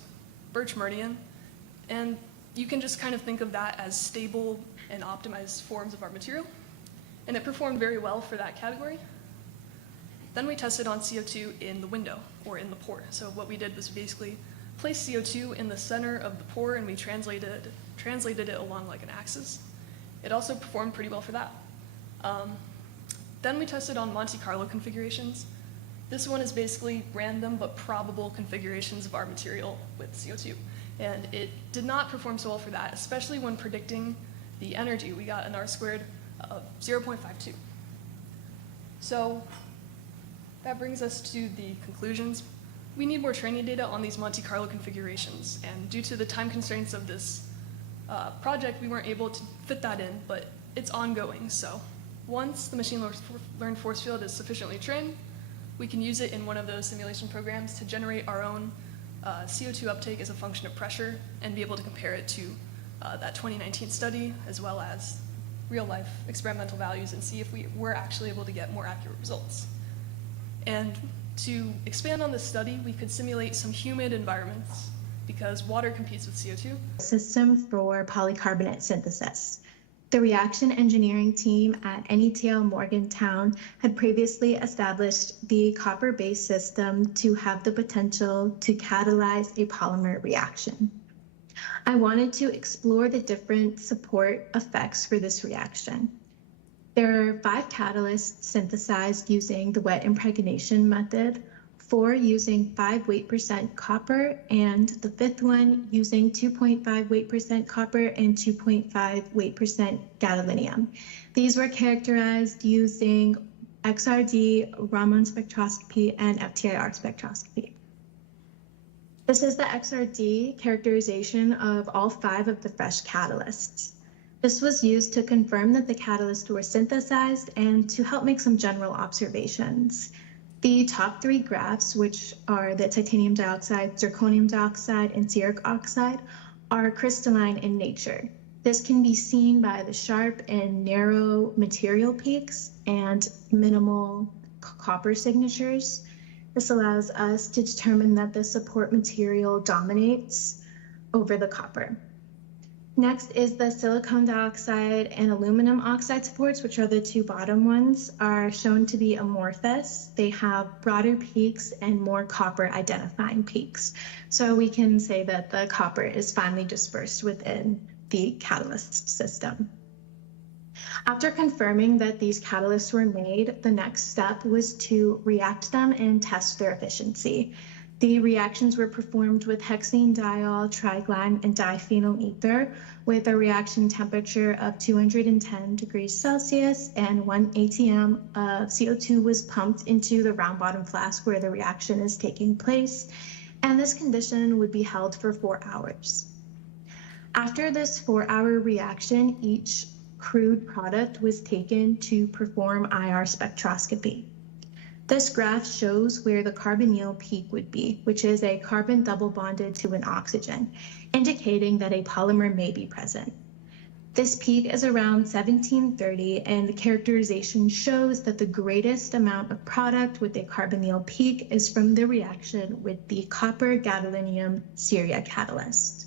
Birch-Merdian, and you can just kind of think of that as stable and optimized forms of our material. And it performed very well for that category. Then we tested on CO2 in the window, or in the pore. So what we did was basically place CO2 in the center of the pore, and we translated it along like an axis. It also performed pretty well for that. Then we tested on Monte Carlo configurations. This one is basically random but probable configurations of our material with CO2. And it did not perform so well for that, especially when predicting the energy. We got an R squared of 0.52. So that brings us to the conclusions. We need more training data on these Monte Carlo configurations. And due to the time constraints of this project, we weren't able to fit that in, but it's ongoing. So once the machine learned force field is sufficiently trained, we can use it in one of those simulation programs to generate our own CO2 uptake as a function of pressure and be able to compare it to that 2019 study as well as real life experimental values and see if we were actually able to get more accurate results. And to expand on this study, we could simulate some humid environments because water competes with CO2. System for polycarbonate synthesis. The reaction engineering team at NETL Morgantown had previously established the copper-based system to have the potential to catalyze a polymer reaction. I wanted to explore the different support effects for this reaction. There are 5 catalysts synthesized using the wet impregnation method, 4 using 5 weight% copper, and the 5th one using 2.5 weight% copper and 2.5 weight% gadolinium. These were characterized using XRD, Raman spectroscopy, and FTIR spectroscopy. This is the XRD characterization of all 5 of the fresh catalysts. This was used to confirm that the catalysts were synthesized and to help make some general observations. The top 3 graphs, which are the titanium dioxide, zirconium dioxide, and cerric oxide, are crystalline in nature. This can be seen by the sharp and narrow material peaks and minimal copper signatures. This allows us to determine that the support material dominates over the copper. Next is the silicon dioxide and aluminum oxide supports, which are the 2 bottom ones, are shown to be amorphous. They have broader peaks and more copper identifying peaks. So we can say that the copper is finely dispersed within the catalyst system. After confirming that these catalysts were made, the next step was to react them and test their efficiency. The reactions were performed with hexene diol, triglyme, and diphenyl ether with a reaction temperature of 210 degrees Celsius, and 1 atm of CO2 was pumped into the round bottom flask where the reaction is taking place, and this condition would be held for 4 hours. After this 4-hour reaction, each crude product was taken to perform IR spectroscopy. This graph shows where the carbonyl peak would be, which is a carbon double bonded to an oxygen, indicating that a polymer may be present. This peak is around 1730, and the characterization shows that the greatest amount of product with a carbonyl peak is from the reaction with the copper gadolinium ceria catalyst.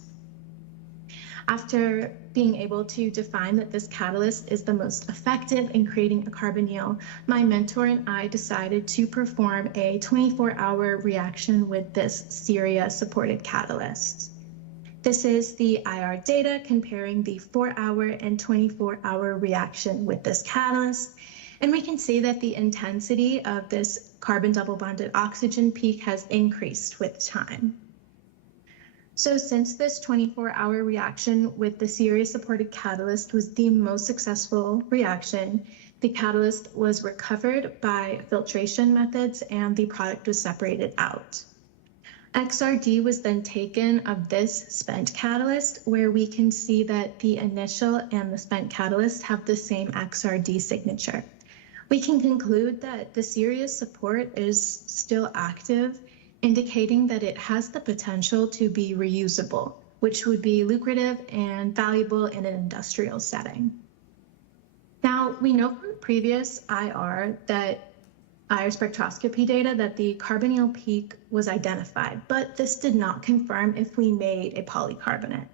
After being able to define that this catalyst is the most effective in creating a carbonyl, my mentor and I decided to perform a 24-hour reaction with this ceria-supported catalyst. This is the IR data comparing the 4-hour and 24-hour reaction with this catalyst, and we can see that the intensity of this carbon double bonded oxygen peak has increased with time. So since this 24-hour reaction with the ceria-supported catalyst was the most successful reaction, the catalyst was recovered by filtration methods and the product was separated out. XRD was then taken of this spent catalyst, where we can see that the initial and the spent catalyst have the same XRD signature. We can conclude that the series support is still active, indicating that it has the potential to be reusable, which would be lucrative and valuable in an industrial setting. Now, we know from the previous IR spectroscopy data that the carbonyl peak was identified, but this did not confirm if we made a polycarbonate.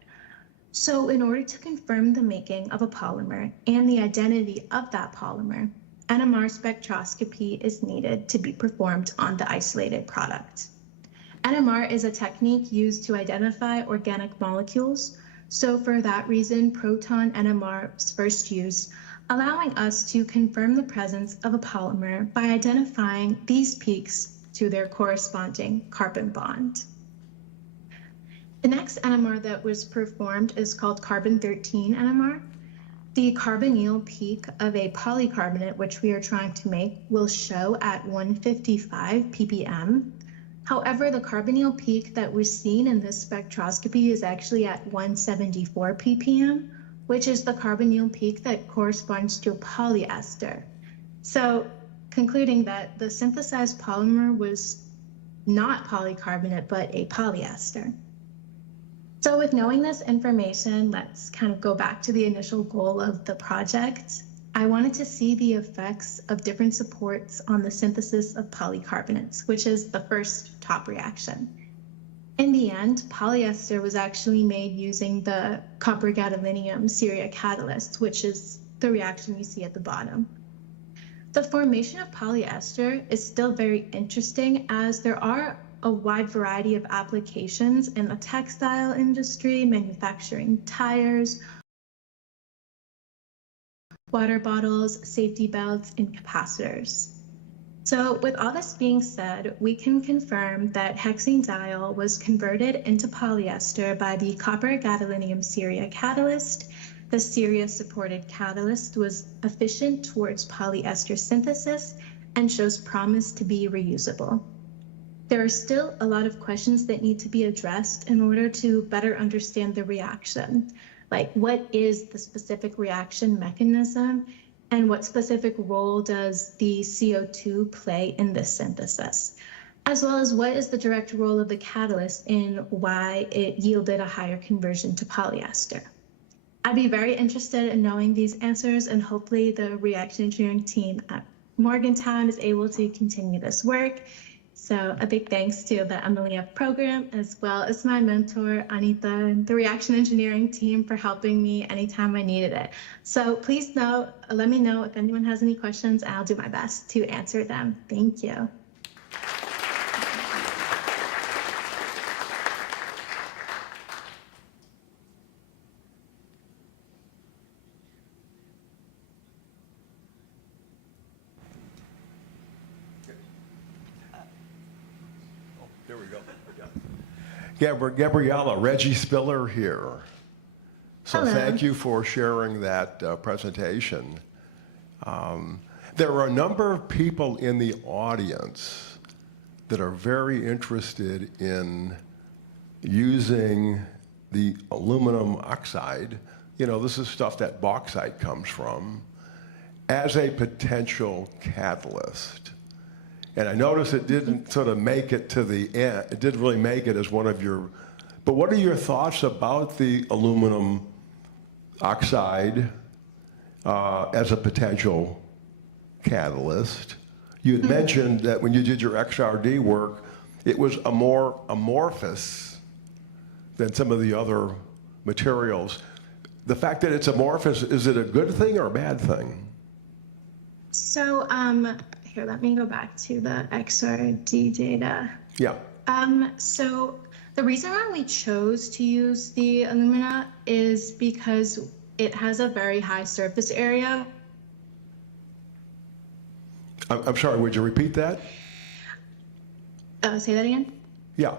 So in order to confirm the making of a polymer and the identity of that polymer, NMR spectroscopy is needed to be performed on the isolated product. NMR is a technique used to identify organic molecules, so for that reason, proton NMR was first used, allowing us to confirm the presence of a polymer by identifying these peaks to their corresponding carbon bond. The next NMR that was performed is called carbon-13 NMR. The carbonyl peak of a polycarbonate, which we are trying to make, will show at 155 ppm. However, the carbonyl peak that was seen in this spectroscopy is actually at 174 ppm, which is the carbonyl peak that corresponds to a polyester. So, concluding that the synthesized polymer was not polycarbonate, but a polyester. So with knowing this information, let's kind of go back to the initial goal of the project. I wanted to see the effects of different supports on the synthesis of polycarbonates, which is the first top reaction. In the end, polyester was actually made using the copper gadolinium Syria catalyst, which is the reaction you see at the bottom. The formation of polyester is still very interesting, as there are a wide variety of applications in the textile industry, manufacturing tires, water bottles, safety belts, and capacitors. So with all this being said, we can confirm that hexanediol was converted into polyester by the copper gadolinium Syria catalyst. The Syria supported catalyst was efficient towards polyester synthesis and shows promise to be reusable. There are still a lot of questions that need to be addressed in order to better understand the reaction, like what is the specific reaction mechanism and what specific role does the CO2 play in this synthesis, as well as what is the direct role of the catalyst in why it yielded a higher conversion to polyester. I'd be very interested in knowing these answers, and hopefully the reaction engineering team at Morgantown is able to continue this work. So a big thanks to the MLEF program, as well as my mentor, Anita, and the reaction engineering team for helping me anytime I needed it. So please let me know if anyone has any questions, and I'll do my best to answer them. Thank you. There we go. Gabriella, Reggie Spiller here. So Hello. Thank you for sharing that presentation. There are a number of people in the audience that are very interested in using the aluminum oxide, this is stuff that bauxite comes from, as a potential catalyst. And I noticed it didn't sort of make it to the end. It didn't really make it as one of your, but what are your thoughts about the aluminum oxide as a potential catalyst? You had mentioned that when you did your XRD work, it was a more amorphous than some of the other materials. The fact that it's amorphous, is it a good thing or a bad thing? So here, let me go back to the XRD data. Yeah. So the reason why we chose to use the alumina is because it has a very high surface area. I'm sorry, would you repeat that? Say that again? Yeah.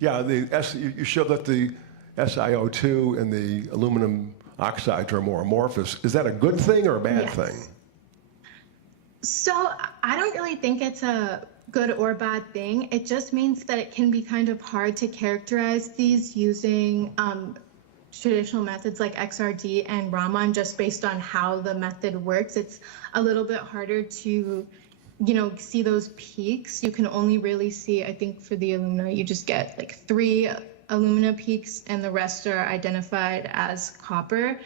Yeah, you showed that the SiO2 and the aluminum oxides are more amorphous. Is that a good thing or a bad thing? So I don't really think it's a good or bad thing. It just means that it can be kind of hard to characterize these using traditional methods like XRD and Raman just based on how the method works. It's a little bit harder to, see those peaks. You can only really see, I think for the alumina, you just get like 3 alumina peaks and the rest are identified as copper.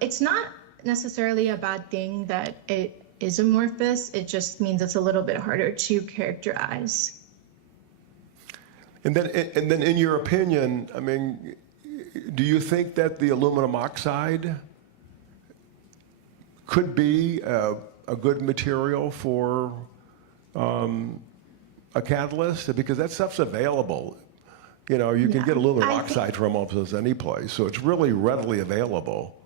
It's not necessarily a bad thing that it is amorphous. It just means it's a little bit harder to characterize. And then in your opinion, I mean, do you think that the aluminum oxide could be a good material for a catalyst? Because that stuff's available. You can get aluminum oxide from almost any place, so it's really readily available.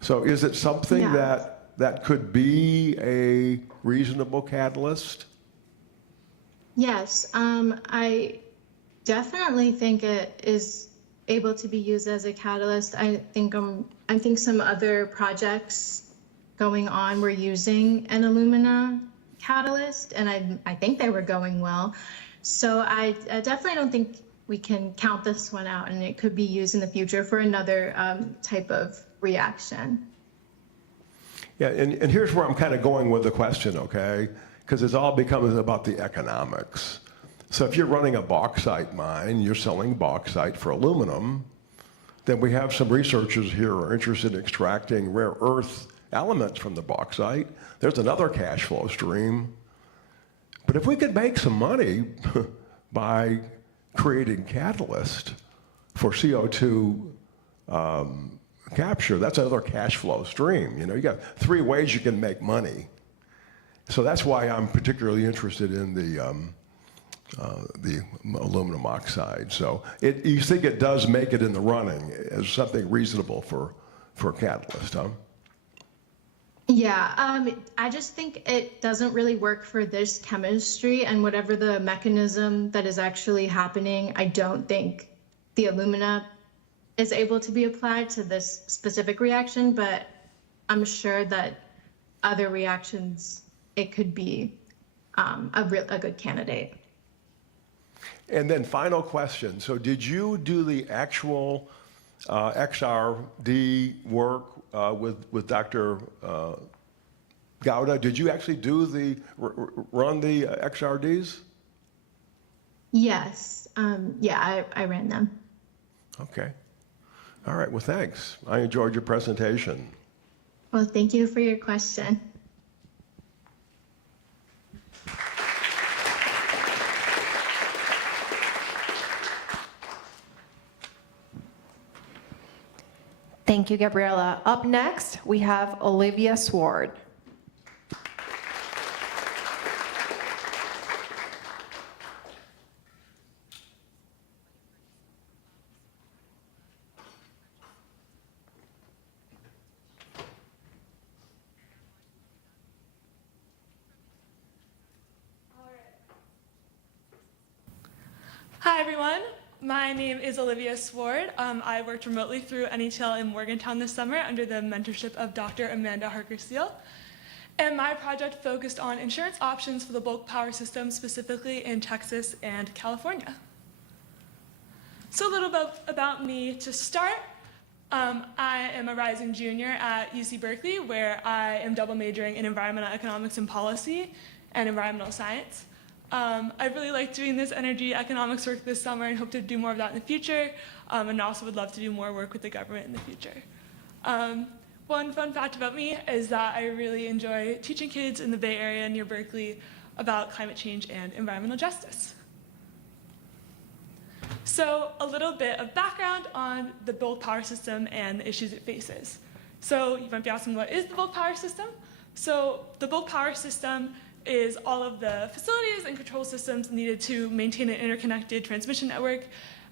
So is it something that could be a reasonable catalyst? Yes, I definitely think it is able to be used as a catalyst. I think some other projects going on were using an alumina catalyst, and I think they were going well. So I definitely don't think we can count this one out, and it could be used in the future for another type of reaction. Yeah, and here's where I'm kind of going with the question, okay? Because it's all becomes about the economics. So if you're running a bauxite mine, you're selling bauxite for aluminum, then we have some researchers here who are interested in extracting rare earth elements from the bauxite. There's another cash flow stream. But if we could make some money by creating catalyst for CO2 capture, that's another cash flow stream. You got 3 ways you can make money. So that's why I'm particularly interested in the aluminum oxide. So you think it does make it in the running as something reasonable for a catalyst, huh? Yeah, I just think it doesn't really work for this chemistry, and whatever the mechanism that is actually happening, I don't think the alumina is able to be applied to this specific reaction, but I'm sure that other reactions, it could be a good candidate. And then final question. So did you do the actual XRD work with Dr. Gowda? Did you actually run the XRDs? Yes, I ran them. Okay. All right, well, thanks. I enjoyed your presentation. Well, thank you for your question. Thank you, Gabriela. Up next, we have Olivia Sword. Hi, everyone. My name is Olivia Sword. I worked remotely through NETL in Morgantown this summer under the mentorship of Dr. Amanda Harker-Steele. And my project focused on insurance options for the bulk power system, specifically in Texas and California. So a little bit about me to start. I am a rising junior at UC Berkeley, where I am double majoring in environmental economics and policy and environmental science. I really liked doing this energy economics work this summer and hope to do more of that in the future, and also would love to do more work with the government in the future. One fun fact about me is that I really enjoy teaching kids in the Bay Area near Berkeley about climate change and environmental justice. So a little bit of background on the bulk power system and the issues it faces. So you might be asking, what is the bulk power system? So the bulk power system is all of the facilities and control systems needed to maintain an interconnected transmission network,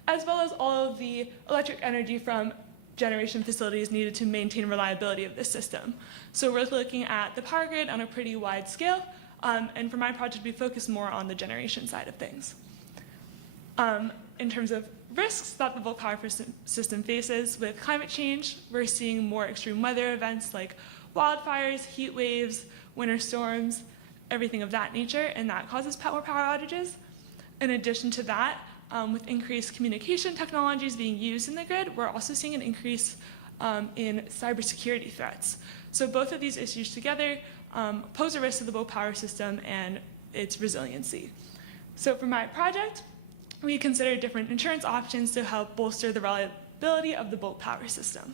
as well as all of the electric energy from generation facilities needed to maintain reliability of this system. So we're looking at the power grid on a pretty wide scale, and for my project, we focus more on the generation side of things. In terms of risks that the bulk power system faces with climate change, we're seeing more extreme weather events like wildfires, heat waves, winter storms, everything of that nature, and that causes more power outages. In addition to that, with increased communication technologies being used in the grid, we're also seeing an increase in cybersecurity threats. So both of these issues together pose a risk to the bulk power system and its resiliency. So for my project, we considered different insurance options to help bolster the reliability of the bulk power system.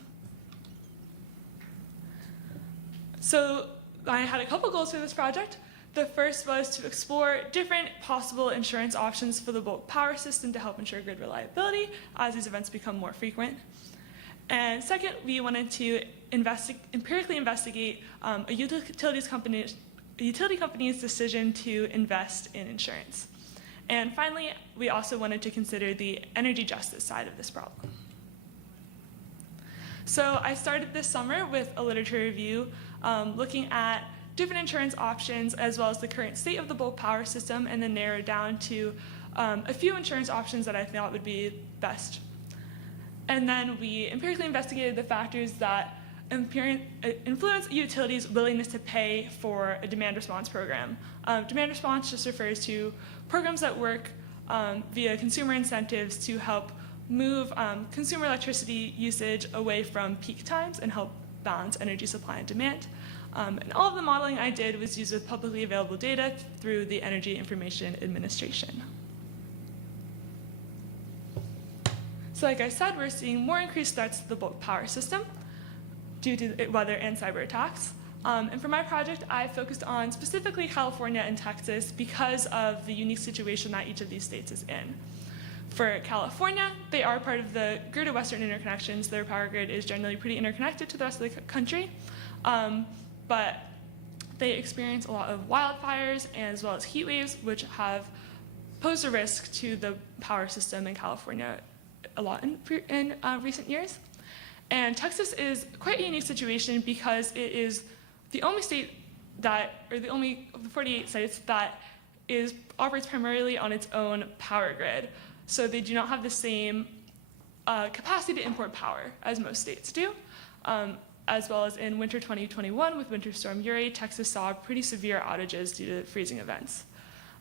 So I had a couple goals for this project. The first was to explore different possible insurance options for the bulk power system to help ensure grid reliability as these events become more frequent. And second, we wanted to empirically investigate a utility company's decision to invest in insurance. And finally, we also wanted to consider the energy justice side of this problem. So I started this summer with a literature review looking at different insurance options as well as the current state of the bulk power system, and then narrowed down to a few insurance options that I thought would be best. And then we empirically investigated the factors that influence a utility's willingness to pay for a demand response program. Demand response just refers to programs that work via consumer incentives to help move consumer electricity usage away from peak times and help balance energy supply and demand. And all of the modeling I did was used with publicly available data through the Energy Information Administration. So like I said, we're seeing more increased threats to the bulk power system due to weather and cyber attacks. And for my project, I focused on specifically California and Texas because of the unique situation that each of these states is in. For California, they are part of the grid of Western interconnections. Their power grid is generally pretty interconnected to the rest of the country. But they experience a lot of wildfires as well as heat waves, which have posed a risk to the power system in California a lot in recent years. And Texas is quite a unique situation because it is the only state that, or the only of the 48 states that operates primarily on its own power grid. So they do not have the same capacity to import power as most states do. As well as in winter 2021 with Winter Storm Uri, Texas saw pretty severe outages due to freezing events.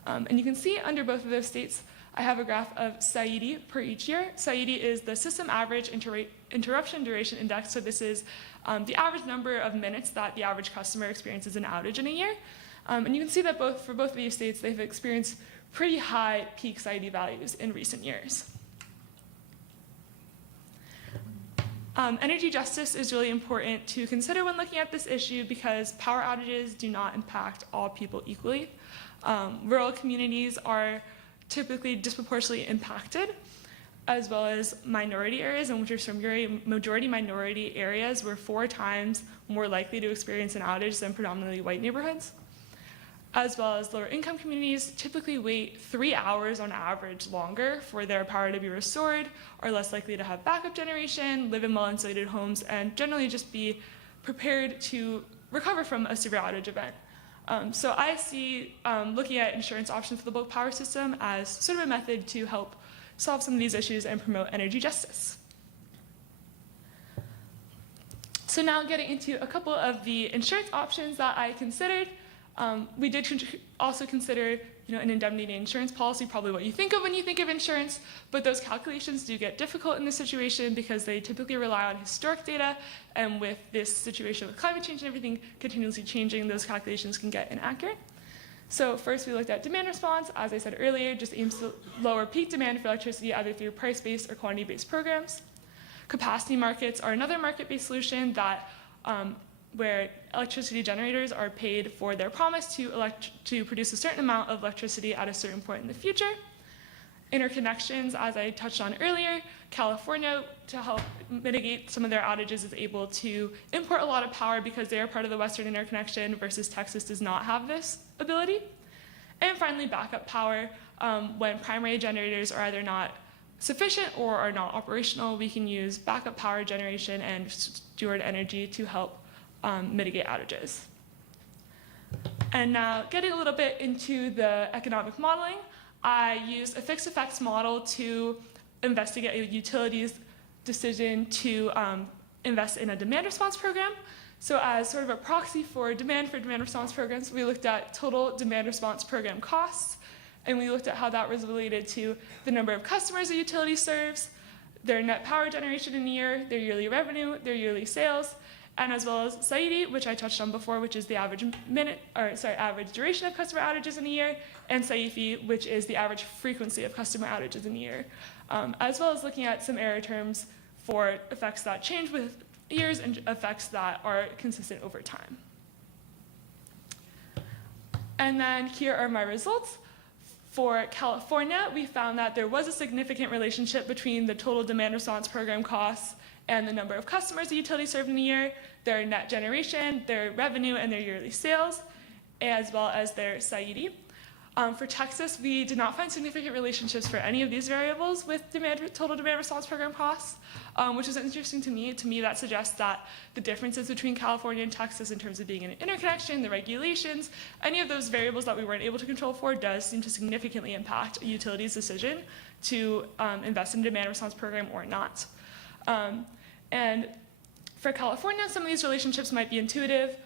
And you can see under both of those states, I have a graph of SAIDI per each year. SAIDI is the System Average Interruption Duration Index. So this is the average number of minutes that the average customer experiences an outage in a year. And you can see that for both of these states, they've experienced pretty high peak SAIDI values in recent years. Energy justice is really important to consider when looking at this issue because power outages do not impact all people equally. Rural communities are typically disproportionately impacted, as well as minority areas. In Winter Storm Uri, majority minority areas were 4 times more likely to experience an outage than predominantly white neighborhoods. As well as lower income communities typically wait 3 hours on average longer for their power to be restored, are less likely to have backup generation, live in well-insulated homes, and generally just be prepared to recover from a severe outage event. So I see looking at insurance options for the bulk power system as sort of a method to help solve some of these issues and promote energy justice. So now getting into a couple of the insurance options that I considered. We did also consider an indemnity insurance policy, probably what you think of when you think of insurance, but those calculations do get difficult in this situation because they typically rely on historic data, and with this situation with climate change and everything continuously changing, those calculations can get inaccurate. So first we looked at demand response. As I said earlier, just aims to lower peak demand for electricity either through price-based or quantity-based programs. Capacity markets are another market-based solution that where electricity generators are paid for their promise to produce a certain amount of electricity at a certain point in the future. Interconnections, as I touched on earlier, California, to help mitigate some of their outages, is able to import a lot of power because they are part of the Western interconnection versus Texas does not have this ability. And finally, backup power. When primary generators are either not sufficient or are not operational, we can use backup power generation and stored energy to help mitigate outages. And now getting a little bit into the economic modeling, I used a fixed effects model to investigate a utility's decision to invest in a demand response program. So as sort of a proxy for demand response programs, we looked at total demand response program costs, and we looked at how that was related to the number of customers a utility serves, their net power generation in a year, their yearly revenue, their yearly sales, and as well as SAIDI, which I touched on before, which is the average duration of customer outages in a year, and SAIFI, which is the average frequency of customer outages in a year, as well as looking at some error terms for effects that change with years and effects that are consistent over time. And then here are my results. For California, we found that there was a significant relationship between the total demand response program costs and the number of customers the utility served in a year, their net generation, their revenue, and their yearly sales, as well as their SAIDI. For Texas, we did not find significant relationships for any of these variables with total demand response program costs, which is interesting to me. To me, that suggests that the differences between California and Texas in terms of being an interconnection, the regulations, any of those variables that we weren't able to control for does seem to significantly impact a utility's decision to invest in a demand response program or not. And for California, some of these relationships might be intuitive.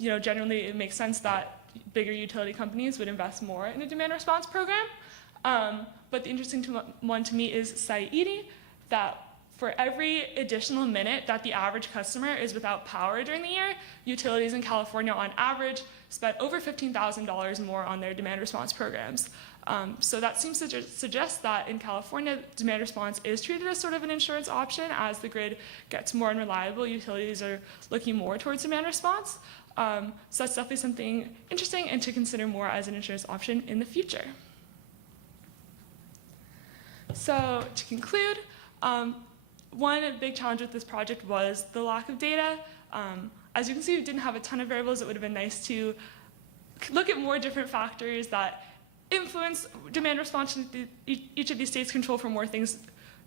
Generally, it makes sense that bigger utility companies would invest more in a demand response program. But the interesting one to me is SAIDI, that for every additional minute that the average customer is without power during the year, utilities in California on average spent over $15,000 more on their demand response programs. So that seems to suggest that in California, demand response is treated as sort of an insurance option. As the grid gets more unreliable, utilities are looking more towards demand response. So that's definitely something interesting and to consider more as an insurance option in the future. So to conclude, one big challenge with this project was the lack of data. As you can see, we didn't have a ton of variables. It would have been nice to look at more different factors that influence demand response. Each of these states control for more things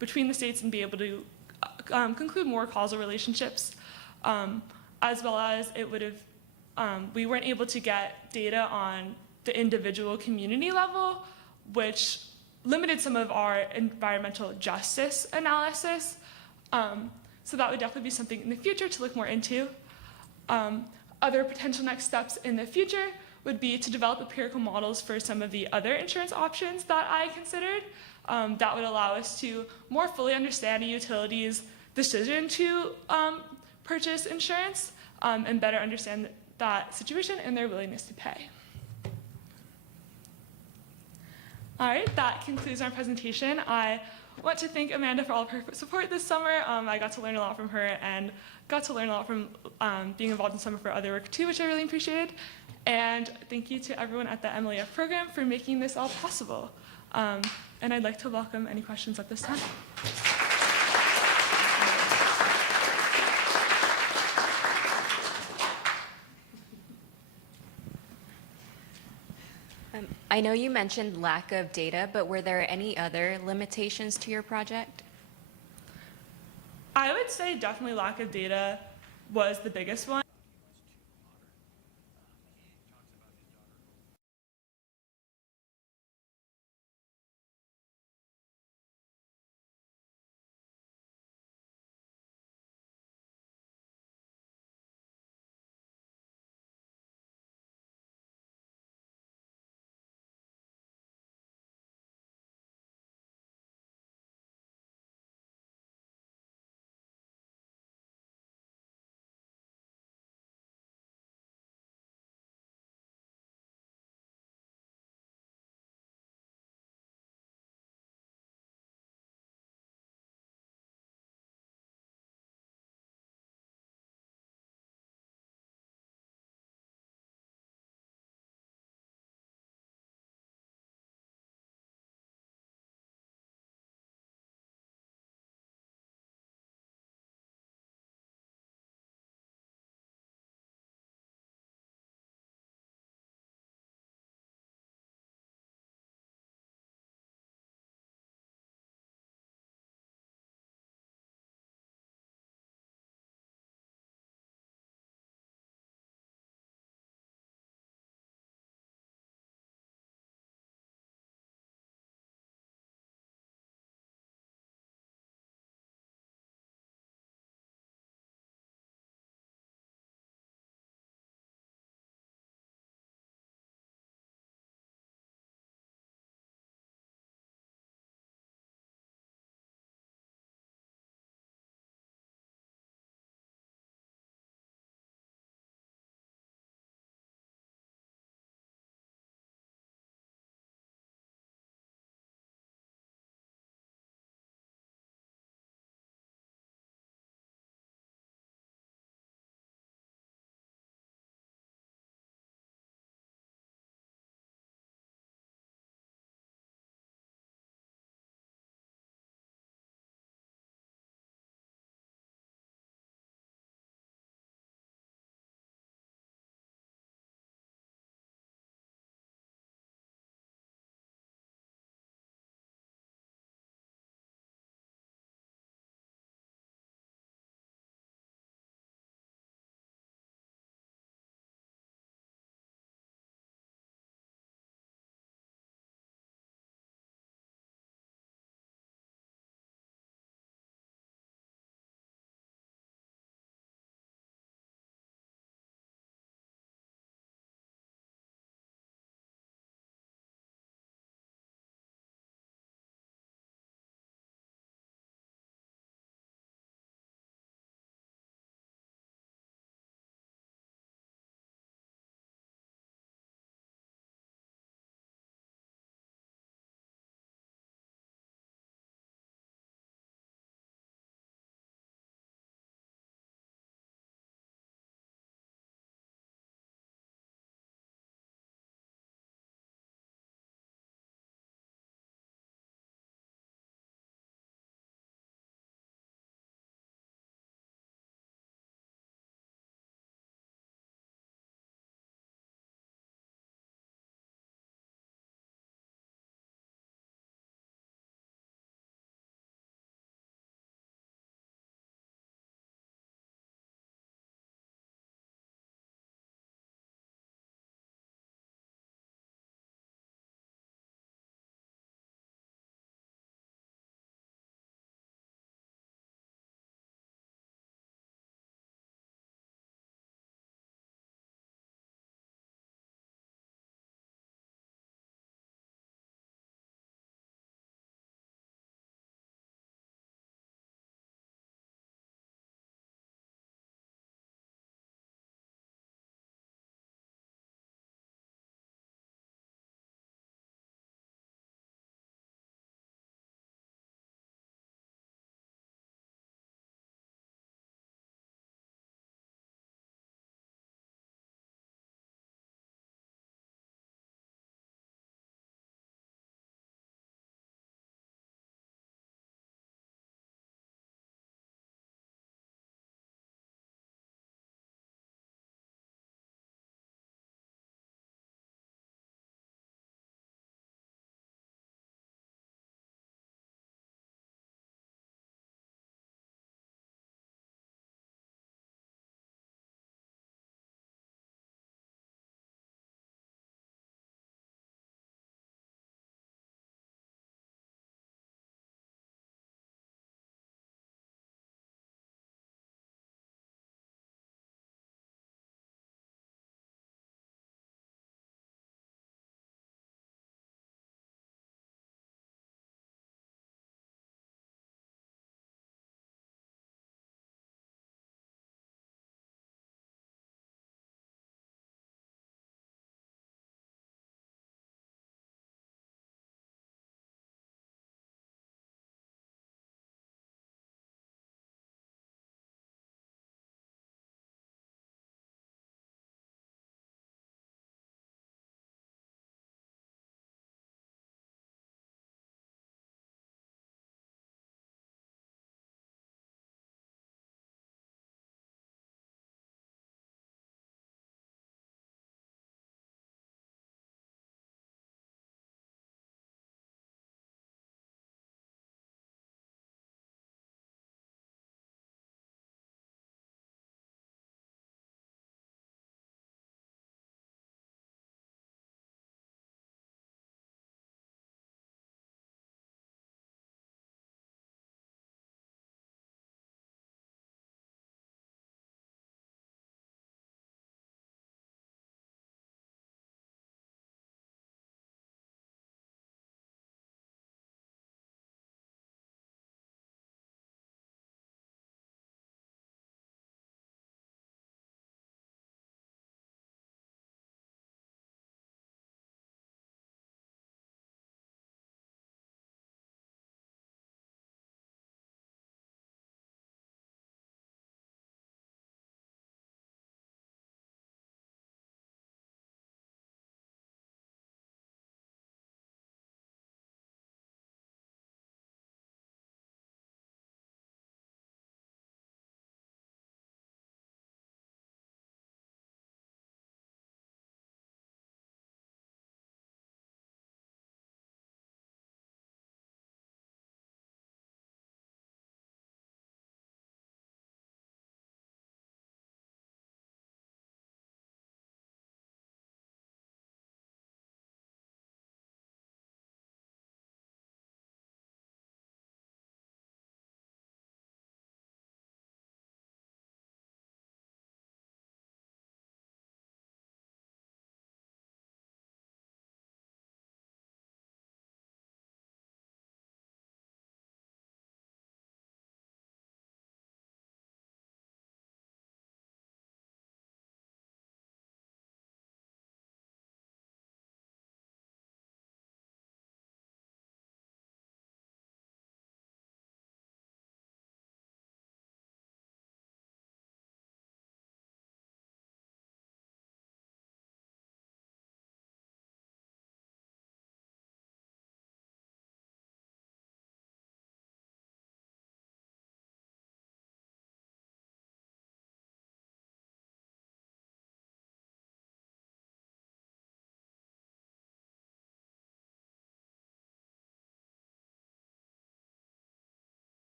between the states and be able to conclude more causal relationships, as well as it would have, we weren't able to get data on the individual community level, which limited some of our environmental justice analysis. So that would definitely be something in the future to look more into. Other potential next steps in the future would be to develop empirical models for some of the other insurance options that I considered. That would allow us to more fully understand a utility's decision to purchase insurance and better understand that situation and their willingness to pay. All right, that concludes our presentation. I want to thank Amanda for all of her support this summer. I got to learn a lot from her and got to learn a lot from being involved in some of her other work too, which I really appreciated. And thank you to everyone at the MLEF program for making this all possible. And I'd like to welcome any questions at this time. I know you mentioned lack of data, but were there any other limitations to your project? I would say definitely lack of data was the biggest one.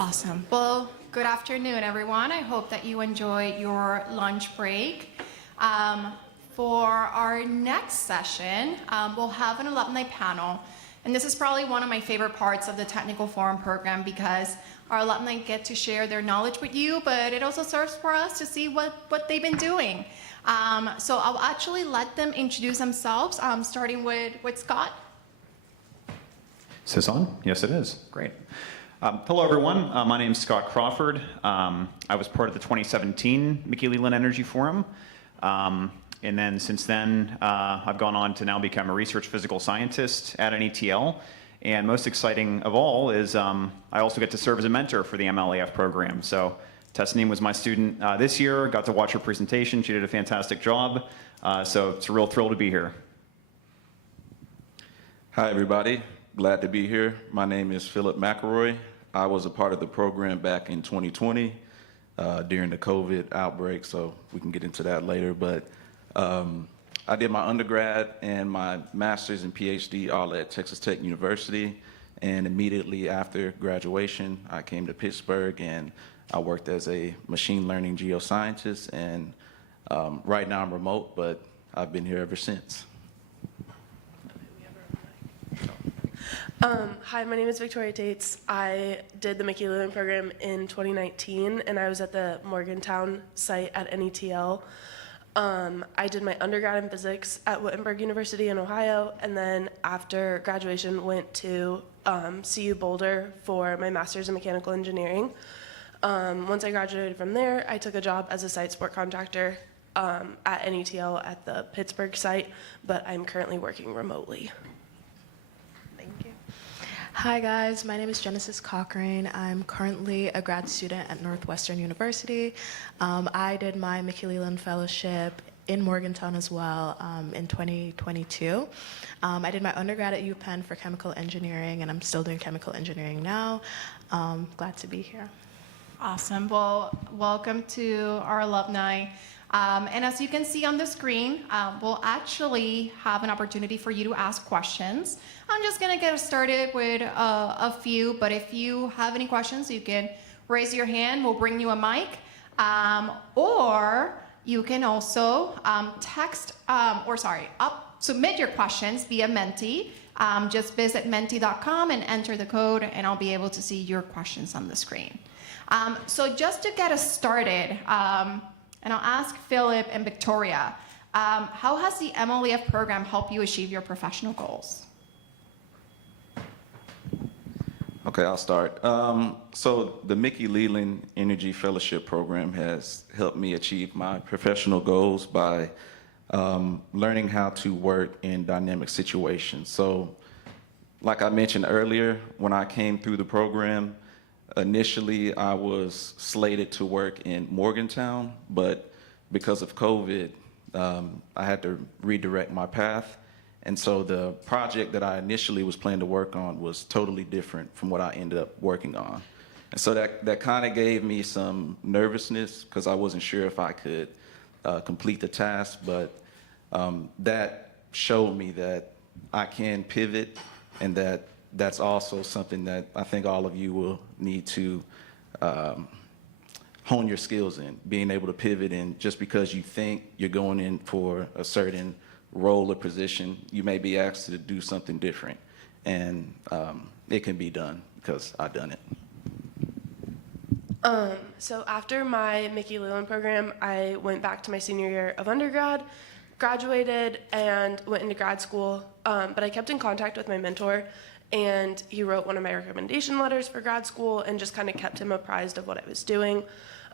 Awesome. Well, good afternoon, everyone. I hope that you enjoyed your lunch break. For our next session, we'll have an alumni panel. And this is probably one of my favorite parts of the Technical Forum program because our alumni get to share their knowledge with you, but it also serves for us to see what they've been doing. So I'll actually let them introduce themselves, starting with Scott. Is this on? Yes, it is. Great. Hello, everyone. My name is Scott Crawford. I was part of the 2017 Mickey Leland Energy Forum. And then since then, I've gone on to now become a research physical scientist at NETL. And most exciting of all is I also get to serve as a mentor for the MLAF program. So Tessneem was my student this year. Got to watch her presentation. She did a fantastic job. So it's a real thrill to be here. Hi, everybody. Glad to be here. My name is Philip McElroy. I was a part of the program back in 2020 during the COVID outbreak, so we can get into that later. But I did my undergrad and my master's and PhD all at Texas Tech University. And immediately after graduation, I came to Pittsburgh and I worked as a machine learning geoscientist. And right now I'm remote, but I've been here ever since. Hi, my name is Victoria Tates. I did the Mickey Leland program in 2019, and I was at the Morgantown site at NETL. I did my undergrad in physics at Wittenberg University in Ohio, and then after graduation went to CU Boulder for my master's in mechanical engineering. Once I graduated from there, I took a job as a site support contractor at NETL at the Pittsburgh site, but I'm currently working remotely. Hi guys, my name is Genesis Cochrane. I'm currently a grad student at Northwestern University. I did my Mickey Leland Fellowship in Morgantown as well in 2022. I did my undergrad at UPenn for chemical engineering, and I'm still doing chemical engineering now. Glad to be here. Awesome. Well, welcome to our alumni. And as you can see on the screen, we'll actually have an opportunity for you to ask questions. I'm just going to get started with a few, but if you have any questions, you can raise your hand. We'll bring you a mic. Or you can also submit your questions via Menti. Just visit menti.com and enter the code, and I'll be able to see your questions on the screen. So just to get us started, and I'll ask Philip and Victoria, how has the MLEF program helped you achieve your professional goals? Okay, I'll start. So the Mickey Leland Energy Fellowship Program has helped me achieve my professional goals by learning how to work in dynamic situations. So like I mentioned earlier, when I came through the program, initially I was slated to work in Morgantown, but because of COVID, I had to redirect my path. And so the project that I initially was planning to work on was totally different from what I ended up working on. And so that kind of gave me some nervousness because I wasn't sure if I could complete the task, but that showed me that I can pivot, and that's also something that I think all of you will need to hone your skills in, being able to pivot. And just because you think you're going in for a certain role or position, you may be asked to do something different. And it can be done because I've done it. So after my Mickey Leland program, I went back to my senior year of undergrad, graduated, and went into grad school. But I kept in contact with my mentor, and he wrote one of my recommendation letters for grad school and just kind of kept him apprised of what I was doing.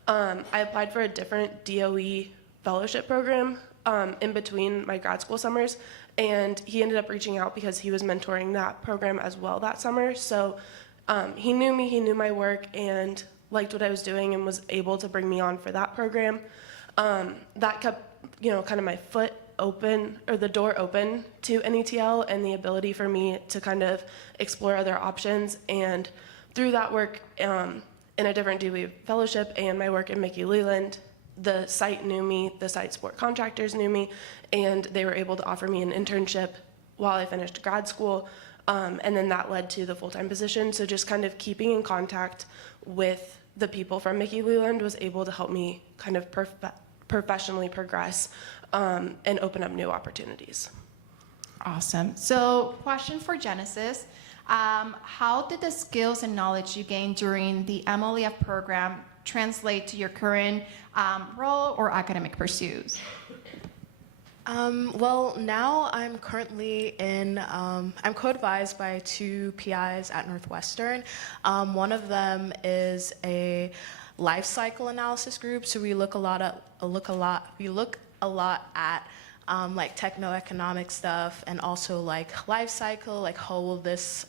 I applied for a different DOE fellowship program in between my grad school summers, and he ended up reaching out because he was mentoring that program as well that summer. So he knew me, he knew my work, and liked what I was doing and was able to bring me on for that program. That kept, kind of my foot open, or the door open to NETL and the ability for me to kind of explore other options. And through that work in a different DOE fellowship and my work in Mickey Leland, the site knew me, the site support contractors knew me, and they were able to offer me an internship while I finished grad school And then that led to the full-time position. So just kind of keeping in contact with the people from Mickey Leland was able to help me kind of professionally progress and open up new opportunities. Awesome. So, question for Genesis. How did the skills and knowledge you gained during the MLEF program translate to your current role or academic pursuits? Well, now I'm currently I'm co-advised by 2 PIs at Northwestern. One of them is a life cycle analysis group, so we look a lot at like techno-economic stuff and also like life cycle, like how will this,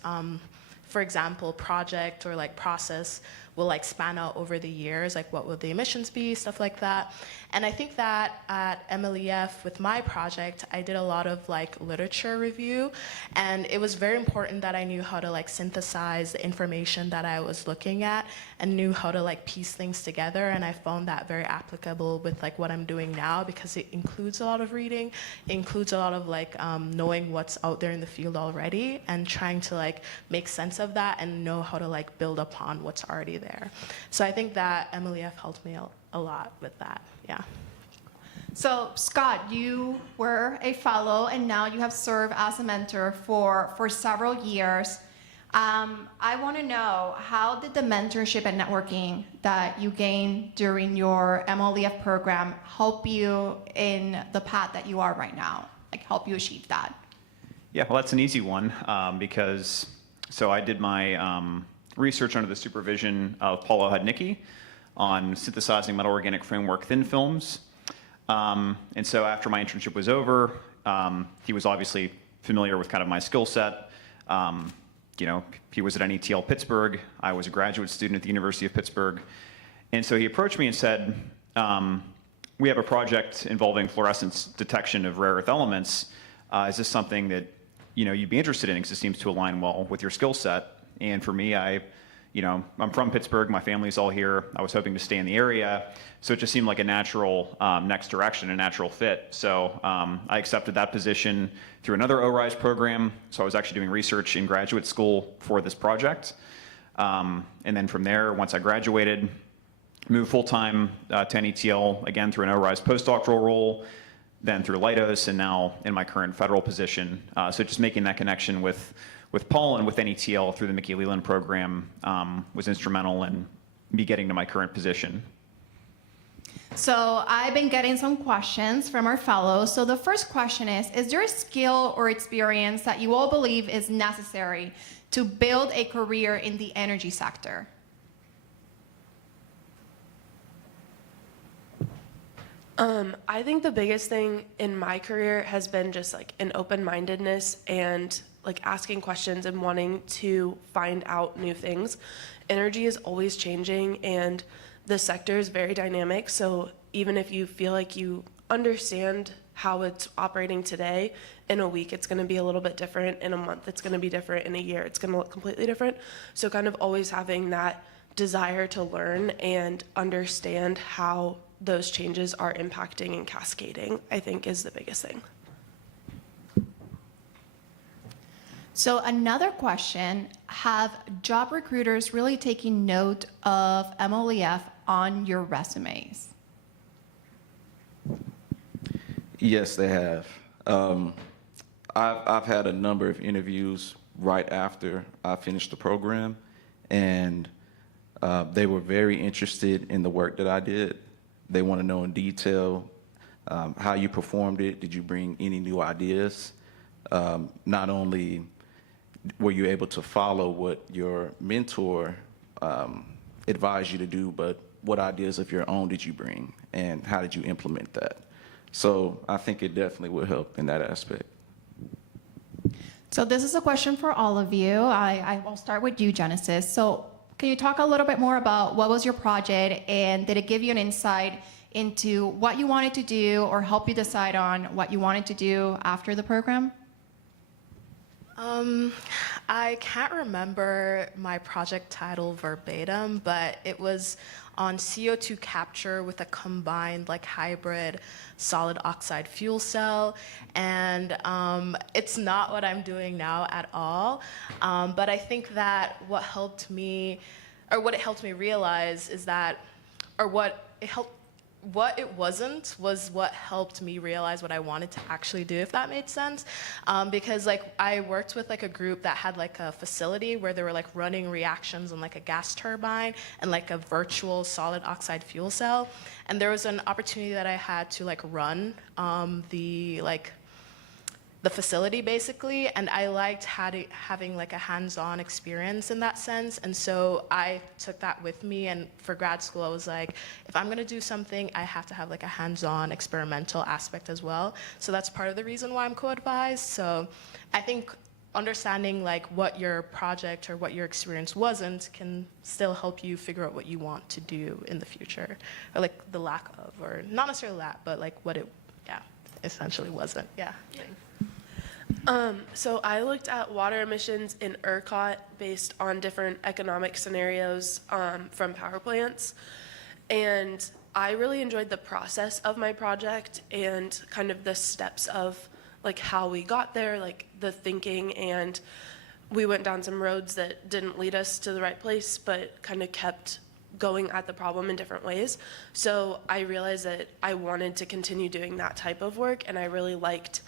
for example, project or like process will like span out over the years, like what will the emissions be, stuff like that. And I think that at MLEF with my project, I did a lot of like literature review, and it was very important that I knew how to like synthesize the information that I was looking at and knew how to like piece things together. And I found that very applicable with like what I'm doing now, because it includes a lot of reading, it includes a lot of like knowing what's out there in the field already and trying to like make sense of that and know how to like build upon what's already there. So I think that MLEF helped me a lot with that, yeah. So, Scott, you were a fellow and now you have served as a mentor for several years. I want to know, how did the mentorship and networking that you gained during your MLEF program help you in the path that you are right now? Like, help you achieve that? Yeah, well, that's an easy one because, so I did my research under the supervision of Paulo Hudnicki on synthesizing metal organic framework thin films. And so after my internship was over, he was obviously familiar with kind of my skill set. You know, he was at NETL Pittsburgh. I was a graduate student at the University of Pittsburgh. And so he approached me and said, we have a project involving fluorescence detection of rare earth elements. Is this something that, you know, you'd be interested in, because it seems to align well with your skill set? And for me, I'm from Pittsburgh. My family's all here. I was hoping to stay in the area. So it just seemed like a natural next direction, a natural fit. So I accepted that position through another ORISE program. So I was actually doing research in graduate school for this project. And then from there, once I graduated, moved full-time to NETL, again through an ORISE postdoctoral role, then through Leidos, and now in my current federal position. So just making that connection with Paul and with NETL through the Mickey Leland program was instrumental in me getting to my current position. So I've been getting some questions from our fellows. So the first question is there a skill or experience that you all believe is necessary to build a career in the energy sector? I think the biggest thing in my career has been just like an open-mindedness and like asking questions and wanting to find out new things. Energy is always changing and the sector is very dynamic. So even if you feel like you understand how it's operating today, in a week it's going to be a little bit different, in a month it's going to be different, in a year it's going to look completely different. So kind of always having that desire to learn and understand how those changes are impacting and cascading, I think, is the biggest thing. So another question, have job recruiters really taken note of MLEF on your resumes? Yes, they have. I've had a number of interviews right after I finished the program, and they were very interested in the work that I did. They want to know in detail how you performed it. Did you bring any new ideas? Not only were you able to follow what your mentor advised you to do, but what ideas of your own did you bring, and how did you implement that? So I think it definitely will help in that aspect. So this is a question for all of you. I will start with you, Genesis. So can you talk a little bit more about what was your project, and did it give you an insight into what you wanted to do or help you decide on what you wanted to do after the program? I can't remember my project title verbatim, but it was on CO2 capture with a combined like hybrid solid oxide fuel cell. And it's not what I'm doing now at all. But I think that what it helped me realize is that, or what it wasn't was what helped me realize what I wanted to actually do, if that made sense. Because like I worked with like a group that had like a facility where they were like running reactions on like a gas turbine and like a virtual solid oxide fuel cell. And there was an opportunity that I had to like run the facility basically, and I liked having like a hands-on experience in that sense, and so I took that with me, and for grad school I was like, if I'm gonna do something, I have to have like a hands-on experimental aspect as well. So that's part of the reason why I'm co-advised. So I think understanding like what your project or what your experience wasn't can still help you figure out what you want to do in the future, or like the lack of, or not necessarily that, but like what it, yeah, essentially wasn't, yeah. So I looked at water emissions in ERCOT based on different economic scenarios from power plants. And I really enjoyed the process of my project and kind of the steps of like how we got there, like the thinking, and we went down some roads that didn't lead us to the right place, but kind of kept going at the problem in different ways. So I realized that I wanted to continue doing that type of work, and I really liked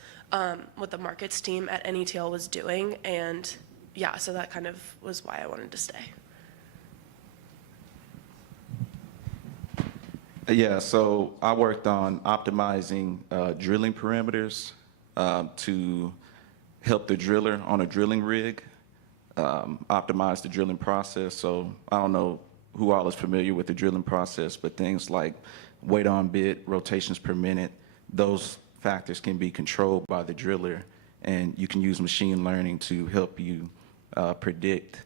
what the markets team at NETL was doing, and yeah, so that kind of was why I wanted to stay. Yeah, so I worked on optimizing drilling parameters to help the driller on a drilling rig optimize the drilling process. So I don't know who all is familiar with the drilling process, but things like weight on bit, rotations per minute, those factors can be controlled by the driller, and you can use machine learning to help you predict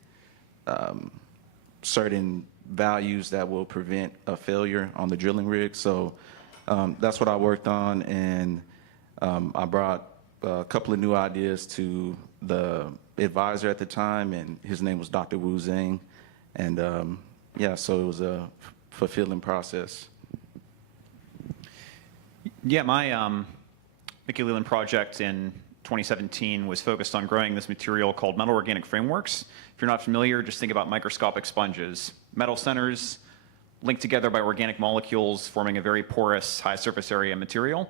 certain values that will prevent a failure on the drilling rig. So that's what I worked on, and I brought a couple of new ideas to the advisor at the time, and his name was Dr. Wu Zhang, and yeah, so it was a fulfilling process. Yeah, my Mickey Leland project in 2017 was focused on growing this material called metal organic frameworks. If you're not familiar, just think about microscopic sponges. Metal centers linked together by organic molecules forming a very porous, high surface area material.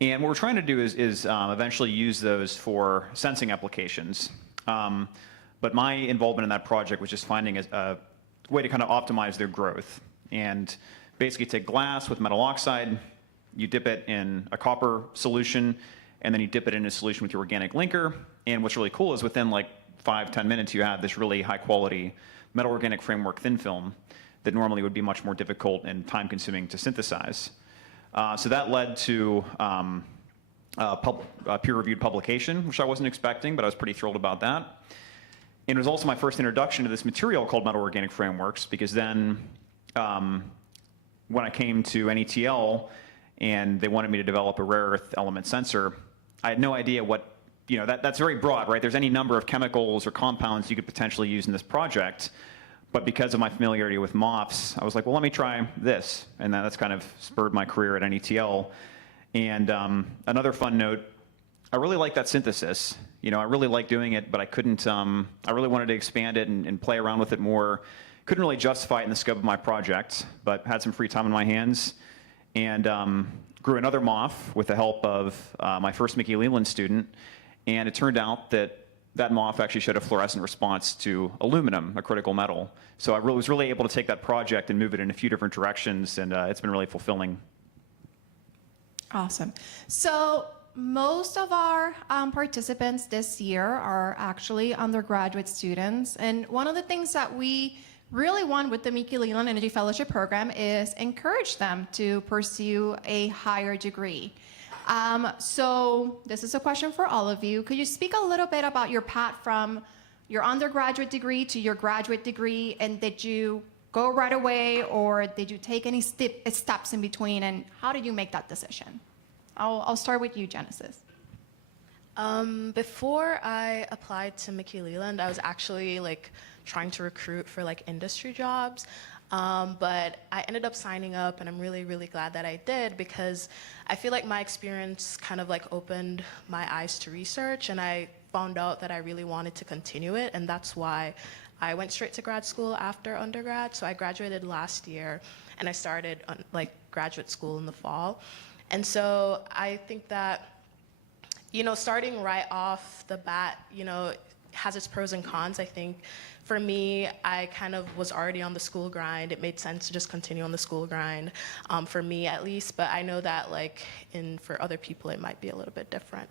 And what we're trying to do is eventually use those for sensing applications. But my involvement in that project was just finding a way to kind of optimize their growth. And basically take glass with metal oxide, you dip it in a copper solution, and then you dip it in a solution with your organic linker. And what's really cool is within like 5-10 minutes, you have this really high quality metal organic framework thin film that normally would be much more difficult and time consuming to synthesize. So that led to a peer-reviewed publication, which I wasn't expecting, but I was pretty thrilled about that. And it was also my first introduction to this material called metal organic frameworks, because then when I came to NETL and they wanted me to develop a rare earth element sensor, I had no idea what, you know, that's very broad, right? There's any number of chemicals or compounds you could potentially use in this project. But because of my familiarity with MOFs, I was like, well, let me try this. And that's kind of spurred my career at NETL. And another fun note, I really like that synthesis. You know, I really like doing it, but I couldn't, I really wanted to expand it and play around with it more. Couldn't really justify it in the scope of my project, but had some free time on my hands. And grew another MOF with the help of my first Mickey Leland student. And it turned out that that MOF actually showed a fluorescent response to aluminum, a critical metal. So I was really able to take that project and move it in a few different directions, and it's been really fulfilling. Awesome. So most of our participants this year are actually undergraduate students. And one of the things that we really want with the Mickey Leland Energy Fellowship Program is encourage them to pursue a higher degree. So this is a question for all of you. Could you speak a little bit about your path from your undergraduate degree to your graduate degree, and did you go right away, or did you take any steps in between, and how did you make that decision? I'll start with you, Genesis. Before I applied to Mickey Leland, I was actually like trying to recruit for like industry jobs. But I ended up signing up, and I'm really, really glad that I did, because I feel like my experience kind of like opened my eyes to research, and I found out that I really wanted to continue it, and that's why I went straight to grad school after undergrad. So I graduated last year, and I started like graduate school in the fall. And so I think that, you know, starting right off the bat, you know, has its pros and cons. I think for me, I kind of was already on the school grind. It made sense to just continue on the school grind, for me at least. But I know that like for other people, it might be a little bit different.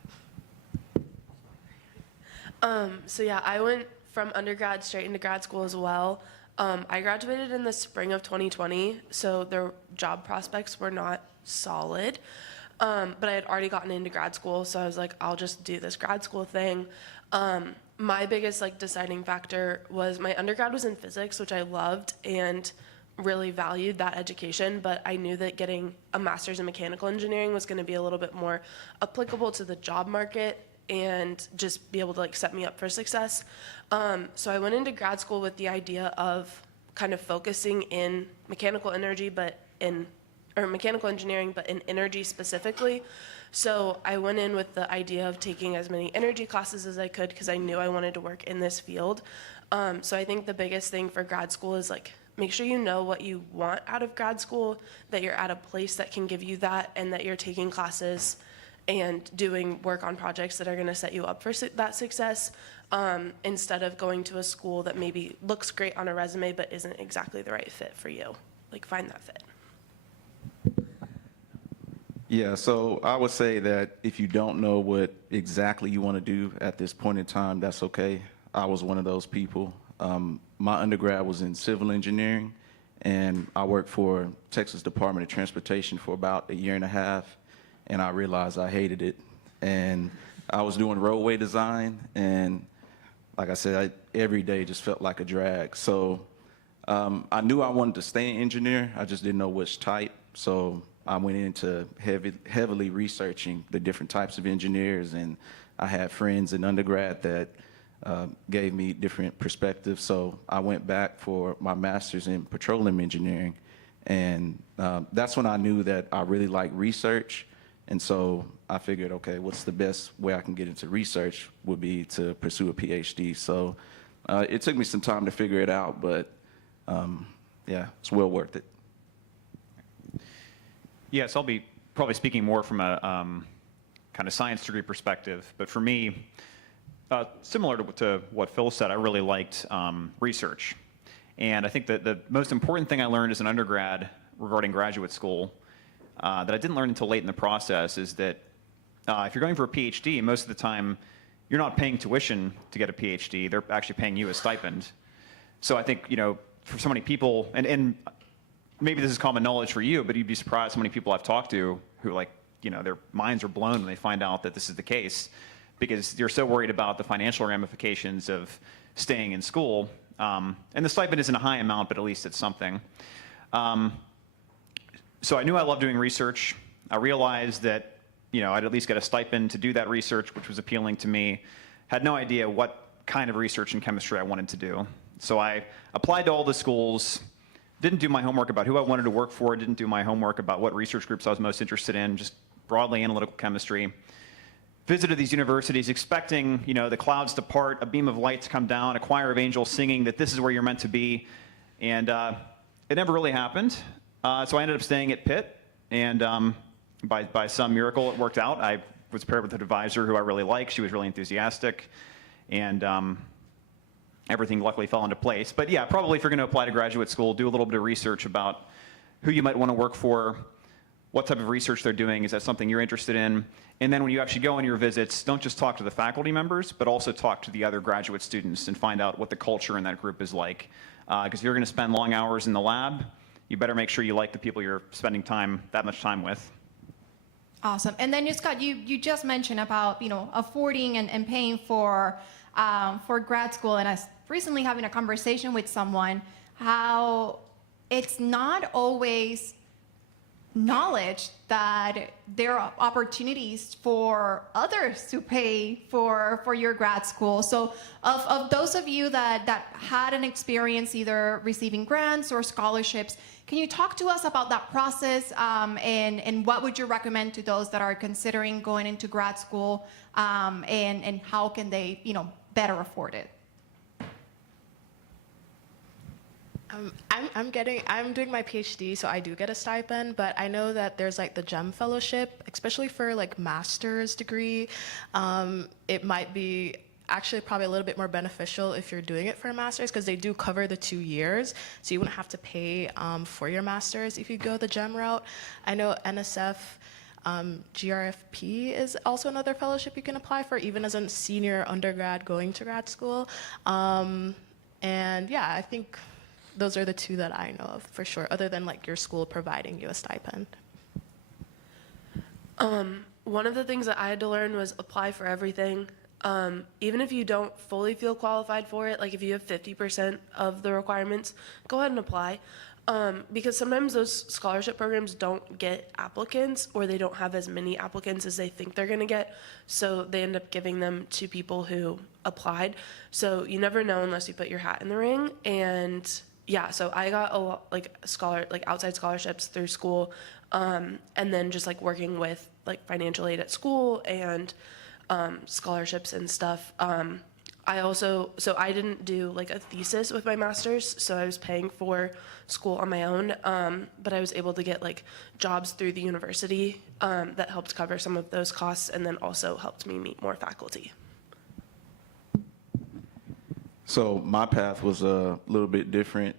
So yeah, I went from undergrad straight into grad school as well. I graduated in the spring of 2020, so their job prospects were not solid. But I had already gotten into grad school, so I was like, I'll just do this grad school thing. My biggest like deciding factor was my undergrad was in physics, which I loved and really valued that education, but I knew that getting a master's in mechanical engineering was going to be a little bit more applicable to the job market and just be able to like set me up for success. So I went into grad school with the idea of kind of focusing in mechanical engineering, but in energy specifically. So I went in with the idea of taking as many energy classes as I could because I knew I wanted to work in this field. So I think the biggest thing for grad school is like, make sure you know what you want out of grad school, that you're at a place that can give you that, and that you're taking classes and doing work on projects that are going to set you up for that success, instead of going to a school that maybe looks great on a resume but isn't exactly the right fit for you. Like, find that fit. Yeah, so I would say that if you don't know what exactly you want to do at this point in time, that's okay. I was one of those people. My undergrad was in civil engineering, and I worked for Texas Department of Transportation for about 1.5 years, and I realized I hated it. And I was doing roadway design, and like I said, every day just felt like a drag. So I knew I wanted to stay an engineer, I just didn't know which type. So I went into heavily researching the different types of engineers, and I had friends in undergrad that gave me different perspectives. So I went back for my master's in petroleum engineering, and that's when I knew that I really like research. And so I figured, okay, what's the best way I can get into research would be to pursue a PhD. So it took me some time to figure it out, but yeah, it's well worth it. Yes, I'll be probably speaking more from a kind of science degree perspective, but for me, similar to what Phil said, I really liked research. And I think that the most important thing I learned as an undergrad regarding graduate school that I didn't learn until late in the process is that if you're going for a PhD, most of the time you're not paying tuition to get a PhD, they're actually paying you a stipend. So I think, you know, for so many people, and maybe this is common knowledge for you, but you'd be surprised how many people I've talked to who, like, you know, their minds are blown when they find out that this is the case, because you're so worried about the financial ramifications of staying in school. And the stipend isn't a high amount, but at least it's something. So I knew I loved doing research. I realized that, you know, I'd at least get a stipend to do that research, which was appealing to me. Had no idea what kind of research in chemistry I wanted to do. So I applied to all the schools, didn't do my homework about who I wanted to work for, didn't do my homework about what research groups I was most interested in, just broadly analytical chemistry. Visited these universities expecting, you know, the clouds to part, a beam of light to come down, a choir of angels singing that this is where you're meant to be. And it never really happened. So I ended up staying at Pitt, and by some miracle it worked out. I was paired with an advisor who I really liked. She was really enthusiastic, and everything luckily fell into place. But yeah, probably if you're going to apply to graduate school, do a little bit of research about who you might want to work for, what type of research they're doing, is that something you're interested in? And then when you actually go on your visits, don't just talk to the faculty members, but also talk to the other graduate students and find out what the culture in that group is like. Because if you're going to spend long hours in the lab, you better make sure you like the people you're spending that much time with. Awesome. And then, Scott, you just mentioned about, you know, affording and paying for grad school. And I was recently having a conversation with someone how it's not always knowledge that there are opportunities for others to pay for your grad school. So of those of you that had an experience either receiving grants or scholarships, can you talk to us about that process, and what would you recommend to those that are considering going into grad school, and how can they, better afford it? I'm doing my PhD, so I do get a stipend, but I know that there's like the GEM fellowship, especially for like master's degree. It might be actually probably a little bit more beneficial if you're doing it for a master's, because they do cover the 2 years, so you wouldn't have to pay for your master's if you go the GEM route. I know NSF GRFP is also another fellowship you can apply for, even as a senior undergrad going to grad school. And yeah, I think those are the two that I know of for sure, other than like your school providing you a stipend. One of the things that I had to learn was apply for everything. Even if you don't fully feel qualified for it, like if you have 50% of the requirements, go ahead and apply. Because sometimes those scholarship programs don't get applicants, or they don't have as many applicants as they think they're gonna get, so they end up giving them to people who applied. So you never know unless you put your hat in the ring. And yeah, so I got a lot, outside scholarships through school, and then just like working with like financial aid at school and scholarships and stuff. I didn't do like a thesis with my master's, so I was paying for school on my own, but I was able to get like jobs through the university that helped cover some of those costs, and then also helped me meet more faculty. So my path was a little bit different.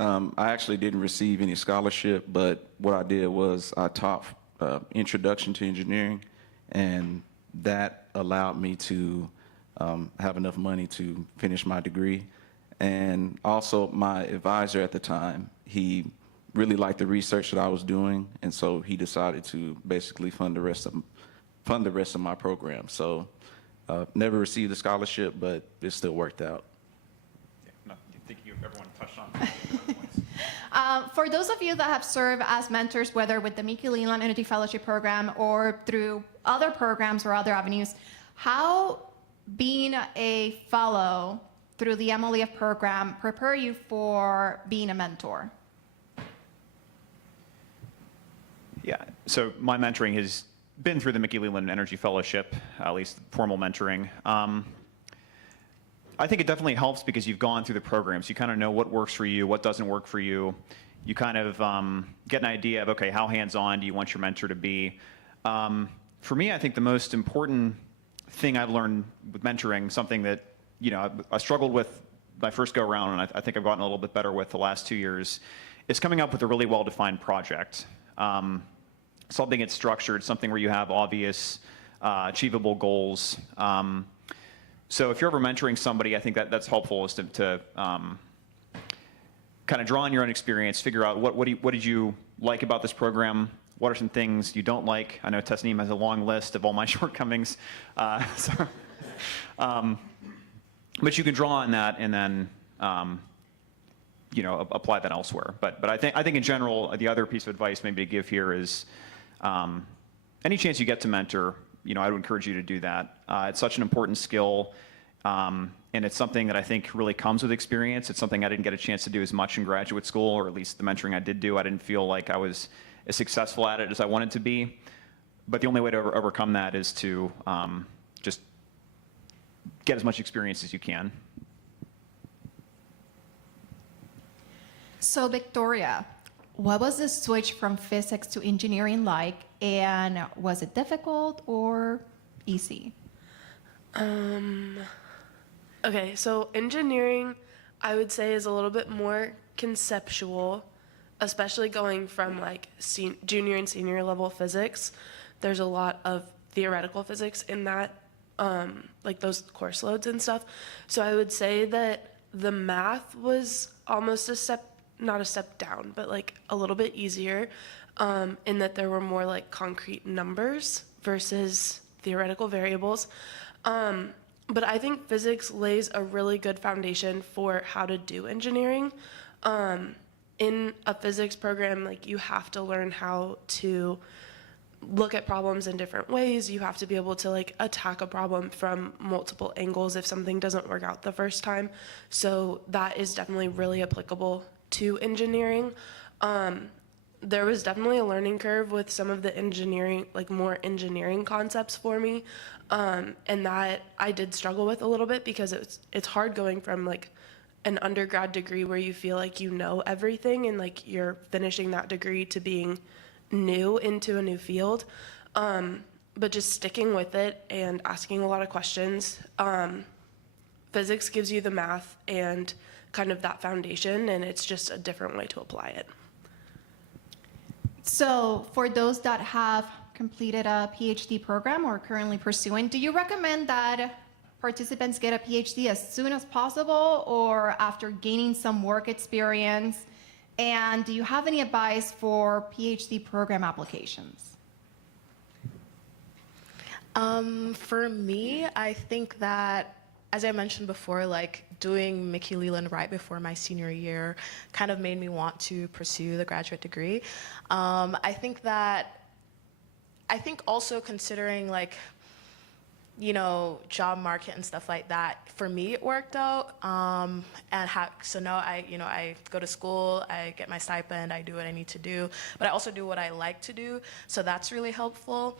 I actually didn't receive any scholarship, but what I did was I taught Introduction to Engineering, and that allowed me to have enough money to finish my degree. And also my advisor at the time, he really liked the research that I was doing, and so he decided to basically fund the rest of my program. So never received a scholarship, but it still worked out. No, I think everyone touched on. For those of you that have served as mentors, whether with the Mickey Leland Energy Fellowship Program or through other programs or other avenues, how being a fellow through the MLEF program prepare you for being a mentor? Yeah, so my mentoring has been through the Mickey Leland Energy Fellowship, at least formal mentoring. I think it definitely helps because you've gone through the programs. You kind of know what works for you, what doesn't work for you. You kind of get an idea of, okay, how hands-on do you want your mentor to be? For me, I think the most important thing I've learned with mentoring, something that I struggled with my first go around, and I think I've gotten a little bit better with the last 2 years, is coming up with a really well-defined project. Something that's structured, something where you have obvious, achievable goals. So if you're ever mentoring somebody, I think that's helpful, is to kind of draw on your own experience, figure out what did you like about this program, what are some things you don't like. I know Tasneem has a long list of all my shortcomings. But you can draw on that and then apply that elsewhere. But I think in general, the other piece of advice maybe to give here is any chance you get to mentor, I would encourage you to do that. It's such an important skill, and it's something that I think really comes with experience. It's something I didn't get a chance to do as much in graduate school, or at least the mentoring I did do, I didn't feel like I was as successful at it as I wanted to be. But the only way to overcome that is to just get as much experience as you can. So Victoria, what was the switch from physics to engineering like, and was it difficult or easy? Okay, so engineering, I would say, is a little bit more conceptual, especially going from like junior and senior level physics. There's a lot of theoretical physics in that, like those course loads and stuff. So I would say that the math was almost not a step down, but like a little bit easier, in that there were more like concrete numbers versus theoretical variables. But I think physics lays a really good foundation for how to do engineering. in a physics program, like you have to learn how to look at problems in different ways. You have to be able to like attack a problem from multiple angles if something doesn't work out the first time. So that is definitely really applicable to engineering. There was definitely a learning curve with some of the engineering, like more engineering concepts for me. And that I did struggle with a little bit because it's hard going from like an undergrad degree where you feel like you know everything and like you're finishing that degree to being new into a new field, but just sticking with it and asking a lot of questions. Physics gives you the math and kind of that foundation, and it's just a different way to apply it. So for those that have completed a PhD program or currently pursuing, do you recommend that participants get a PhD as soon as possible or after gaining some work experience? And do you have any advice for PhD program applications? For me, I think that, as I mentioned before, like doing Mickey Leland right before my senior year kind of made me want to pursue the graduate degree. I think also considering like, you know, job market and stuff like that, for me it worked out. So now I go to school, I get my stipend, I do what I need to do, but I also do what I like to do. So that's really helpful.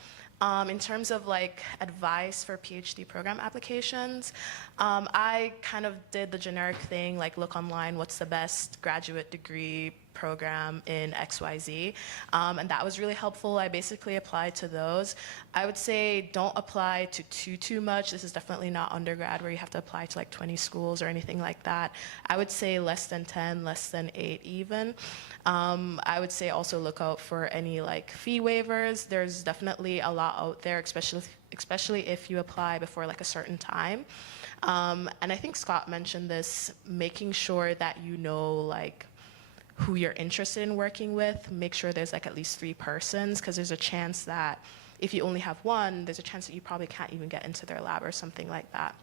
In terms of like advice for PhD program applications, I kind of did the generic thing, like look online, what's the best graduate degree program in XYZ, and that was really helpful. I basically applied to those. I would say don't apply to too much. This is definitely not undergrad where you have to apply to like 20 schools or anything like that. I would say less than 10, less than 8 even. I would say also look out for any like fee waivers. There's definitely a lot out there, especially if you apply before like a certain time. And I think Scott mentioned this, making sure that you know like who you're interested in working with. Make sure there's like at least 3 persons, because there's a chance that if you only have one, there's a chance that you probably can't even get into their lab or something like that.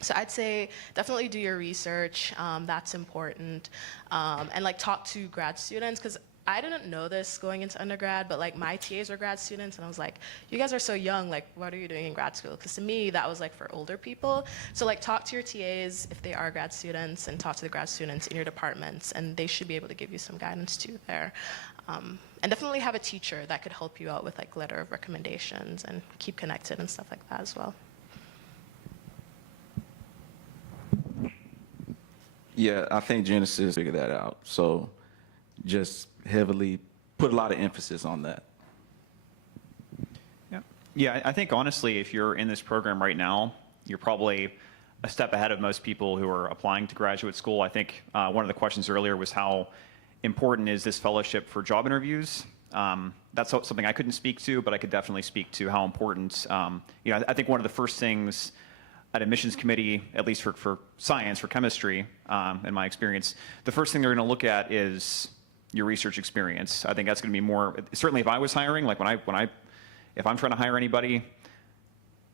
So I'd say definitely do your research. That's important. And like talk to grad students, because I didn't know this going into undergrad, but like my TAs were grad students, and I was like, you guys are so young, like what are you doing in grad school? Because to me, that was like for older people. So like talk to your TAs if they are grad students, and talk to the grad students in your departments, and they should be able to give you some guidance too there. And definitely have a teacher that could help you out with like letter of recommendations and keep connected and stuff like that as well. Yeah, I think Genesis figured that out. So just heavily put a lot of emphasis on that. Yeah, I think honestly, if you're in this program right now, you're probably a step ahead of most people who are applying to graduate school. I think one of the questions earlier was how important is this fellowship for job interviews? That's something I couldn't speak to, but I could definitely speak to how important, I think one of the first things at admissions committee, at least for science, for chemistry, in my experience, the first thing they're going to look at is your research experience. I think that's going to be more, certainly if I was hiring, like if I'm trying to hire anybody,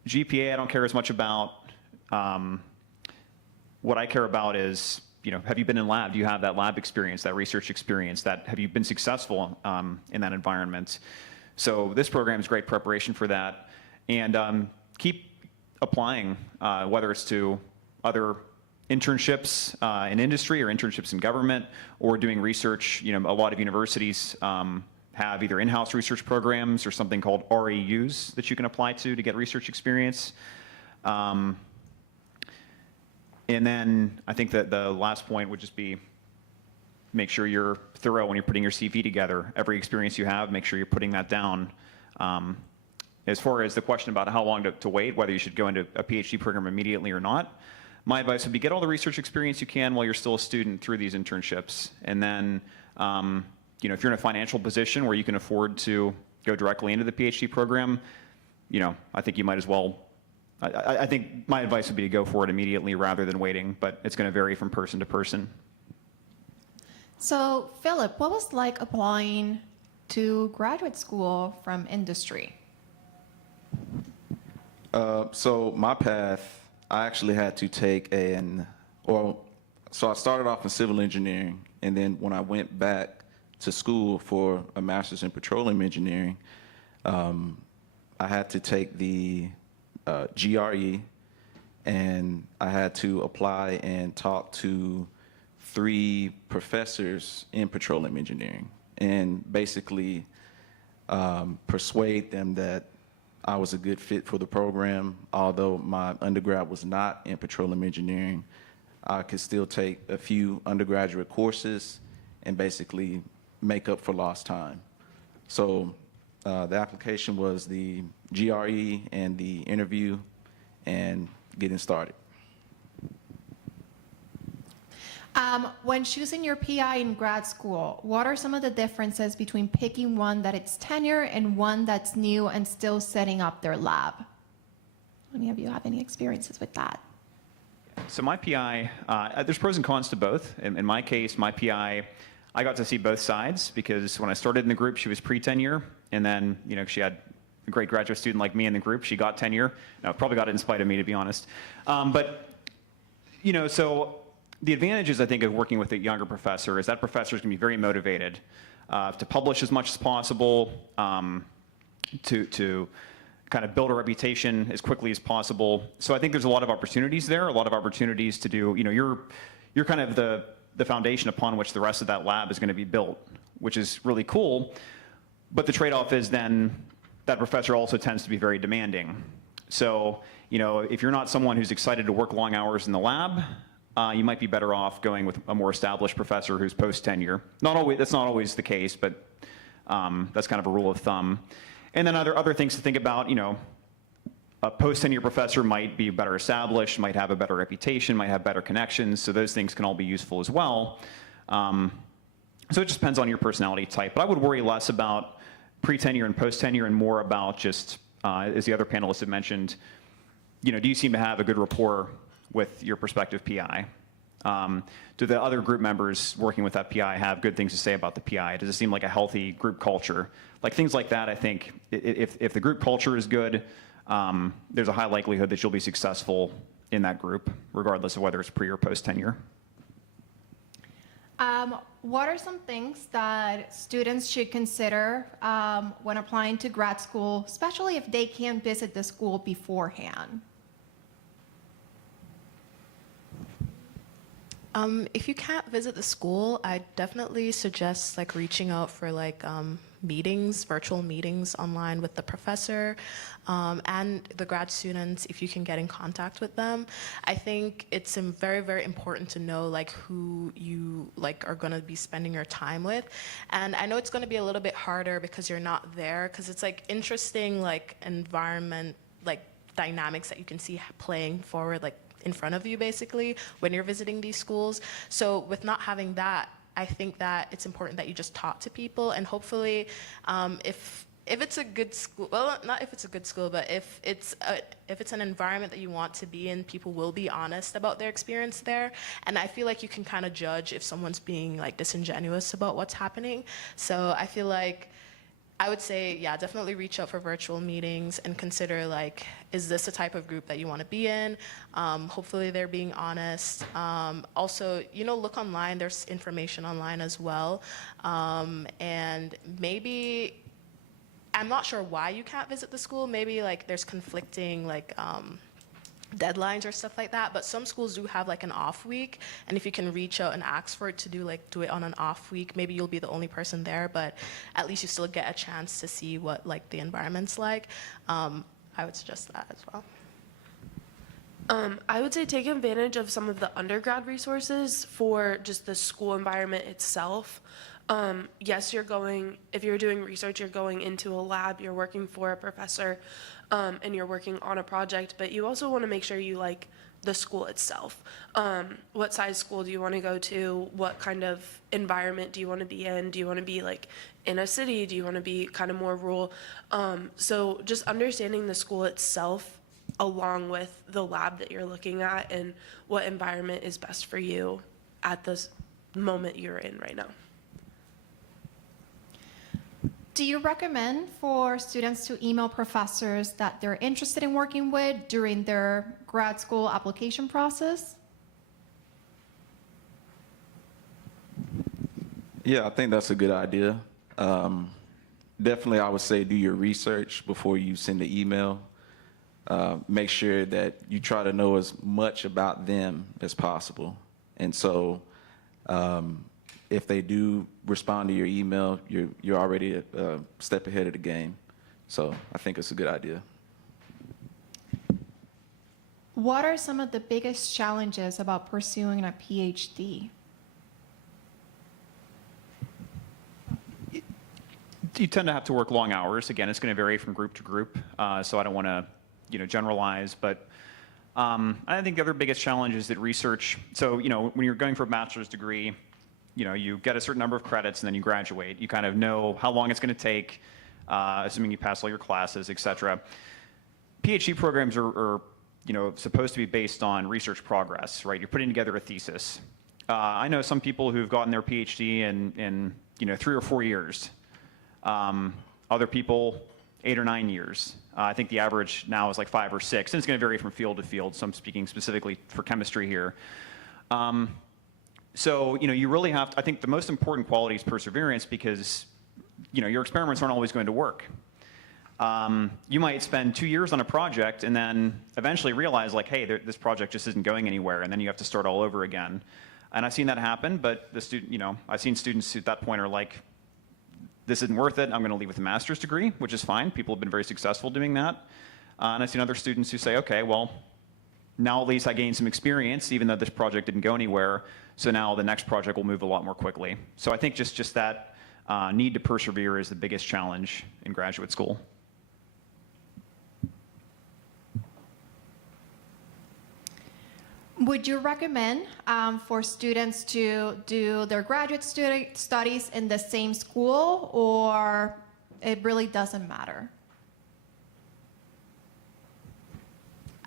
GPA I don't care as much about. What I care about is, have you been in lab? Do you have that lab experience, that research experience? Have you been successful in that environment? So this program is great preparation for that. And keep applying, whether it's to other internships in industry or internships in government or doing research. A lot of universities have either in-house research programs or something called REUs that you can apply to get research experience. And then I think that the last point would just be make sure you're thorough when you're putting your CV together. Every experience you have, make sure you're putting that down. As far as the question about how long to wait, whether you should go into a PhD program immediately or not, my advice would be get all the research experience you can while you're still a student through these internships. And then, if you're in a financial position where you can afford to go directly into the PhD program, I think you might as well. I think my advice would be to go for it immediately rather than waiting, but it's going to vary from person to person. So, Philip, what was like applying to graduate school from industry? So my path, I actually had to take So I started off in civil engineering, and then when I went back to school for a master's in petroleum engineering, I had to take the GRE, and I had to apply and talk to 3 professors in petroleum engineering, and basically persuade them that I was a good fit for the program. Although my undergrad was not in petroleum engineering, I could still take a few undergraduate courses and basically make up for lost time. So the application was the GRE and the interview and getting started. When choosing your PI in grad school, what are some of the differences between picking one that it's tenure and one that's new and still setting up their lab? Any of you have any experiences with that? So my PI, there's pros and cons to both. In my case, my PI, I got to see both sides because when I started in the group, she was pre-tenure, and then she had a great graduate student like me in the group. She got tenure. No, probably got it in spite of me, to be honest. So the advantages, I think, of working with a younger professor is that professor is going to be very motivated to publish as much as possible, to kind of build a reputation as quickly as possible. So I think there's a lot of opportunities there, a lot of opportunities to do, you're kind of the foundation upon which the rest of that lab is going to be built, which is really cool. But the trade-off is then that professor also tends to be very demanding. So, if you're not someone who's excited to work long hours in the lab, you might be better off going with a more established professor who's post-tenure. That's not always the case, but that's kind of a rule of thumb. And then other things to think about, a post-tenure professor might be better established, might have a better reputation, might have better connections, so those things can all be useful as well. So it just depends on your personality type. But I would worry less about pre-tenure and post-tenure and more about just, as the other panelists have mentioned, do you seem to have a good rapport with your prospective PI? Do the other group members working with that PI have good things to say about the PI? Does it seem like a healthy group culture? Like things like that, I think, if the group culture is good, there's a high likelihood that you'll be successful in that group, regardless of whether it's pre or post tenure. What are some things that students should consider when applying to grad school, especially if they can't visit the school beforehand? If you can't visit the school, I definitely suggest reaching out for meetings, virtual meetings online with the professor and the grad students if you can get in contact with them. I think it's very, very important to know who you are going to be spending your time with. And I know it's going to be a little bit harder because you're not there, because it's interesting environment, dynamics that you can see playing forward in front of you basically when you're visiting these schools. So with not having that, I think that it's important that you just talk to people, and hopefully if it's a good school, well, not if it's a good school, but if it's an environment that you want to be in, people will be honest about their experience there. And I feel like you can kind of judge if someone's being disingenuous about what's happening. So I feel I would say, yeah, definitely reach out for virtual meetings and consider is this the type of group that you want to be in? Hopefully they're being honest. Also, look online. There's information online as well. And maybe, I'm not sure why you can't visit the school. Maybe there's conflicting deadlines or stuff like that, but some schools do have an off week, and if you can reach out and ask for it to do it on an off week, maybe you'll be the only person there, but at least you still get a chance to see what the environment's like. I would suggest that as well. I would say take advantage of some of the undergrad resources for just the school environment itself. Yes, if you're doing research, you're going into a lab, you're working for a professor, and you're working on a project, but you also want to make sure you like the school itself. What size school do you want to go to? What kind of environment do you want to be in? Do you want to be in a city? Do you want to be kind of more rural? So just understanding the school itself along with the lab that you're looking at and what environment is best for you at this moment you're in right now. Do you recommend for students to email professors that they're interested in working with during their grad school application process? Yeah, I think that's a good idea. Definitely, I would say do your research before you send the email. Make sure that you try to know as much about them as possible. And so if they do respond to your email, you're already a step ahead of the game. So I think it's a good idea. What are some of the biggest challenges about pursuing a PhD? You tend to have to work long hours. Again, it's going to vary from group to group, so I don't want to, generalize. But I think the other biggest challenge is that research. So, when you're going for a bachelor's degree, you get a certain number of credits and then you graduate. You kind of know how long it's going to take, assuming you pass all your classes, et cetera. PhD programs are supposed to be based on research progress, right? You're putting together a thesis. I know some people who've gotten their PhD in 3 or 4 years. Other people, 8 or 9 years. I think the average now is like 5 or 6, and it's going to vary from field to field. So I'm speaking specifically for chemistry here. So you really have to, I think the most important quality is perseverance, because your experiments aren't always going to work. You might spend 2 years on a project and then eventually realize, like, hey, this project just isn't going anywhere, and then you have to start all over again. And I've seen that happen, but I've seen students at that point are like, this isn't worth it, I'm going to leave with a master's degree, which is fine. People have been very successful doing that. And I've seen other students who say, okay, well, now at least I gained some experience, even though this project didn't go anywhere, so now the next project will move a lot more quickly. So I think just that need to persevere is the biggest challenge in graduate school. Would you recommend for students to do their graduate studies in the same school, or it really doesn't matter?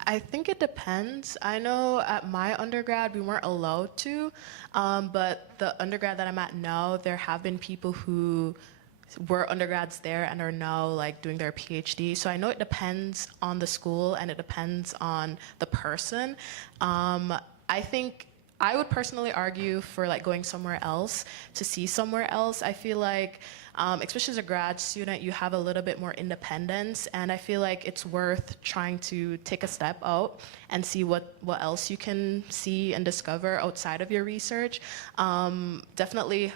I think it depends. I know at my undergrad we weren't allowed to, but the undergrad that I'm at now, there have been people who were undergrads there and are now like doing their PhD. So I know it depends on the school and it depends on the person. I think I would personally argue for like going somewhere else to see somewhere else. I feel like, especially as a grad student, you have a little bit more independence, and I feel like it's worth trying to take a step out and see what else you can see and discover outside of your research. Definitely,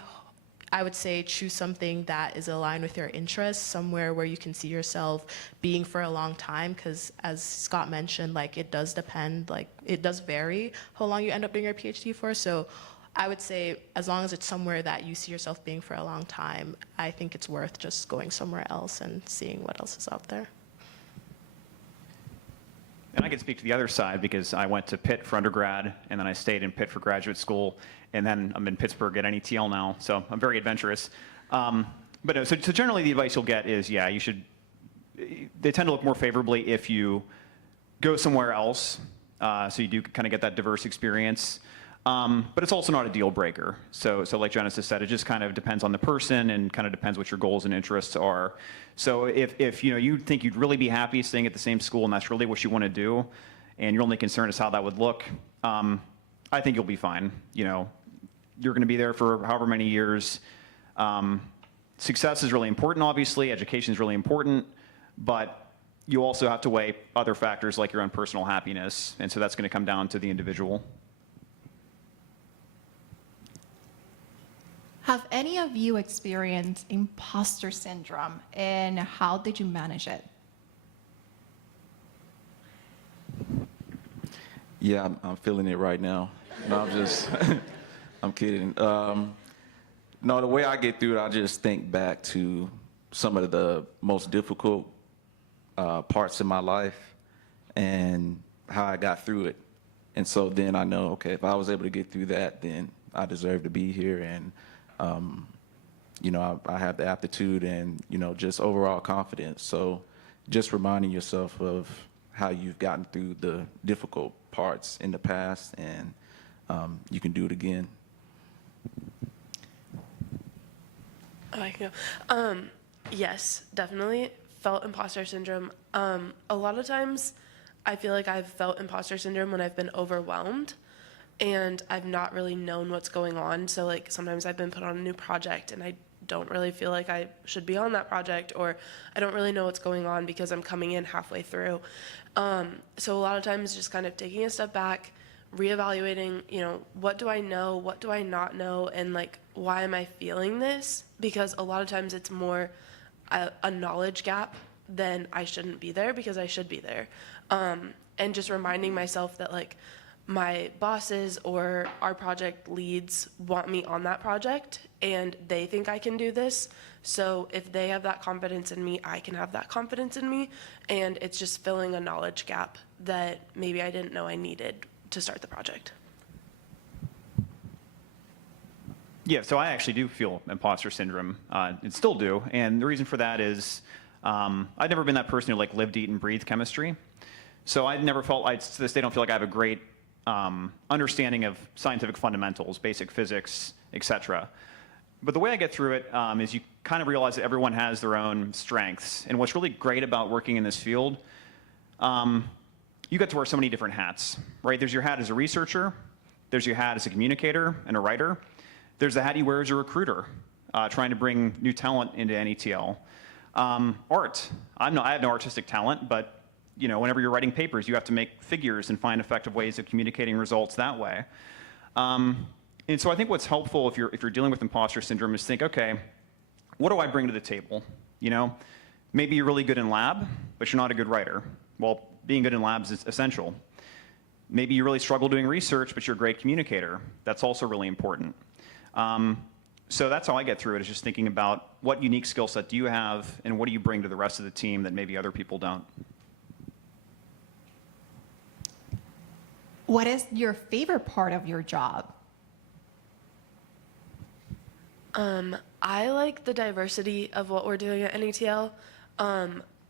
I would say choose something that is aligned with your interests, somewhere where you can see yourself being for a long time, because as Scott mentioned, like it does depend, like it does vary how long you end up doing your PhD for. So I would say as long as it's somewhere that you see yourself being for a long time, I think it's worth just going somewhere else and seeing what else is out there. And I can speak to the other side, because I went to Pitt for undergrad, and then I stayed in Pitt for graduate school, and then I'm in Pittsburgh at NETL now, so I'm very adventurous. But no, so generally the advice you'll get is, yeah, you should, they tend to look more favorably if you go somewhere else, so you do kind of get that diverse experience. But it's also not a deal breaker. So like Genesis said, it just kind of depends on the person and kind of depends what your goals and interests are. So if you think you'd really be happy staying at the same school and that's really what you want to do, and your only concern is how that would look, I think you'll be fine. You're going to be there for however many years. Success is really important, obviously. Education is really important, but you also have to weigh other factors like your own personal happiness, and so that's going to come down to the individual. Have any of you experienced imposter syndrome, and how did you manage it? Yeah, I'm feeling it right now. No, I'm kidding. No, the way I get through it, I just think back to some of the most difficult parts of my life and how I got through it. And so then I know, okay, if I was able to get through that, then I deserve to be here. And, I have the aptitude and, just overall confidence. So just reminding yourself of how you've gotten through the difficult parts in the past, and you can do it again. Oh, I can go. Yes, definitely felt imposter syndrome. A lot of times I feel like I've felt imposter syndrome when I've been overwhelmed. and I've not really known what's going on. So like sometimes I've been put on a new project and I don't really feel like I should be on that project, or I don't really know what's going on because I'm coming in halfway through. So a lot of times just kind of taking a step back, reevaluating, what do I know, what do I not know, and like, why am I feeling this? Because a lot of times it's more a knowledge gap than I shouldn't be there because I should be there. And just reminding myself that like my bosses or our project leads want me on that project and they think I can do this. So if they have that confidence in me, I can have that confidence in me. And it's just filling a knowledge gap that maybe I didn't know I needed to start the project. Yeah, so I actually do feel imposter syndrome, and still do. And the reason for that is I've never been that person who like lived, eat, and breathed chemistry. So I never felt, to this day, don't feel like I have a great understanding of scientific fundamentals, basic physics, etc. But the way I get through it is you kind of realize that everyone has their own strengths. And what's really great about working in this field, you get to wear so many different hats, right? There's your hat as a researcher. There's your hat as a communicator and a writer. There's the hat you wear as a recruiter, trying to bring new talent into NETL. Art. I have no artistic talent, but whenever you're writing papers, you have to make figures and find effective ways of communicating results that way. And so I think what's helpful if you're dealing with imposter syndrome is think, okay, what do I bring to the table? Maybe you're really good in lab, but you're not a good writer. Well, being good in labs is essential. Maybe you really struggle doing research, but you're a great communicator. That's also really important. So that's how I get through it, is just thinking about what unique skill set do you have and what do you bring to the rest of the team that maybe other people don't. What is your favorite part of your job? I like the diversity of what we're doing at NETL.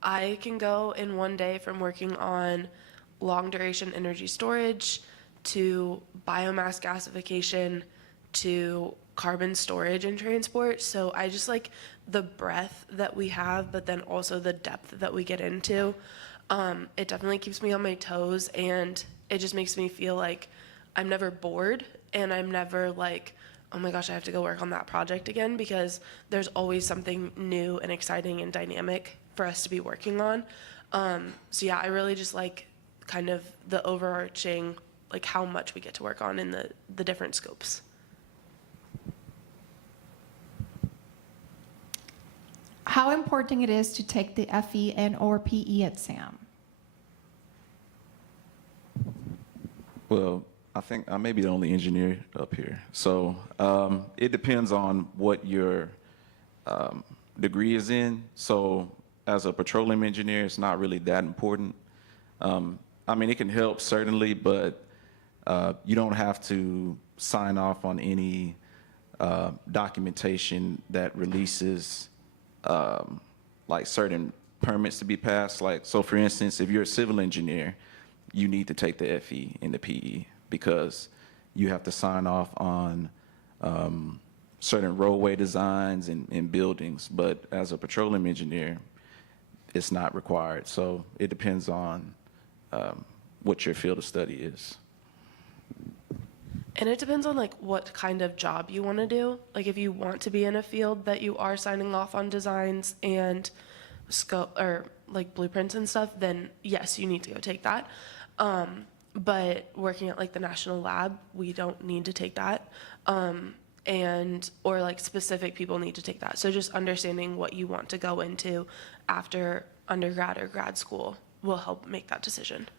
I can go in one day from working on long duration energy storage to biomass gasification to carbon storage and transport. So I just like the breadth that we have, but then also the depth that we get into. It definitely keeps me on my toes, and it just makes me feel like I'm never bored and I'm never like, oh my gosh, I have to go work on that project again, because there's always something new and exciting and dynamic for us to be working on. So yeah, I really just like kind of the overarching, like how much we get to work on in the different scopes. How important it is to take the FE and or PE exam? Well, I think I may be the only engineer up here. So it depends on what your degree is in. So as a petroleum engineer, it's not really that important. I mean, it can help certainly, but you don't have to sign off on any documentation that releases like certain permits to be passed. Like, so for instance, if you're a civil engineer, you need to take the FE and the PE because you have to sign off on certain roadway designs and buildings. But as a petroleum engineer, it's not required. So it depends on what your field of study is. And it depends on like what kind of job you want to do. Like if you want to be in a field that you are signing off on designs and scope or like blueprints and stuff, then yes, you need to go take that. But working at like the national lab, we don't need to take that. Or like specific people need to take that. So just understanding what you want to go into after undergrad or grad school will help make that decision.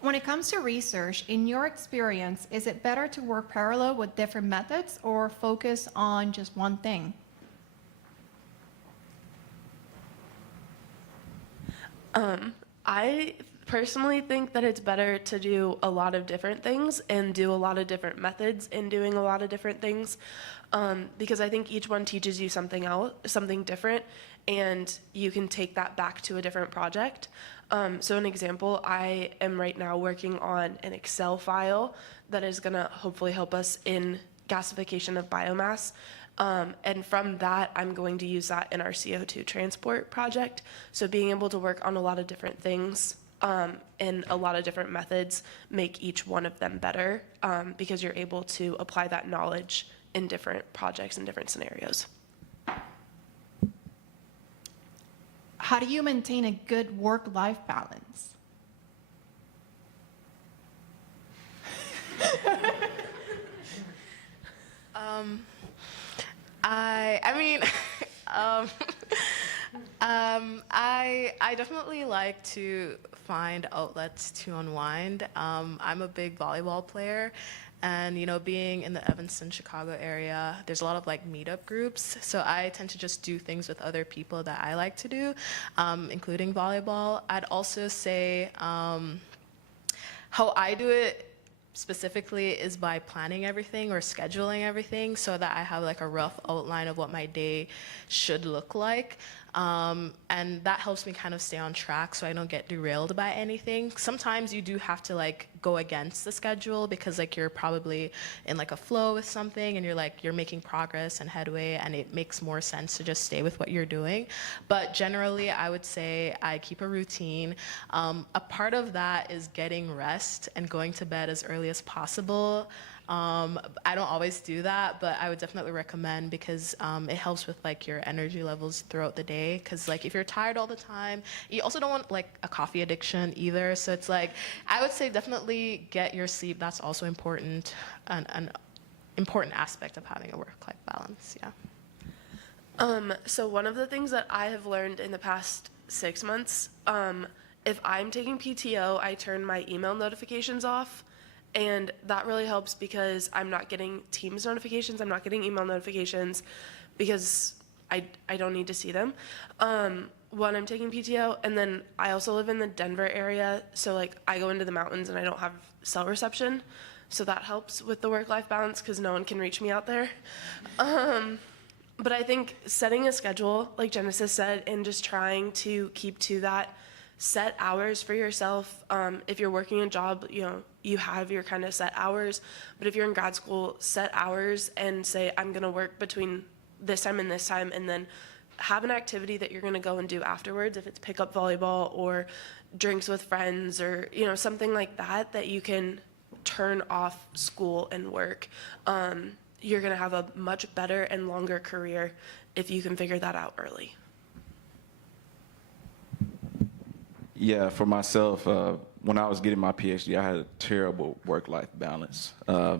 When it comes to research, in your experience, is it better to work parallel with different methods or focus on just one thing? I personally think that it's better to do a lot of different things and do a lot of different methods in doing a lot of different things, because I think each one teaches you something else, something different, and you can take that back to a different project. So an example, I am right now working on an Excel file that is gonna hopefully help us in gasification of biomass. And from that, I'm going to use that in our CO2 transport project. So being able to work on a lot of different things and a lot of different methods make each one of them better because you're able to apply that knowledge in different projects and different scenarios. How do you maintain a good work-life balance? I definitely like to find outlets to unwind. I'm a big volleyball player, and being in the Evanston, Chicago area, there's a lot of like meetup groups. So I tend to just do things with other people that I like to do, including volleyball. I'd also say how I do it specifically is by planning everything or scheduling everything so that I have like a rough outline of what my day should look like. And that helps me kind of stay on track so I don't get derailed by anything. Sometimes you do have to like go against the schedule because like you're probably in like a flow with something and you're making progress and headway, and it makes more sense to just stay with what you're doing. But generally, I would say I keep a routine. A part of that is getting rest and going to bed as early as possible. I don't always do that, but I would definitely recommend because it helps with like your energy levels throughout the day. Because like if you're tired all the time, you also don't want like a coffee addiction either. So it's like I would say definitely get your sleep. That's also important, an important aspect of having a work-life balance. Yeah. So one of the things that I have learned in the past 6 months, if I'm taking PTO, I turn my email notifications off. And that really helps because I'm not getting Teams notifications, I'm not getting email notifications because I don't need to see them when I'm taking PTO. And then I also live in the Denver area, so like I go into the mountains and I don't have cell reception. So that helps with the work-life balance because no one can reach me out there. But I think setting a schedule, like Genesis said, and just trying to keep to that, set hours for yourself. If you're working a job, you have your kind of set hours. But if you're in grad school, set hours and say, I'm going to work between this time, and then have an activity that you're going to go and do afterwards. If it's pick up volleyball or drinks with friends or, something like that, that you can turn off school and work. You're going to have a much better and longer career if you can figure that out early. Yeah, for myself, when I was getting my PhD, I had a terrible work-life balance. I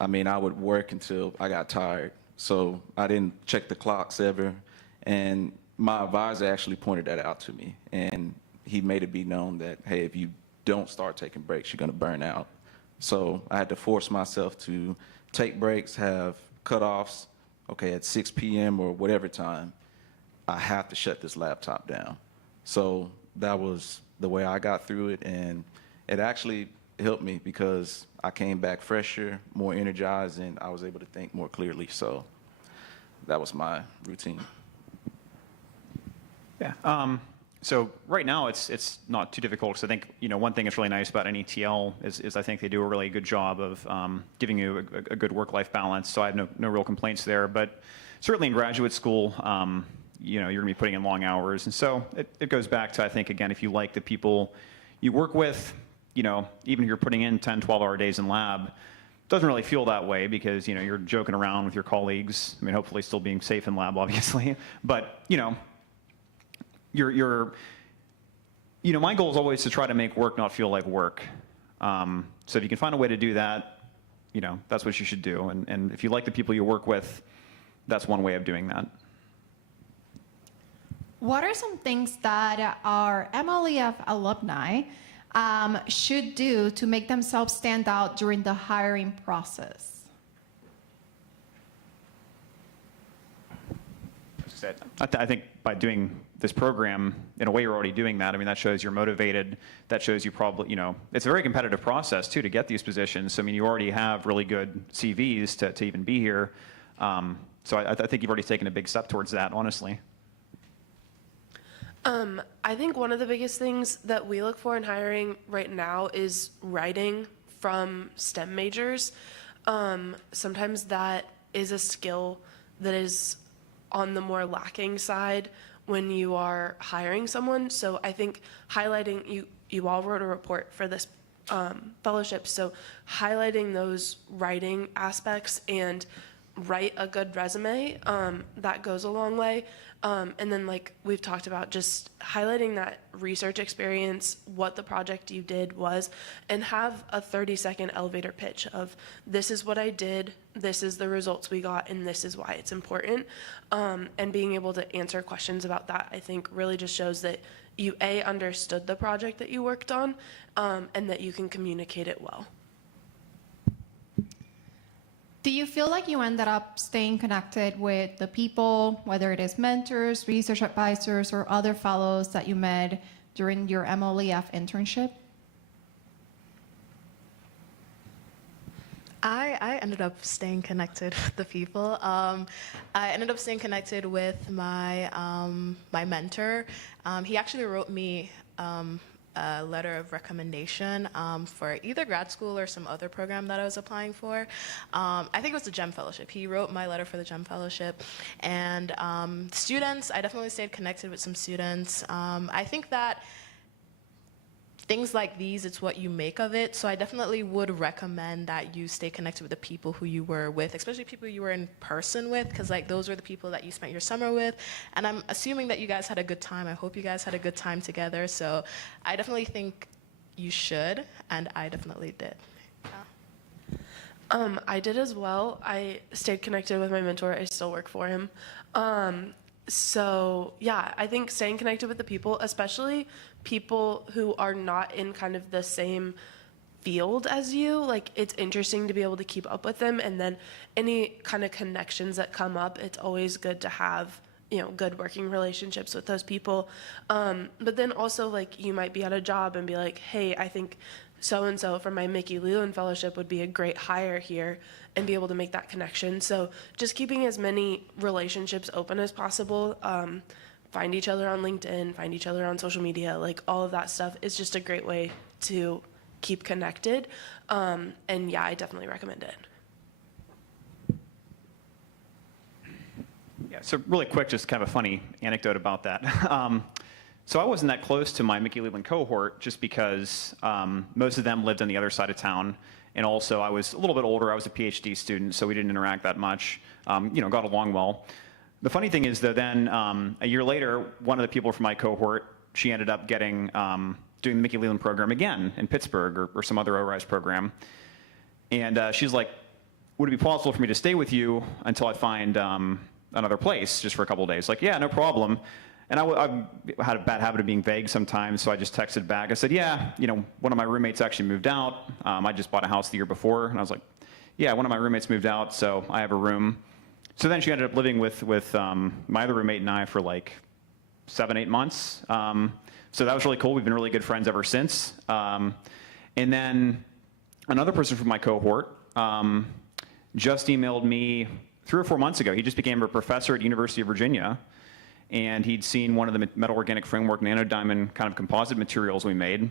would work until I got tired, so I didn't check the clocks ever. And my advisor actually pointed that out to me, and he made it be known that, hey, if you don't start taking breaks, you're going to burn out. So I had to force myself to take breaks, have cutoffs. Okay, at 6 p.m. or whatever time, I have to shut this laptop down. So that was the way I got through it, and it actually helped me because I came back fresher, more energized, and I was able to think more clearly. So that was my routine. Yeah. So right now it's not too difficult because I think one thing that's really nice about NETL is I think they do a really good job of giving you a good work-life balance. So I have no real complaints there. But certainly in graduate school, you're going to be putting in long hours. And so it goes back to, I think, again, if you like the people you work with, even if you're putting in 10, 12-hour days in lab, it doesn't really feel that way because, you're joking around with your colleagues. Hopefully still being safe in lab, obviously. But, my goal is always to try to make work not feel like work. So if you can find a way to do that, that's what you should do. And if you like the people you work with, that's one way of doing that. What are some things that our MLEF alumni should do to make themselves stand out during the hiring process? I think by doing this program, in a way, you're already doing that. That shows you're motivated. That shows you probably, it's a very competitive process, too, to get these positions. So, you already have really good CVs to even be here. So I think you've already taken a big step towards that, honestly. I think one of the biggest things that we look for in hiring right now is writing from STEM majors. Sometimes that is a skill that is on the more lacking side when you are hiring someone. So I think highlighting, you all wrote a report for this fellowship, so highlighting those writing aspects and write a good resume, that goes a long way. And then, like we've talked about, just highlighting that research experience, what the project you did was, and have a 30-second elevator pitch of, this is what I did, this is the results we got, and this is why it's important. And being able to answer questions about that, I think, really just shows that you, A, understood the project that you worked on, and that you can communicate it well. Do you feel like you ended up staying connected with the people, whether it is mentors, research advisors, or other fellows that you met during your MLEF internship? I ended up staying connected with the people. I ended up staying connected with my my mentor. He actually wrote me a letter of recommendation for either grad school or some other program that I was applying for. I think it was the GEM Fellowship. He wrote my letter for the GEM Fellowship. And students, I definitely stayed connected with some students. I think that things like these, it's what you make of it. So I definitely would recommend that you stay connected with the people who you were with, especially people you were in person with, because like those were the people that you spent your summer with. And I'm assuming that you guys had a good time. I hope you guys had a good time together. So I definitely think you should, and I definitely did. I did as well. I stayed connected with my mentor. I still work for him. So yeah, I think staying connected with the people, especially people who are not in kind of the same field as you, like it's interesting to be able to keep up with them. And then any kind of connections that come up, it's always good to have, you know, good working relationships with those people. But then also like you might be at a job and be like, hey, I think so-and-so from my Mickey Leland Fellowship would be a great hire here, and be able to make that connection. So just keeping as many relationships open as possible. Find each other on LinkedIn, find each other on social media, like all of that stuff is just a great way to keep connected. And yeah, I definitely recommend it. Yeah, so really quick, just kind of a funny anecdote about that. So I wasn't that close to my Mickey Leland cohort just because most of them lived on the other side of town. And also I was a little bit older. I was a PhD student, so we didn't interact that much. Got along well. The funny thing is, though, then a year later, one of the people from my cohort, she ended up getting doing the Mickey Leland program again in Pittsburgh or some other ORISE program. And she's like, would it be possible for me to stay with you until I find another place just for a couple of days? Like, yeah, no problem. And I had a bad habit of being vague sometimes, so I just texted back. I said, yeah, one of my roommates actually moved out. I just bought a house the year before. And I was like, yeah, one of my roommates moved out, so I have a room. So then she ended up living with my other roommate and I for like 7-8 months. So that was really cool. We've been really good friends ever since. And then another person from my cohort just emailed me 3 or 4 months ago. He just became a professor at University of Virginia. And he'd seen one of the metal organic framework nanodiamond kind of composite materials we made. And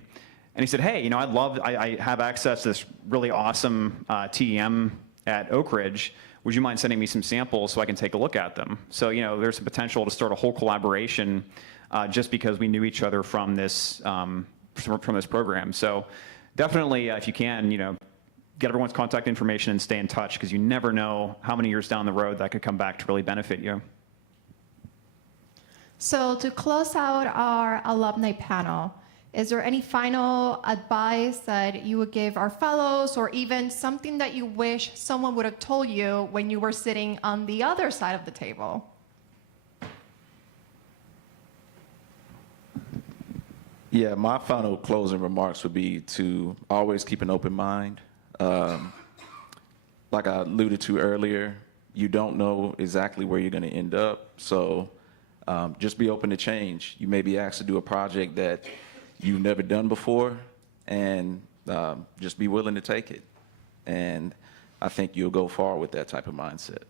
he said, hey, I have access to this really awesome TEM at Oak Ridge. Would you mind sending me some samples so I can take a look at them? So, there's a potential to start a whole collaboration just because we knew each other from this program. So definitely, if you can, get everyone's contact information and stay in touch, because you never know how many years down the road that could come back to really benefit you. So to close out our alumni panel, is there any final advice that you would give our fellows, or even something that you wish someone would have told you when you were sitting on the other side of the table? Yeah, my final closing remarks would be to always keep an open mind. Like I alluded to earlier, you don't know exactly where you're going to end up, so just be open to change. You may be asked to do a project that you've never done before, and just be willing to take it. And I think you'll go far with that type of mindset.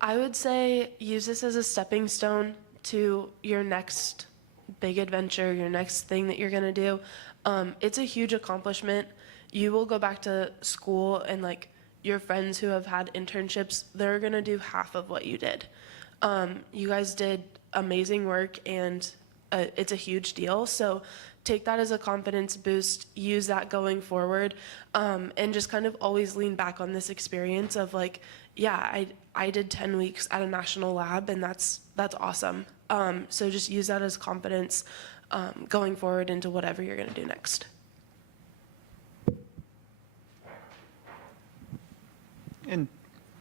I would say use this as a stepping stone to your next big adventure, your next thing that you're gonna do. It's a huge accomplishment. You will go back to school and your friends who have had internships, they're going to do half of what you did. You guys did amazing work, and it's a huge deal. So take that as a confidence boost, use that going forward, and just kind of always lean back on this experience of like, yeah, I did 10 weeks at a national lab, and that's awesome. So just use that as confidence going forward into whatever you're going to do next. And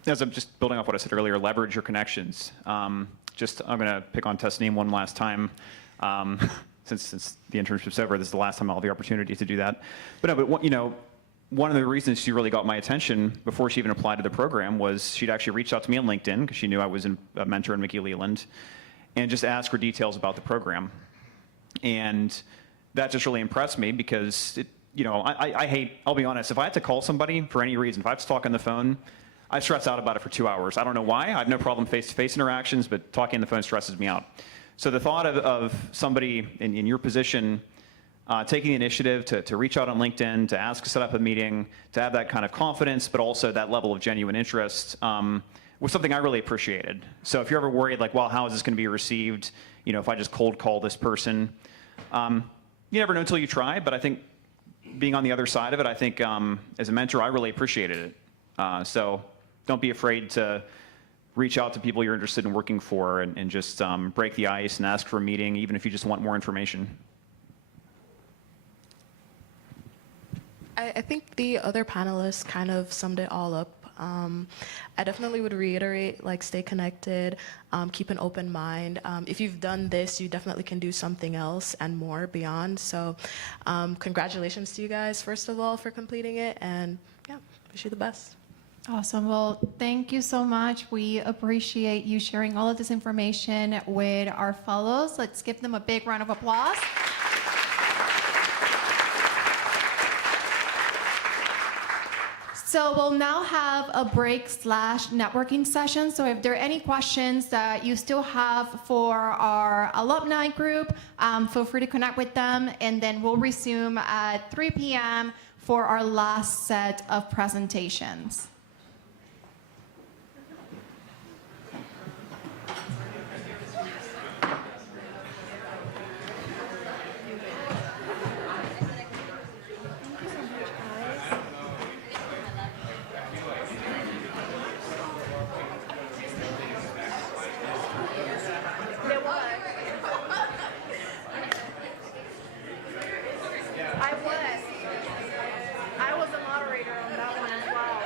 as I'm just building off what I said earlier, leverage your connections. I'm going to pick on Tasneem one last time. Since the internship's over, this is the last time I'll have the opportunity to do that. But one of the reasons she really got my attention before she even applied to the program was she'd actually reached out to me on LinkedIn because she knew I was a mentor in Mickey Leland, and just asked for details about the program. And that just really impressed me because I hate, I'll be honest, if I had to call somebody for any reason, if I have to talk on the phone, I stress out about it for 2 hours. I don't know why. I have no problem face-to-face interactions, but talking on the phone stresses me out. So the thought of somebody in your position taking the initiative to reach out on LinkedIn, to ask to set up a meeting, to have that kind of confidence, but also that level of genuine interest was something I really appreciated. So if you're ever worried, like, well, how is this going to be received? If I just cold call this person, you never know until you try. But I think being on the other side of it, I think as a mentor, I really appreciated it. So don't be afraid to reach out to people you're interested in working for and just break the ice and ask for a meeting, even if you just want more information. I think the other panelists kind of summed it all up. I definitely would reiterate, like, stay connected, keep an open mind. If you've done this, you definitely can do something else and more beyond. So congratulations to you guys, first of all, for completing it. And yeah, wish you the best. Awesome. Well, thank you so much. We appreciate you sharing all of this information with our fellows. Let's give them a big round of applause. So we'll now have a break/networking session. So if there are any questions that you still have for our alumni group, feel free to connect with them. And then we'll resume at 3 p.m. for our last set of presentations. I was a moderator on that one as well.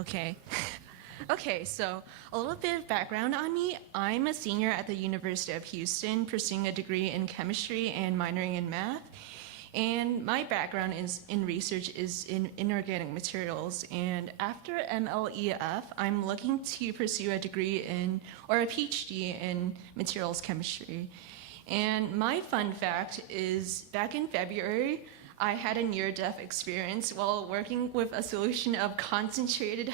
Okay. Okay, so a little bit of background on me. I'm a senior at the University of Houston, pursuing a degree in chemistry and minoring in math. And my background in research is in inorganic materials. And after MLEF, I'm looking to pursue a degree in, or a PhD in materials chemistry. And my fun fact is back in February, I had a near-death experience while working with a solution of concentrated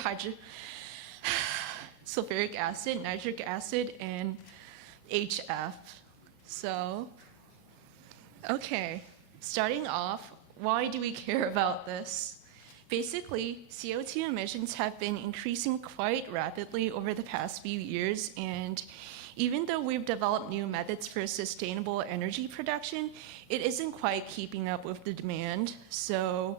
sulfuric acid, nitric acid, and HF. So, okay. Starting off, why do we care about this? Basically, CO2 emissions have been increasing quite rapidly over the past few years, and even though we've developed new methods for sustainable energy production, it isn't quite keeping up with the demand. So,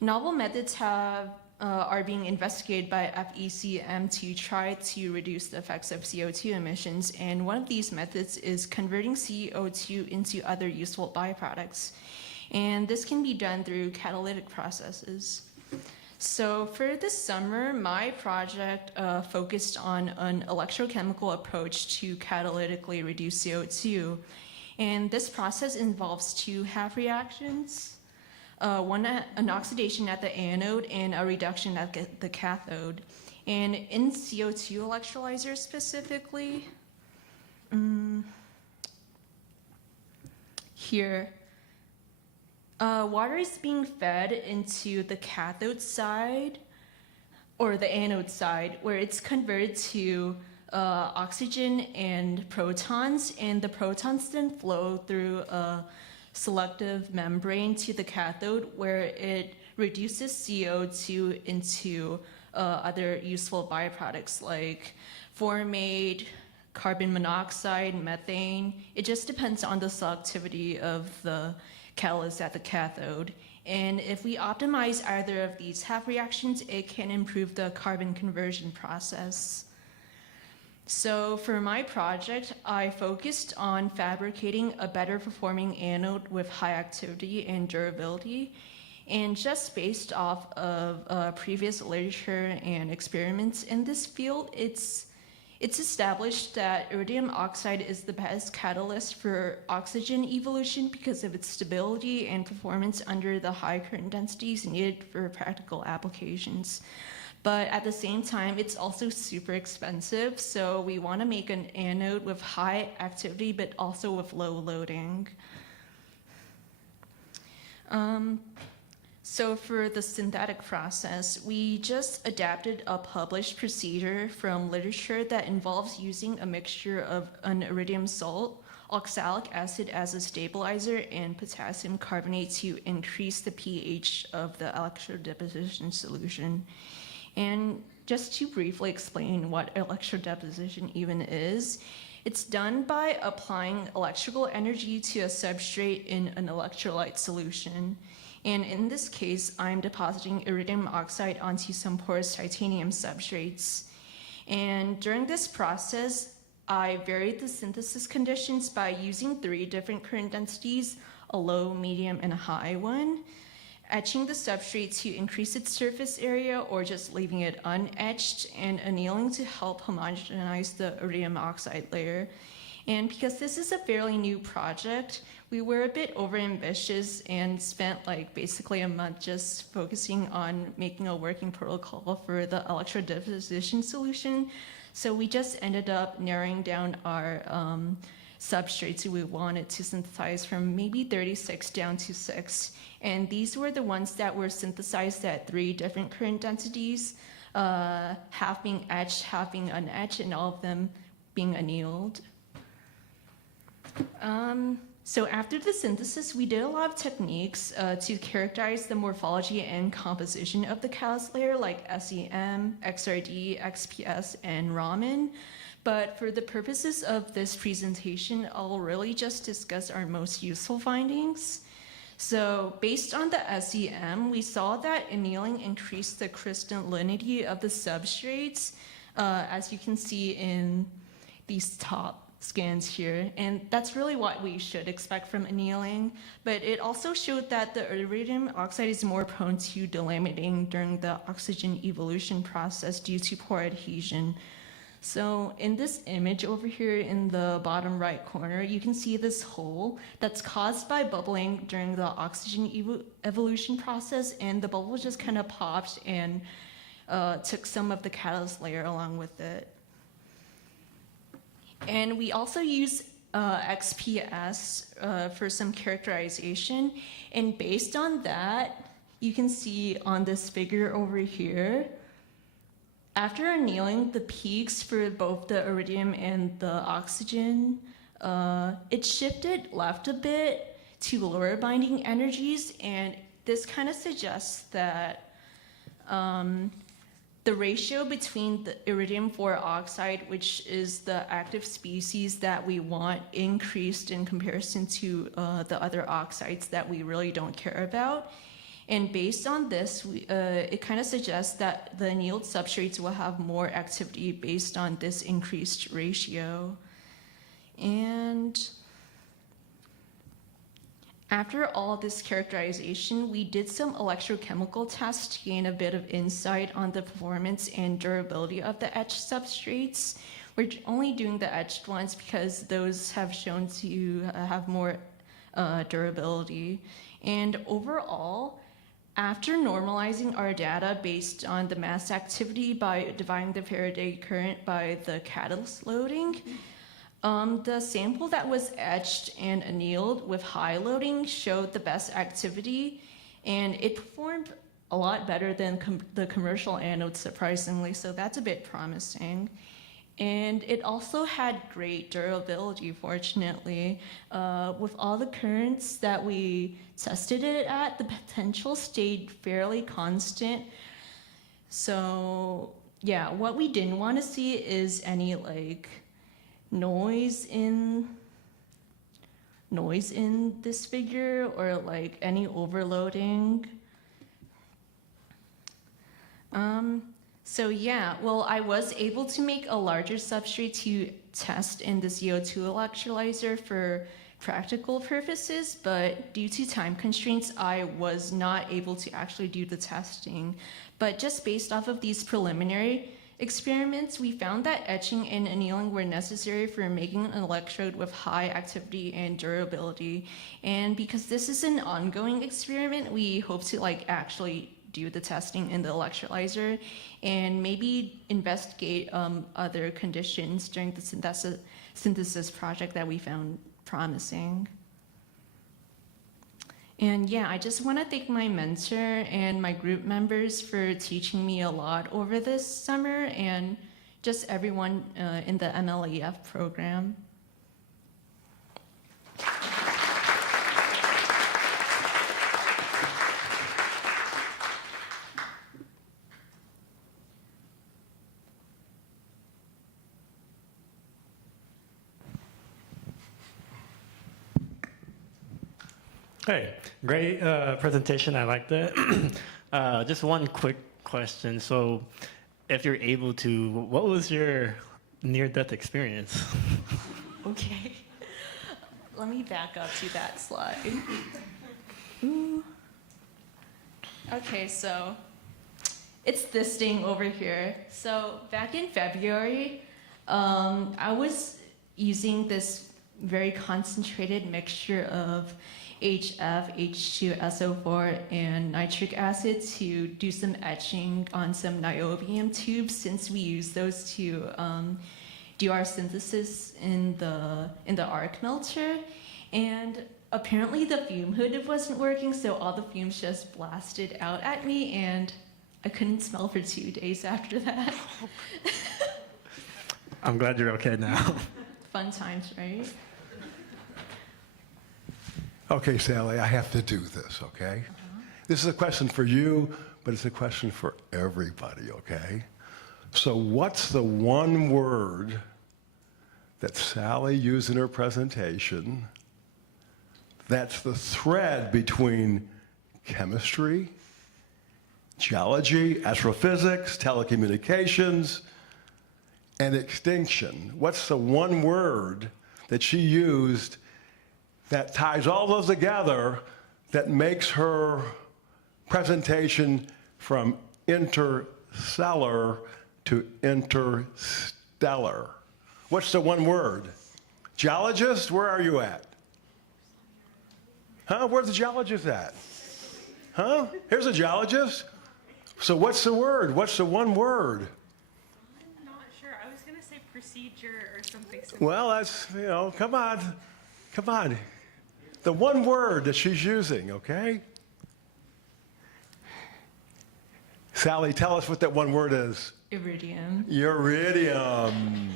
novel methods are being investigated by FECM to try to reduce the effects of CO2 emissions, and one of these methods is converting CO2 into other useful byproducts. And this can be done through catalytic processes. So for this summer, my project focused on an electrochemical approach to catalytically reduce CO2. And this process involves two half reactions, an oxidation at the anode and a reduction at the cathode. And in CO2 electrolyzers specifically, here, water is being fed into the cathode side or the anode side, where it's converted to oxygen and protons, and the protons then flow through a selective membrane to the cathode, where it reduces CO2 into other useful byproducts like formate, carbon monoxide, methane. It just depends on the selectivity of the catalyst at the cathode. And if we optimize either of these half reactions, it can improve the carbon conversion process. So for my project, I focused on fabricating a better performing anode with high activity and durability. And just based off of previous literature and experiments in this field, it's established that iridium oxide is the best catalyst for oxygen evolution because of its stability and performance under the high current densities needed for practical applications. But at the same time, it's also super expensive, so we want to make an anode with high activity but also with low loading. So for the synthetic process, we just adapted a published procedure from literature that involves using a mixture of an iridium salt, oxalic acid as a stabilizer, and potassium carbonate to increase the pH of the electrodeposition solution. And just to briefly explain what electrodeposition even is, it's done by applying electrical energy to a substrate in an electrolyte solution. And in this case, I'm depositing iridium oxide onto some porous titanium substrates. And during this process, I varied the synthesis conditions by using 3 different current densities, a low, medium, and a high one, etching the substrate to increase its surface area or just leaving it unetched, and annealing to help homogenize the iridium oxide layer. And because this is a fairly new project, we were a bit overambitious and spent basically a month just focusing on making a working protocol for the electrodeposition solution. So we just ended up narrowing down our substrates we wanted to synthesize from maybe 36 down to 6. And these were the ones that were synthesized at 3 different current densities, half being etched, half being unetched, and all of them being annealed. So after the synthesis, we did a lot of techniques to characterize the morphology and composition of the catalyst layer, like SEM, XRD, XPS, and Raman. But for the purposes of this presentation, I'll really just discuss our most useful findings. So based on the SEM, we saw that annealing increased the crystallinity of the substrates, as you can see in these top scans here, and that's really what we should expect from annealing. But it also showed that the iridium oxide is more prone to delaminating during the oxygen evolution process due to poor adhesion. So in this image over here in the bottom right corner, you can see this hole that's caused by bubbling during the oxygen evolution process, and the bubble just kind of popped and took some of the catalyst layer along with it. And we also use XPS for some characterization, and based on that, you can see on this figure over here, after annealing, the peaks for both the iridium and the oxygen, it shifted left a bit to lower binding energies, and this kind of suggests that the ratio between the iridium-4 oxide, which is the active species that we want, increased in comparison to the other oxides that we really don't care about. And based on this, it kind of suggests that the annealed substrates will have more activity based on this increased ratio. And after all this characterization, we did some electrochemical tests to gain a bit of insight on the performance and durability of the etched substrates. We're only doing the etched ones because those have shown to have more durability. And overall, after normalizing our data based on the mass activity by dividing the Faraday current by the catalyst loading, the sample that was etched and annealed with high loading showed the best activity, and it performed a lot better than the commercial anodes, surprisingly, so that's a bit promising. And it also had great durability, fortunately. With all the currents that we tested it at, the potential stayed fairly constant. So yeah, what we didn't want to see is any like noise in this figure or like any overloading. So yeah, well, I was able to make a larger substrate to test in the CO2 electrolyzer for practical purposes, but due to time constraints, I was not able to actually do the testing. But just based off of these preliminary experiments, we found that etching and annealing were necessary for making an electrode with high activity and durability. And because this is an ongoing experiment, we hope to like actually do the testing in the electrolyzer and maybe investigate other conditions during the synthesis project that we found promising. And yeah, I just want to thank my mentor and my group members for teaching me a lot over this summer, and just everyone in the MLEF program. Hey, great presentation. I liked it. Just one quick question. So, if you're able to, what was your near-death experience? Okay, let me back up to that slide. Ooh. Okay, so it's this thing over here. So back in February, I was using this very concentrated mixture of HF, H2SO4, and nitric acid to do some etching on some niobium tubes, since we use those to do our synthesis in the arc melter. And apparently the fume hood wasn't working, so all the fumes just blasted out at me, and I couldn't smell for 2 days after that. I'm glad you're okay now. Fun times, right? Okay, Sally, I have to do this, okay? This is a question for you, but it's a question for everybody, okay? So what's the one word that Sally used in her presentation that's the thread between chemistry, geology, astrophysics, telecommunications, and extinction. What's the one word that she used that ties all those together that makes her presentation from interstellar to interstellar? What's the one word? Geologist, where are you at? Huh? Where's the geologist at? Huh? Here's a geologist. So what's the word? What's the one word? I'm not sure. I was going to say procedure or something similar. Well, that's, come on. Come on. The one word that she's using, okay? Sally, tell us what that one word is. Iridium. Iridium.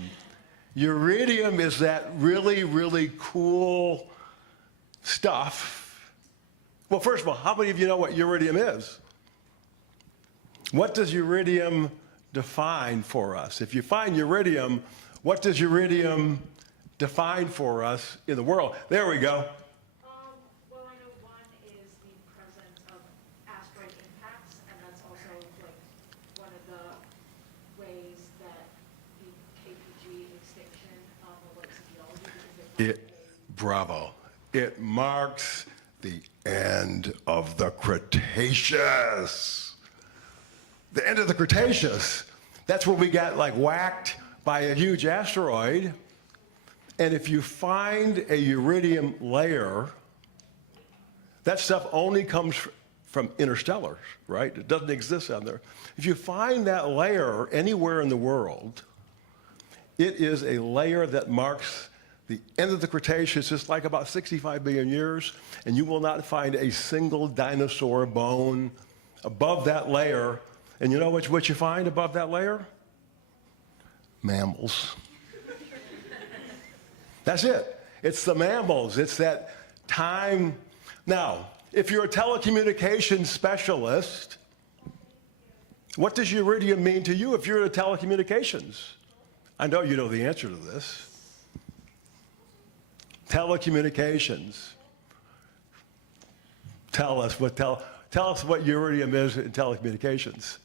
Iridium is that really, really cool stuff. Well, first of all, how many of you know what iridium is? What does iridium define for us? If you find iridium, what does iridium define for us in the world? There we go. Well, I know one is the presence of asteroid impacts, and that's also like one of the ways that the KPG extinction relates to geology. Bravo. It marks the end of the Cretaceous. The end of the Cretaceous. That's where we got like whacked by a huge asteroid. And if you find a iridium layer, that stuff only comes from interstellars, right? It doesn't exist out there. If you find that layer anywhere in the world, it is a layer that marks the end of the Cretaceous. It's like about 65 billion years, and you will not find a single dinosaur bone above that layer. And you know what you find above that layer? Mammals. That's it. It's the mammals. It's that time. Now, if you're a telecommunications specialist, what does iridium mean to you if you're in telecommunications? I know you know the answer to this. Telecommunications. Tell us what iridium is in telecommunications.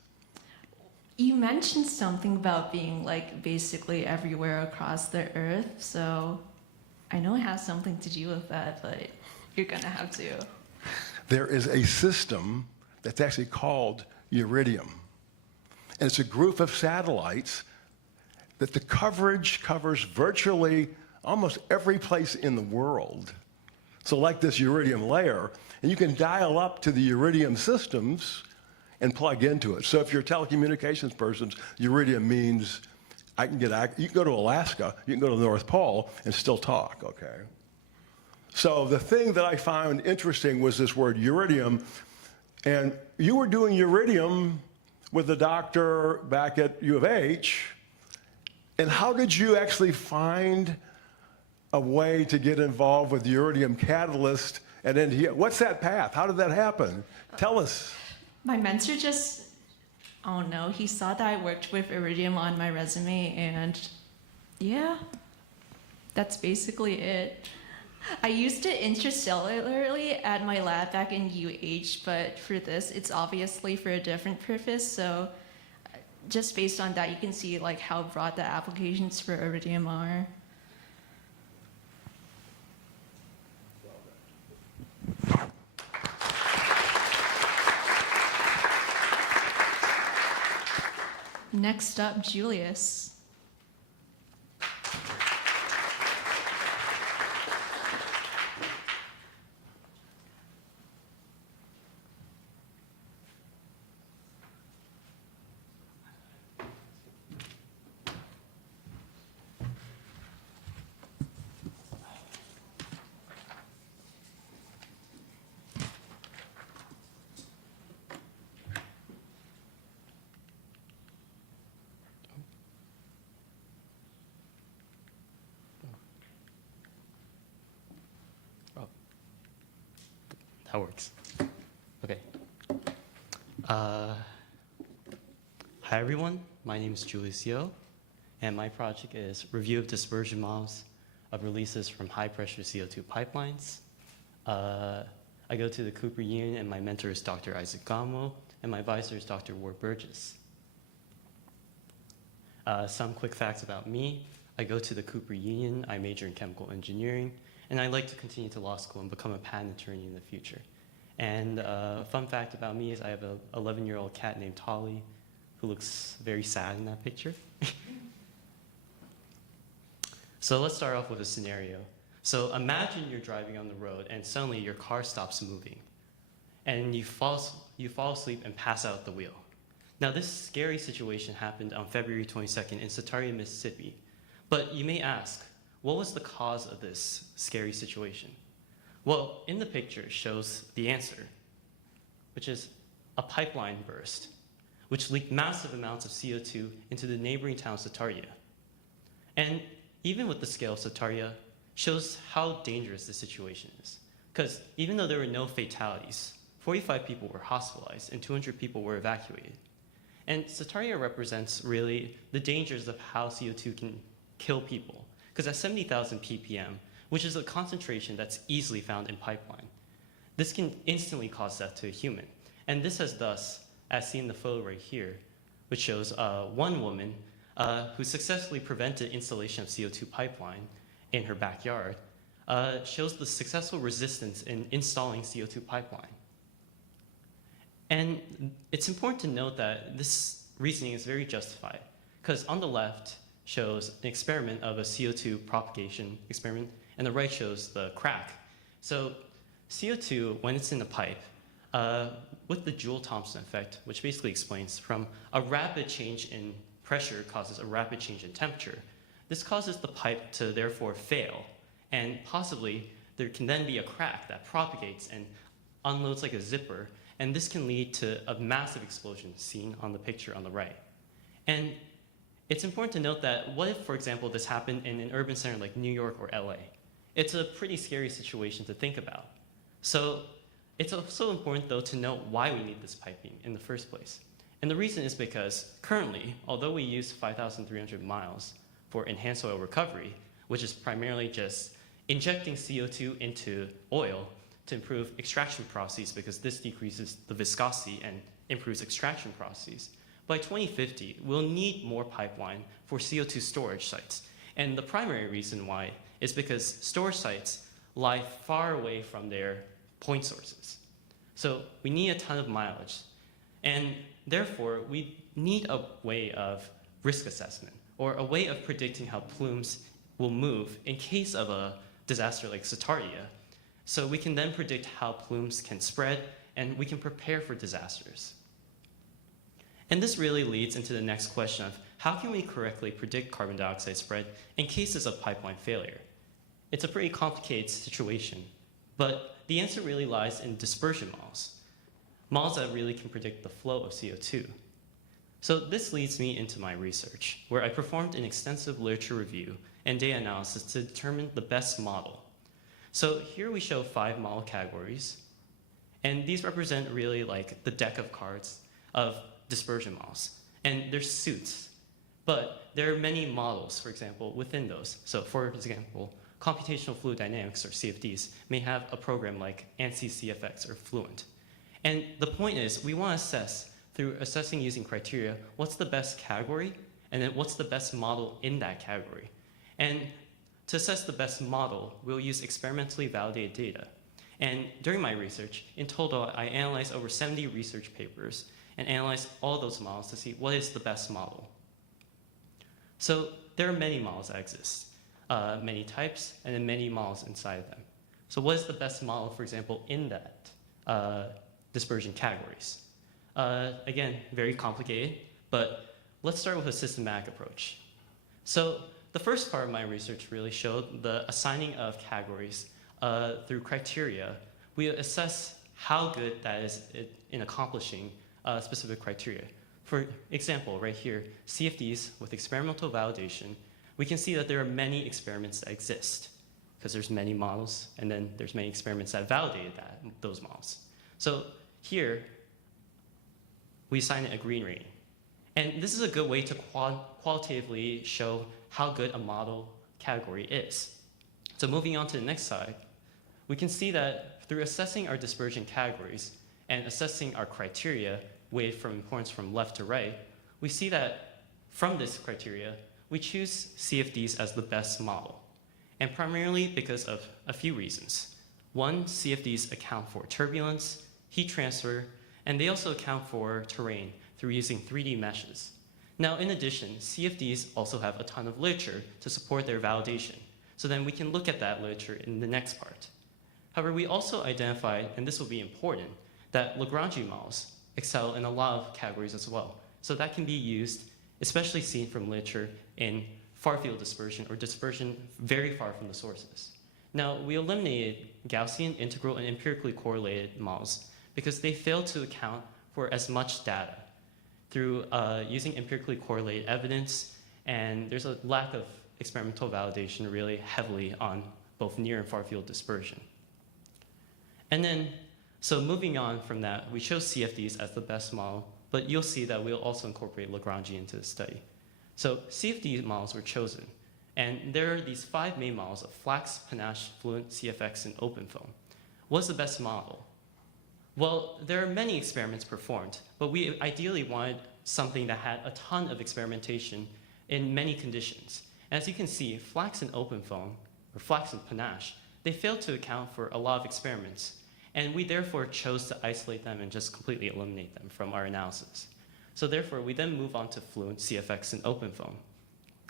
You mentioned something about being like basically everywhere across the earth, so I know it has something to do with that, but you're gonna have to. There is a system that's actually called iridium. And it's a group of satellites that the coverage covers virtually almost every place in the world. So like this iridium layer, and you can dial up to the iridium systems and plug into it. So if you're a telecommunications person, iridium means you can go to Alaska, you can go to the North Pole and still talk, okay? So the thing that I found interesting was this word iridium, and you were doing iridium with the doctor back at U of H, and how did you actually find a way to get involved with iridium catalyst at NTL? What's that path? How did that happen? Tell us. My mentor just, oh no, he saw that I worked with iridium on my resume, and yeah, that's basically it. I used it interstellarly at my lab back in UH, but for this, it's obviously for a different purpose, so just based on that, you can see like how broad the applications for iridium are. Next up, Julius. That works. Okay. Hi, everyone. My name is Julius Yo, and my project is review of dispersion models of releases from high-pressure CO2 pipelines. I go to the Cooper Union, and my mentor is Dr. Isaac Gamo, and my advisor is Dr. Ward Burgess. Some quick facts about me. I go to the Cooper Union, I major in chemical engineering, and I'd like to continue to law school and become a patent attorney in the future. And a fun fact about me is I have an 11-year-old cat named Tolly, who looks very sad in that picture. So let's start off with a scenario. So imagine you're driving on the road and suddenly your car stops moving, and you fall asleep and pass out at the wheel. Now this scary situation happened on February 22nd in Sataria, Mississippi. But you may ask, what was the cause of this scary situation? Well, in the picture shows the answer, which is a pipeline burst, which leaked massive amounts of CO2 into the neighboring town of Sataria. And even with the scale of Sataria, shows how dangerous the situation is. Because even though there were no fatalities, 45 people were hospitalized and 200 people were evacuated. And Sataria represents really the dangers of how CO2 can kill people. Because at 70,000 ppm, which is a concentration that's easily found in pipeline, this can instantly cause death to a human. And this has thus, as seen in the photo right here, which shows one woman who successfully prevented installation of CO2 pipeline in her backyard, shows the successful resistance in installing CO2 pipeline. And it's important to note that this reasoning is very justified, because on the left shows an experiment of a CO2 propagation experiment, and the right shows the crack. So CO2, when it's in the pipe, with the Joule-Thomson effect, which basically explains from a rapid change in pressure causes a rapid change in temperature, this causes the pipe to therefore fail, and possibly there can then be a crack that propagates and unloads like a zipper, and this can lead to a massive explosion seen on the picture on the right. And it's important to note that what if, for example, this happened in an urban center like New York or LA? It's a pretty scary situation to think about. So it's also important, though, to note why we need this piping in the first place. And the reason is because currently, although we use 5,300 miles for enhanced oil recovery, which is primarily just injecting CO2 into oil to improve extraction processes, because this decreases the viscosity and improves extraction processes, by 2050, we'll need more pipeline for CO2 storage sites. And the primary reason why is because storage sites lie far away from their point sources. So we need a ton of mileage. And therefore, we need a way of risk assessment, or a way of predicting how plumes will move in case of a disaster like Sataria. So we can then predict how plumes can spread, and we can prepare for disasters. And this really leads into the next question of how can we correctly predict carbon dioxide spread in cases of pipeline failure? It's a pretty complicated situation, but the answer really lies in dispersion models that really can predict the flow of CO2. So this leads me into my research, where I performed an extensive literature review and data analysis to determine the best model. So here we show 5 model categories, and these represent really like the deck of cards of dispersion models. And they're suits, but there are many models, for example, within those. So for example, computational fluid dynamics, or CFDs, may have a program like ANSYS CFX or Fluent. And the point is, we want to assess, through assessing using criteria, what's the best category, and then what's the best model in that category. And to assess the best model, we'll use experimentally validated data. And during my research, in total, I analyzed over 70 research papers and analyzed all those models to see what is the best model. So there are many models that exist, many types, and then many models inside of them. So what is the best model, for example, in that dispersion categories? Again, very complicated, but let's start with a systematic approach. So the first part of my research really showed the assigning of categories through criteria. We assess how good that is in accomplishing specific criteria. For example, right here, CFDs with experimental validation, we can see that there are many experiments that exist, because there's many models, and then there's many experiments that validated those models. So here, we assign it a green rating. And this is a good way to qualitatively show how good a model category is. So moving on to the next slide, we can see that through assessing our dispersion categories and assessing our criteria weighted from importance from left to right, we see that From this criteria, we choose CFDs as the best model, and primarily because of a few reasons. One, CFDs account for turbulence, heat transfer, and they also account for terrain through using 3D meshes. Now, in addition, CFDs also have a ton of literature to support their validation, so then we can look at that literature in the next part. However, we also identified, and this will be important, that Lagrange models excel in a lot of categories as well. So that can be used, especially seen from literature, in far field dispersion or dispersion very far from the sources. Now, we eliminated Gaussian, integral, and empirically correlated models because they fail to account for as much data through using empirically correlated evidence, and there's a lack of experimental validation really heavily on both near and far field dispersion. And then, so moving on from that, we chose CFDs as the best model, but you'll see that we'll also incorporate Lagrange into the study. So CFD models were chosen, and there are these 5 main models of Flax, Panache, Fluent, CFX, and OpenFOAM. What's the best model? Well, there are many experiments performed, but we ideally wanted something that had a ton of experimentation in many conditions. As you can see, Flax and OpenFOAM, or Flax and Panache, they failed to account for a lot of experiments, and we therefore chose to isolate them and just completely eliminate them from our analysis. So therefore, we then move on to Fluent, CFX, and OpenFOAM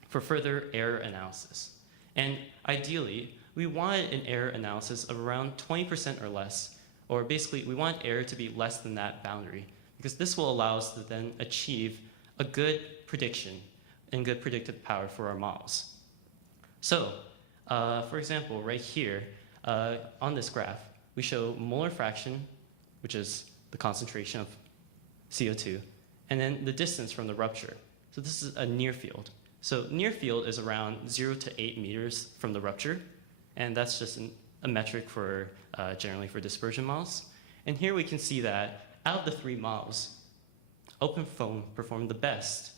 for further error analysis. And ideally, we wanted an error analysis of around 20% or less, or basically we want error to be less than that boundary, because this will allow us to then achieve a good prediction and good predictive power for our models. So, for example, right here on this graph, we show molar fraction, which is the concentration of CO2, and then the distance from the rupture. So this is a near field. So near field is around 0 to 8 meters from the rupture, and that's just a metric for generally for dispersion models. And here we can see that out of the 3 models, OpenFOAM performed the best.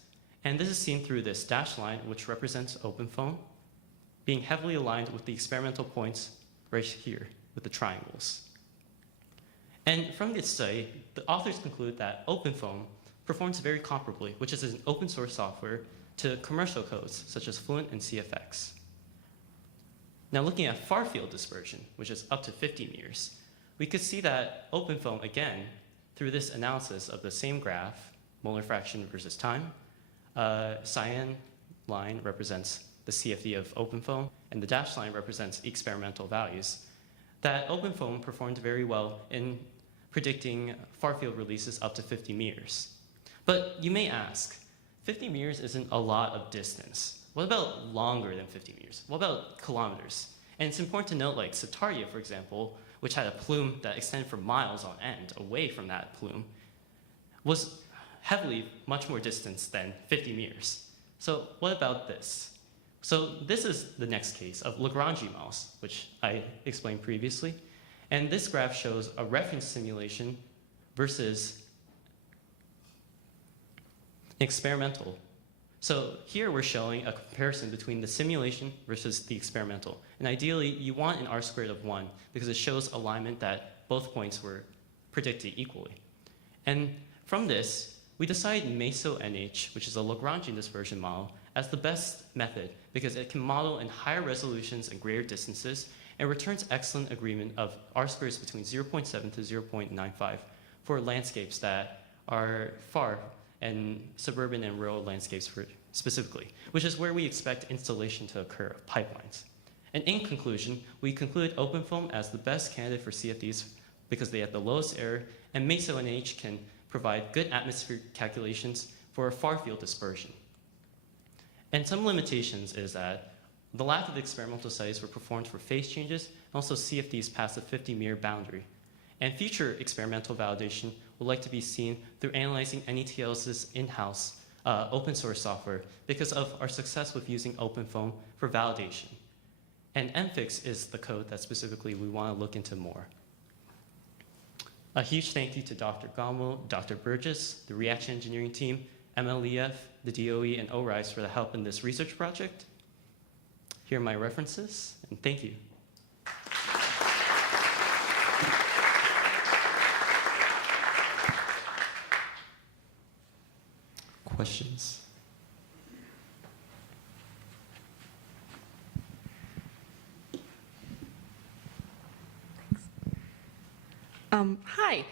And this is seen through this dashed line, which represents OpenFOAM, being heavily aligned with the experimental points right here with the triangles. And from this study, the authors conclude that OpenFOAM performs very comparably, which is an open source software, to commercial codes such as Fluent and CFX. Now looking at far field dispersion, which is up to 50 meters, we could see that OpenFOAM, again, through this analysis of the same graph, molar fraction versus time, cyan line represents the CFD of OpenFOAM, and the dashed line represents experimental values, that OpenFOAM performed very well in predicting far field releases up to 50 meters. But you may ask, 50 meters isn't a lot of distance. What about longer than 50 meters? What about kilometers? And it's important to note, like Sataria, for example, which had a plume that extended for miles on end away from that plume, was heavily much more distance than 50 meters. So what about this? So this is the next case of Lagrange models, which I explained previously. And this graph shows a reference simulation versus experimental. So here we're showing a comparison between the simulation versus the experimental. And ideally, you want an R² of 1 because it shows alignment that both points were predicted equally. And from this, we decided MESO-NH, which is a Lagrangian dispersion model, as the best method because it can model in higher resolutions and greater distances and returns excellent agreement of R² between 0.7 to 0.95 for landscapes that are far and suburban and rural landscapes specifically, which is where we expect installation to occur of pipelines. And in conclusion, we conclude OpenFOAM as the best candidate for CFDs because they have the lowest error, and MESO-NH can provide good atmospheric calculations for far field dispersion. And some limitations is that the lack of experimental studies were performed for phase changes, and also CFDs past the 50-meter boundary. And future experimental validation would like to be seen through analyzing NETL's in-house open source software because of our success with using OpenFOAM for validation. And MFIX is the code that specifically we want to look into more. A huge thank you to Dr. Gommel, Dr. Burgess, the reaction engineering team, MLEF, the DOE, and ORISE for the help in this research project. Here are my references, and thank you. Questions? Hi,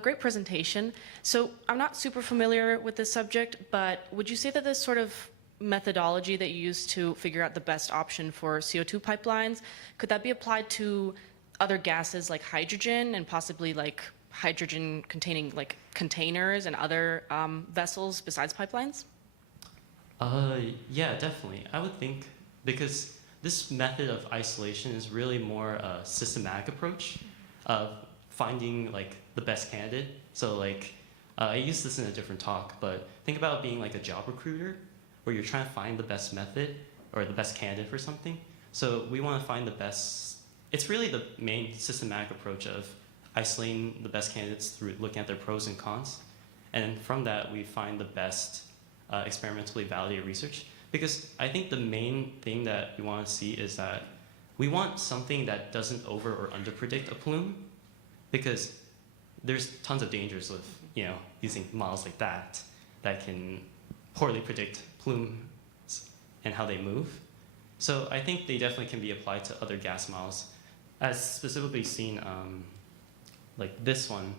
great presentation. So I'm not super familiar with this subject, but would you say that this sort of methodology that you use to figure out the best option for CO2 pipelines, could that be applied to other gases like hydrogen and possibly like hydrogen containing like containers and other vessels besides pipelines? Yeah, definitely. I would think because this method of isolation is really more a systematic approach of finding like the best candidate. So like I used this in a different talk, but think about being like a job recruiter where you're trying to find the best method or the best candidate for something. So we want to find the best. It's really the main systematic approach of isolating the best candidates through looking at their pros and cons. And from that, we find the best experimentally validated research. Because I think the main thing that we want to see is that we want something that doesn't over or under predict a plume, because there's tons of dangers with using models like that that can poorly predict plumes and how they move. So I think they definitely can be applied to other gas models, as specifically seen like this one.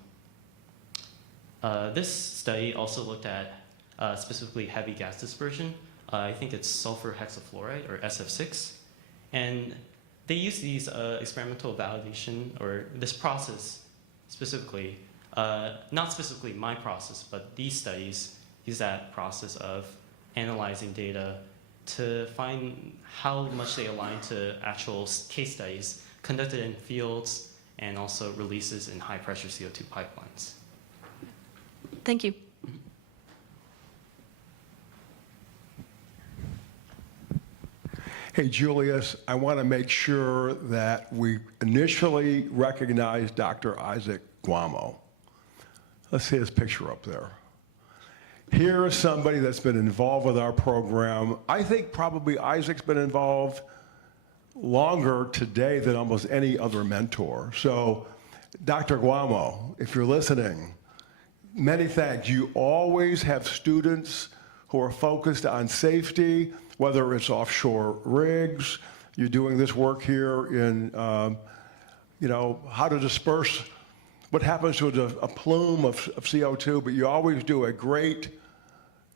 This study also looked at specifically heavy gas dispersion. I think it's sulfur hexafluoride, or SF6. And they use these experimental validation, or this process specifically, not specifically my process, but these studies use that process of analyzing data to find how much they align to actual case studies conducted in fields and also releases in high pressure CO2 pipelines. Thank you. Hey, Julius, I want to make sure that we initially recognize Dr. Isaac Guamo. Let's see his picture up there. Here is somebody that's been involved with our program. I think probably Isaac's been involved longer today than almost any other mentor. So, Dr. Guamo, if you're listening, many thanks. You always have students who are focused on safety, whether it's offshore rigs, you're doing this work here in, how to disperse what happens to a plume of CO2, but you always do a great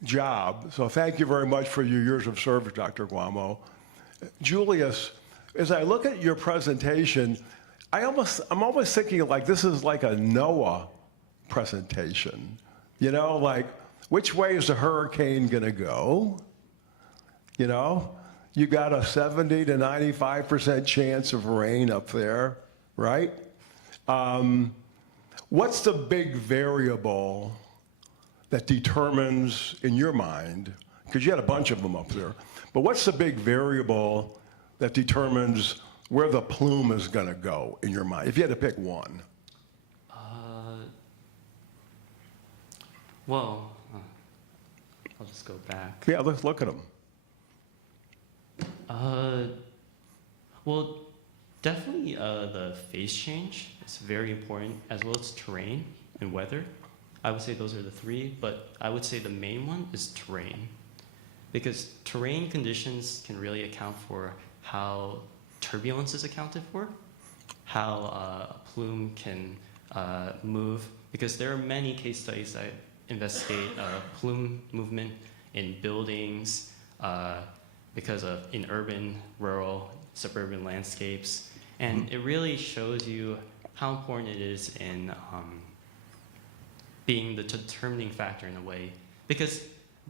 job. So thank you very much for your years of service, Dr. Guamo. Julius, as I look at your presentation, I'm almost thinking like this is like a NOAA presentation. Like which way is the hurricane gonna go? You got a 70 to 95% chance of rain up there, right? What's the big variable that determines, in your mind, because you had a bunch of them up there, but what's the big variable that determines where the plume is going to go in your mind, if you had to pick one? Well, I'll just go back. Yeah, let's look at them. Well, definitely the phase change is very important, as well as terrain and weather. I would say those are the three, but I would say the main one is terrain. Because terrain conditions can really account for how turbulence is accounted for, how a plume can move, because there are many case studies that investigate plume movement in buildings, because of in urban, rural, suburban landscapes. And it really shows you how important it is in being the determining factor in a way. Because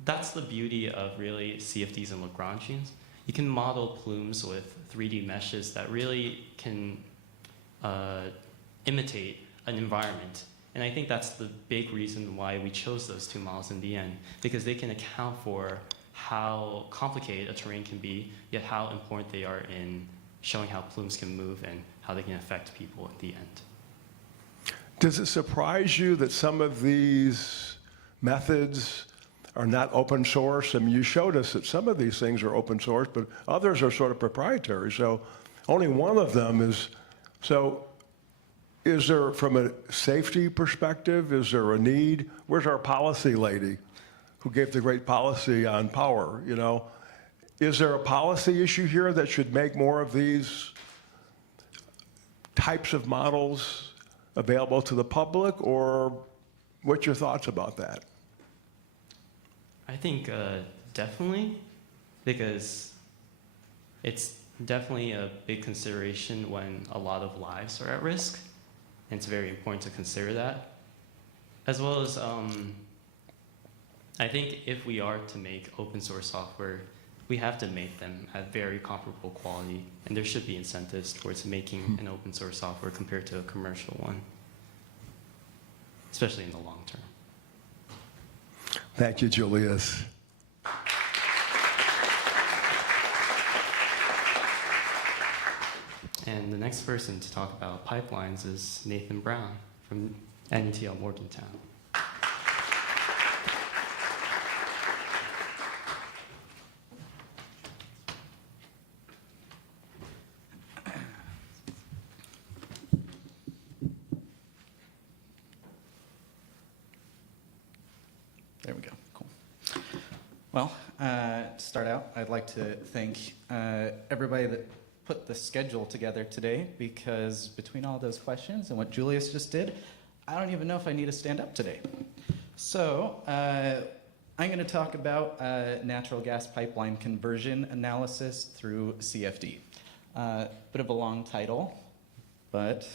that's the beauty of really CFDs and Lagrangians. You can model plumes with 3D meshes that really can imitate an environment. And I think that's the big reason why we chose those two models in the end, because they can account for how complicated a terrain can be, yet how important they are in showing how plumes can move and how they can affect people at the end. Does it surprise you that some of these methods are not open source? I mean, you showed us that some of these things are open source, but others are sort of proprietary. So only one of them is. So is there, from a safety perspective, is there a need? Where's our policy lady who gave the great policy on power? Is there a policy issue here that should make more of these types of models available to the public, or what's your thoughts about that? I think definitely, because it's definitely a big consideration when a lot of lives are at risk, and it's very important to consider that. As well as, I think if we are to make open source software, we have to make them at very comparable quality, and there should be incentives towards making an open source software compared to a commercial one, especially in the long term. Thank you, Julius. And the next person to talk about pipelines is Nathan Brown from NETL Morgantown. There we go. Cool. Well, to start out, I'd like to thank everybody that put the schedule together today, because between all those questions and what Julius just did, I don't even know if I need to stand up today. So I'm going to talk about natural gas pipeline conversion analysis through CFD. Bit of a long title, but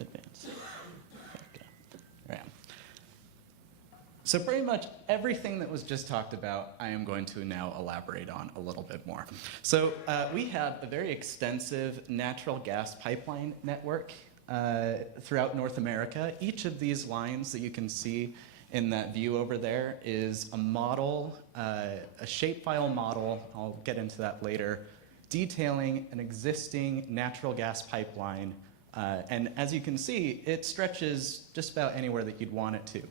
advance. There I am. So pretty much everything that was just talked about, I am going to now elaborate on a little bit more. So we have a very extensive natural gas pipeline network throughout North America. Each of these lines that you can see in that view over there is a model, a shapefile model, I'll get into that later, detailing an existing natural gas pipeline. And as you can see, it stretches just about anywhere that you'd want it to.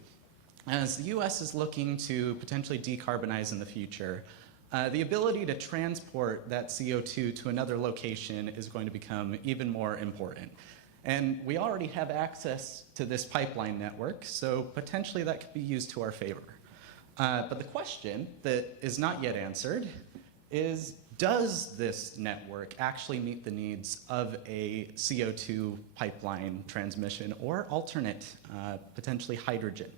As the US is looking to potentially decarbonize in the future, the ability to transport that CO2 to another location is going to become even more important. And we already have access to this pipeline network, so potentially that could be used to our favor. But the question that is not yet answered is, does this network actually meet the needs of a CO2 pipeline transmission or alternate, potentially hydrogen?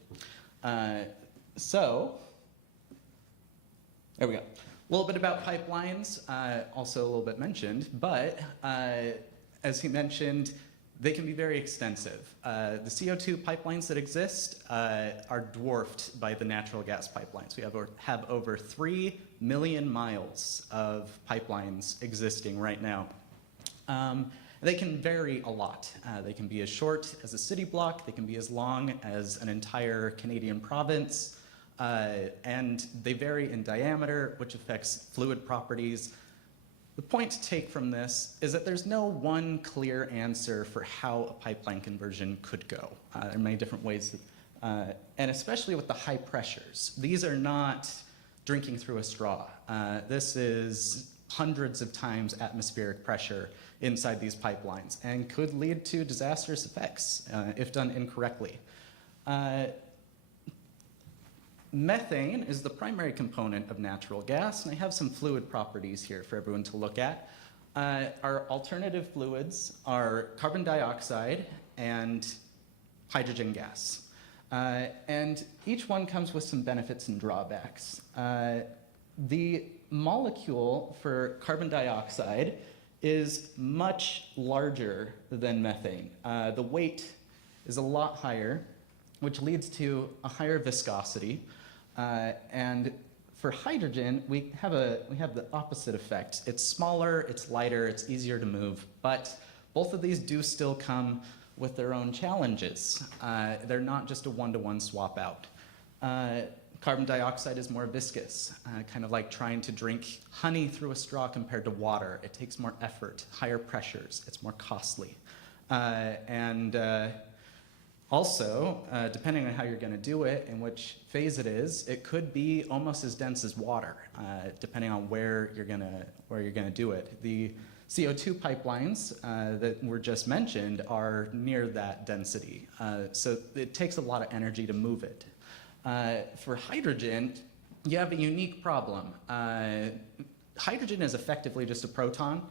So, there we go. A little bit about pipelines, also a little bit mentioned, but as he mentioned, they can be very extensive. The CO2 pipelines that exist are dwarfed by the natural gas pipelines. We have over 3 million miles of pipelines existing right now. They can vary a lot. They can be as short as a city block, they can be as long as an entire Canadian province, and they vary in diameter, which affects fluid properties. The point to take from this is that there's no one clear answer for how a pipeline conversion could go. There are many different ways, and especially with the high pressures. These are not drinking through a straw. This is hundreds of times atmospheric pressure inside these pipelines and could lead to disastrous effects if done incorrectly. Methane is the primary component of natural gas, and I have some fluid properties here for everyone to look at. Our alternative fluids are carbon dioxide and hydrogen gas. And each one comes with some benefits and drawbacks. The molecule for carbon dioxide is much larger than methane. The weight is a lot higher, which leads to a higher viscosity. And for hydrogen, we have the opposite effect. It's smaller, it's lighter, it's easier to move, but both of these do still come with their own challenges. They're not just a one-to-one swap out. Carbon dioxide is more viscous, kind of like trying to drink honey through a straw compared to water. It takes more effort, higher pressures, it's more costly. Also, depending on how you're going to do it and which phase it is, it could be almost as dense as water, depending on where you're going to do it. The CO2 pipelines that were just mentioned are near that density, so it takes a lot of energy to move it. For hydrogen, you have a unique problem. Hydrogen is effectively just a proton.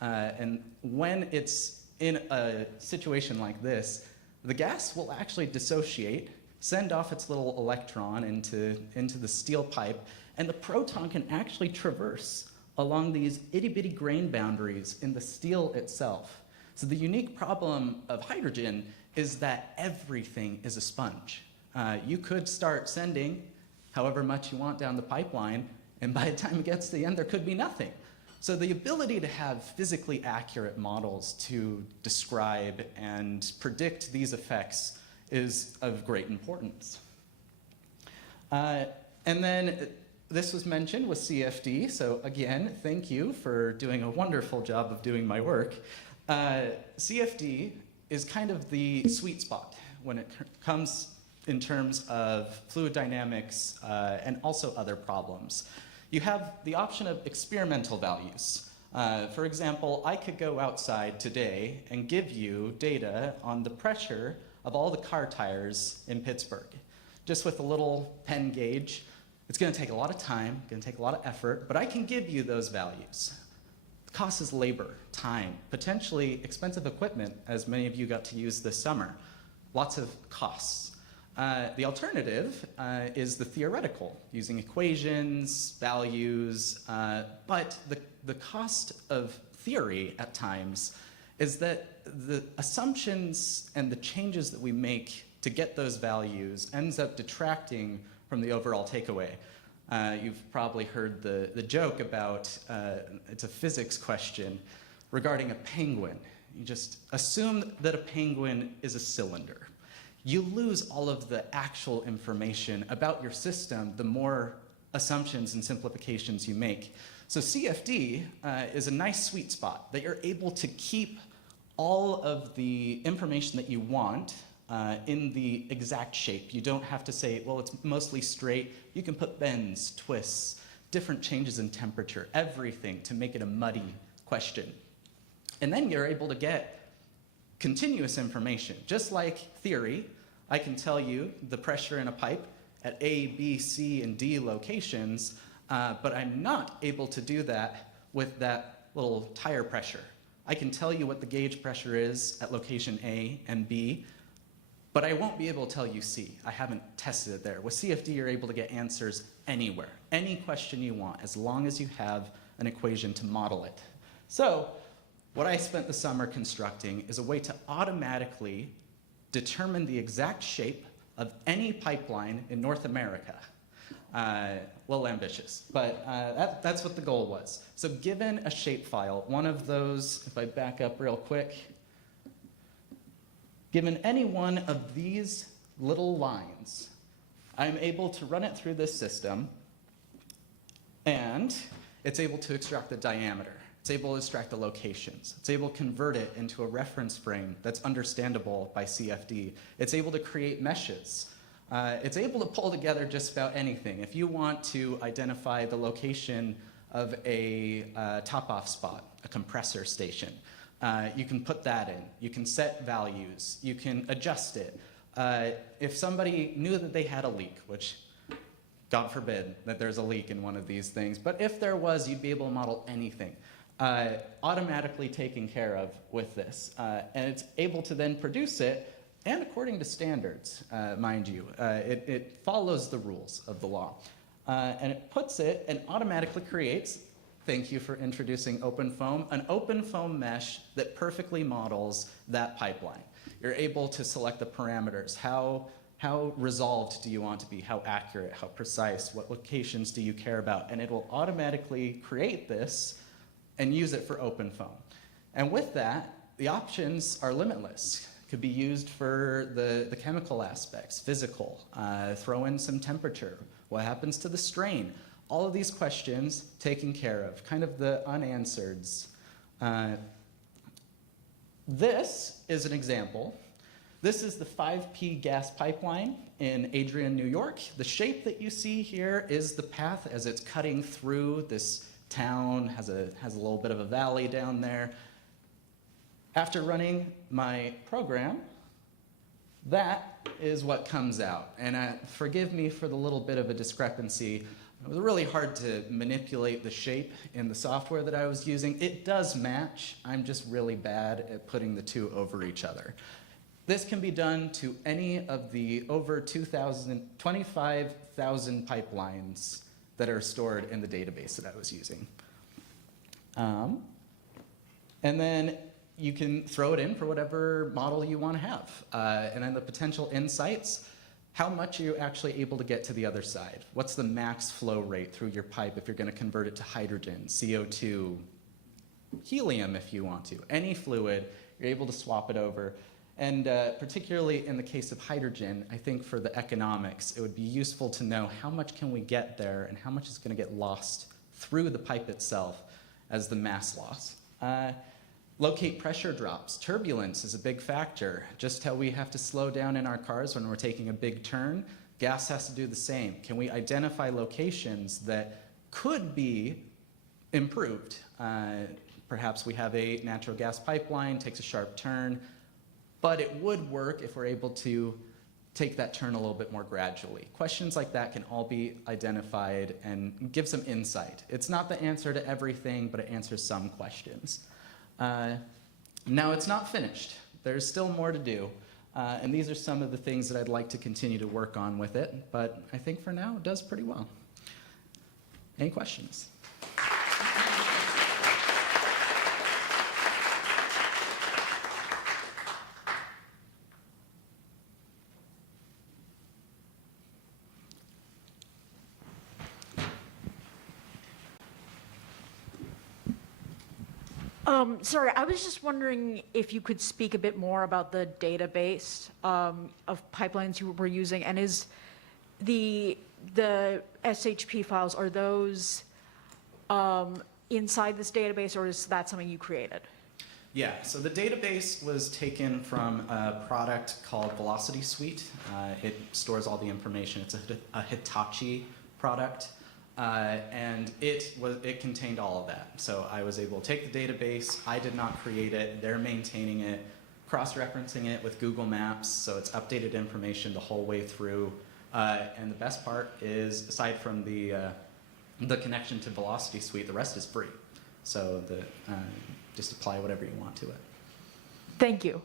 And when it's in a situation like this, the gas will actually dissociate, send off its little electron into the steel pipe, and the proton can actually traverse along these itty-bitty grain boundaries in the steel itself. So the unique problem of hydrogen is that everything is a sponge. You could start sending however much you want down the pipeline, and by the time it gets to the end, there could be nothing. So the ability to have physically accurate models to describe and predict these effects is of great importance. And then this was mentioned with CFD, so again, thank you for doing a wonderful job of doing my work. CFD is kind of the sweet spot when it comes in terms of fluid dynamics and also other problems. You have the option of experimental values. For example, I could go outside today and give you data on the pressure of all the car tires in Pittsburgh. Just with a little pen gauge. It's going to take a lot of time, going to take a lot of effort, but I can give you those values. The cost is labor, time, potentially expensive equipment, as many of you got to use this summer. Lots of costs. The alternative is the theoretical, using equations, values, but the cost of theory at times is that the assumptions and the changes that we make to get those values ends up detracting from the overall takeaway. You've probably heard the joke about, it's a physics question regarding a penguin. You just assume that a penguin is a cylinder. You lose all of the actual information about your system the more assumptions and simplifications you make. So CFD is a nice sweet spot that you're able to keep all of the information that you want in the exact shape. You don't have to say, well, it's mostly straight. You can put bends, twists, different changes in temperature, everything to make it a muddy question. And then you're able to get continuous information. Just like theory, I can tell you the pressure in a pipe at A, B, C, and D locations, but I'm not able to do that with that little tire pressure. I can tell you what the gauge pressure is at location A and B, but I won't be able to tell you C. I haven't tested it there. With CFD, you're able to get answers anywhere, any question you want, as long as you have an equation to model it. So what I spent the summer constructing is a way to automatically determine the exact shape of any pipeline in North America. A little ambitious, but that's what the goal was. So given a shapefile, one of those, if I back up real quick, given any one of these little lines, I'm able to run it through this system, and it's able to extract the diameter. It's able to extract the locations. It's able to convert it into a reference frame that's understandable by CFD. It's able to create meshes. It's able to pull together just about anything. If you want to identify the location of a top-off spot, a compressor station, you can put that in. You can set values. You can adjust it. If somebody knew that they had a leak, which God forbid that there's a leak in one of these things, but if there was, you'd be able to model anything. Automatically taken care of with this. And it's able to then produce it, and according to standards, mind you. It follows the rules of the law. And it puts it and automatically creates, thank you for introducing OpenFOAM, an OpenFOAM mesh that perfectly models that pipeline. You're able to select the parameters. How resolved do you want to be? How accurate? How precise? What locations do you care about? And it will automatically create this and use it for OpenFOAM. And with that, the options are limitless. It could be used for the chemical aspects, physical, throw in some temperature, what happens to the strain? All of these questions taken care of, kind of the unanswereds. This is an example. This is the 5P gas pipeline in Adrian, New York. The shape that you see here is the path as it's cutting through this town, has a little bit of a valley down there. After running my program, that is what comes out. And forgive me for the little bit of a discrepancy. It was really hard to manipulate the shape in the software that I was using. It does match. I'm just really bad at putting the two over each other. This can be done to any of the over 25,000 pipelines that are stored in the database that I was using. And then you can throw it in for whatever model you want to have. And then the potential insights, how much are you actually able to get to the other side? What's the max flow rate through your pipe if you're going to convert it to hydrogen, CO2, helium if you want to? Any fluid, you're able to swap it over. And particularly in the case of hydrogen, I think for the economics, it would be useful to know how much can we get there and how much is going to get lost through the pipe itself as the mass loss. Locate pressure drops. Turbulence is a big factor. Just how we have to slow down in our cars when we're taking a big turn, gas has to do the same. Can we identify locations that could be improved? Perhaps we have a natural gas pipeline, takes a sharp turn, but it would work if we're able to take that turn a little bit more gradually. Questions like that can all be identified and give some insight. It's not the answer to everything, but it answers some questions. Now it's not finished. There's still more to do. And these are some of the things that I'd like to continue to work on with it, but I think for now it does pretty well. Any questions? Sorry, I was just wondering if you could speak a bit more about the database of pipelines you were using, and is the SHP files, are those inside this database, or is that something you created? Yeah, so the database was taken from a product called Velocity Suite. It stores all the information. It's a Hitachi product. And it contained all of that. So I was able to take the database. I did not create it. They're maintaining it, cross-referencing it with Google Maps, so it's updated information the whole way through. And the best part is, aside from the connection to Velocity Suite, the rest is free. So just apply whatever you want to it. Thank you.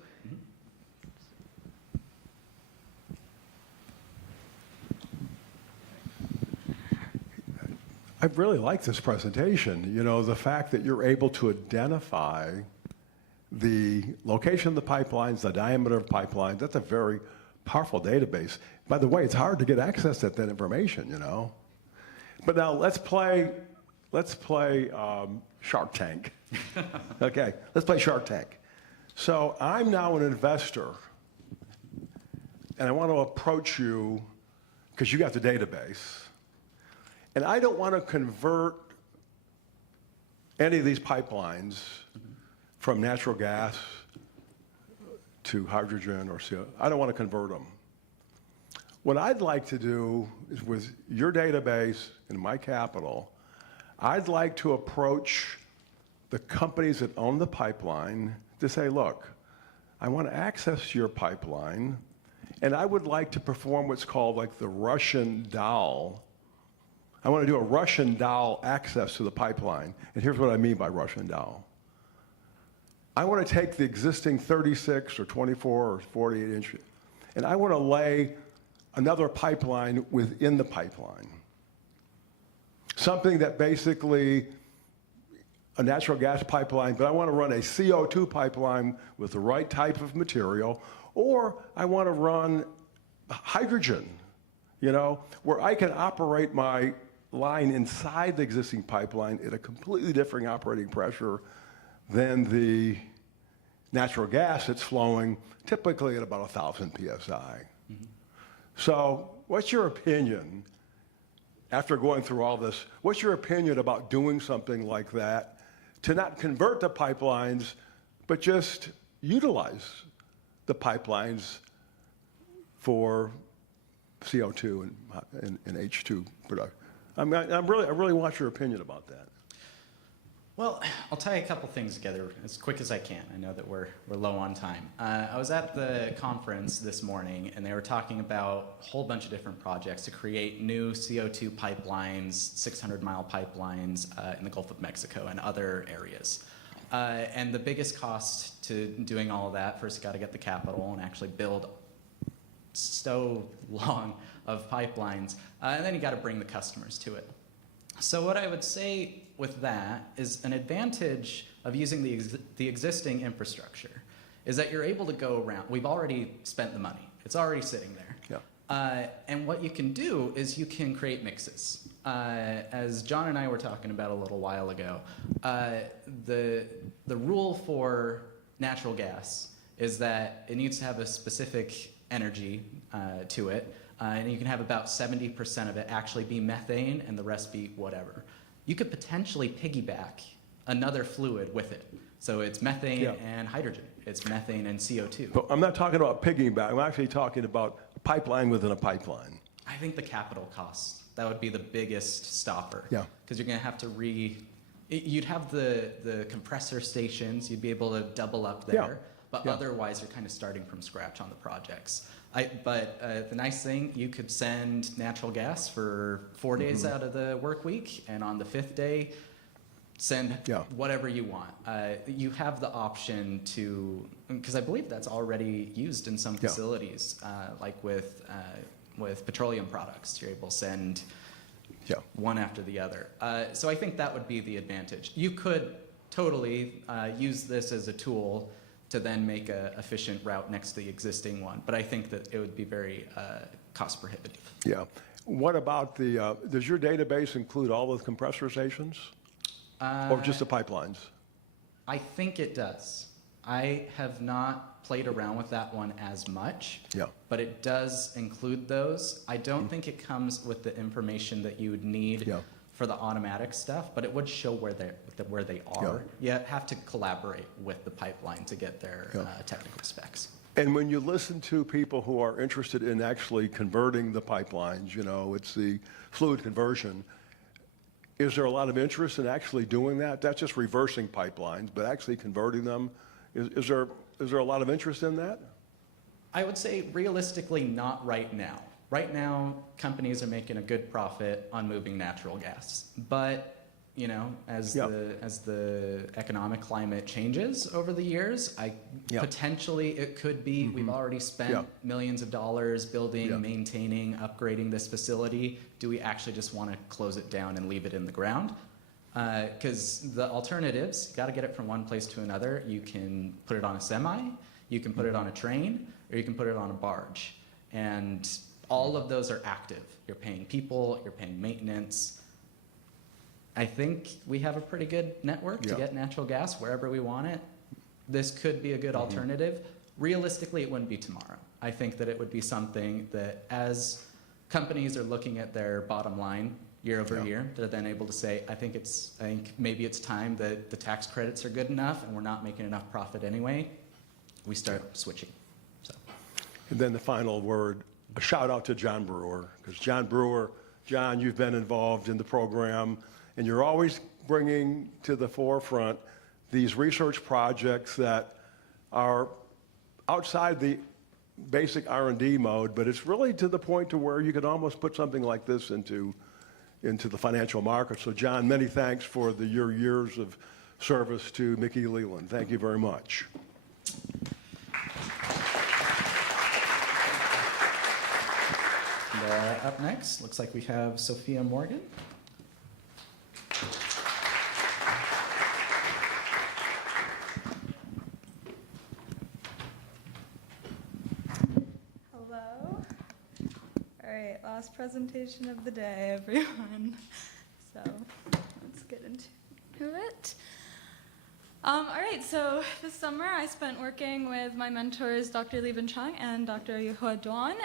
I really like this presentation. You know, the fact that you're able to identify the location of the pipelines, the diameter of pipelines, that's a very powerful database. By the way, it's hard to get access to that information, you know. But now let's play Shark Tank. Okay, let's play Shark Tank. So I'm now an investor, and I want to approach you because you got the database. And I don't want to convert any of these pipelines from natural gas to hydrogen or CO. I don't want to convert them. What I'd like to do is, with your database and my capital, I'd like to approach the companies that own the pipeline to say, look, I want to access your pipeline, and I would like to perform what's called like the Russian doll. I want to do a Russian doll access to the pipeline. And here's what I mean by Russian doll. I want to take the existing 36 or 24 or 48 inch, and I want to lay another pipeline within the pipeline. Something that basically, a natural gas pipeline, but I want to run a CO2 pipeline with the right type of material, or I want to run hydrogen, you know, where I can operate my line inside the existing pipeline at a completely different operating pressure than the natural gas that's flowing typically at about 1,000 psi. Mm-hmm. So what's your opinion, after going through all this, what's your opinion about doing something like that to not convert the pipelines, but just utilize the pipelines for CO2 and H2 production? I really want your opinion about that. Well, I'll tie a couple things together as quick as I can. I know that we're low on time. I was at the conference this morning, and they were talking about a whole bunch of different projects to create new CO2 pipelines, 600-mile pipelines in the Gulf of Mexico and other areas. And the biggest cost to doing all of that, first you got to get the capital and actually build so long of pipelines, and then you got to bring the customers to it. So what I would say with that is an advantage of using the existing infrastructure is that you're able to go around. We've already spent the money. It's already sitting there. Yeah. And what you can do is you can create mixes. As John and I were talking about a little while ago, the rule for natural gas is that it needs to have a specific energy to it, and you can have about 70% of it actually be methane and the rest be whatever. You could potentially piggyback another fluid with it. So it's methane and hydrogen. It's methane and CO2. But I'm not talking about piggyback. I'm actually talking about a pipeline within a pipeline. I think the capital costs, that would be the biggest stopper. Yeah. Because you're going to have to you'd have the compressor stations, you'd be able to double up there, but otherwise you're kind of starting from scratch on the projects. But the nice thing, you could send natural gas for 4 days out of the work week, and on the 5th day, send whatever you want. You have the option to, because I believe that's already used in some facilities, like with petroleum products. You're able to send one after the other. So I think that would be the advantage. You could totally use this as a tool to then make an efficient route next to the existing one. But I think that it would be very cost prohibitive. Yeah. What about does your database include all of the compressor stations? Or just the pipelines? I think it does. I have not played around with that one as much, but it does include those. I don't think it comes with the information that you would need for the automatic stuff, but it would show where they are. You have to collaborate with the pipeline to get their technical specs. And when you listen to people who are interested in actually converting the pipelines, it's the fluid conversion, is there a lot of interest in actually doing that? That's just reversing pipelines, but actually converting them. Is there a lot of interest in that? I would say realistically not right now. Right now, companies are making a good profit on moving natural gas. But, as the economic climate changes over the years, potentially it could be, we've already spent millions of dollars building, maintaining, upgrading this facility. Do we actually just want to close it down and leave it in the ground? Because the alternatives, you got to get it from one place to another. You can put it on a semi, you can put it on a train, or you can put it on a barge. And all of those are active. You're paying people, you're paying maintenance. I think we have a pretty good network to get natural gas wherever we want it. This could be a good alternative. Realistically, it wouldn't be tomorrow. I think that it would be something that as companies are looking at their bottom line year over year, they're then able to say, I think maybe it's time that the tax credits are good enough and we're not making enough profit anyway. We start switching. And then the final word, a shout out to John Brewer, because John, you've been involved in the program, and you're always bringing to the forefront these research projects that are outside the basic R&D mode, but it's really to the point to where you could almost put something like this into the financial market. So John, many thanks for your years of service to Mickey Leland. Thank you very much. And, up next, looks like we have Sophia Morgan. Hello. All right, last presentation of the day, everyone. So let's get into it. All right, so this summer I spent working with my mentors, Dr. Leland and Dr. Yuhua Duan,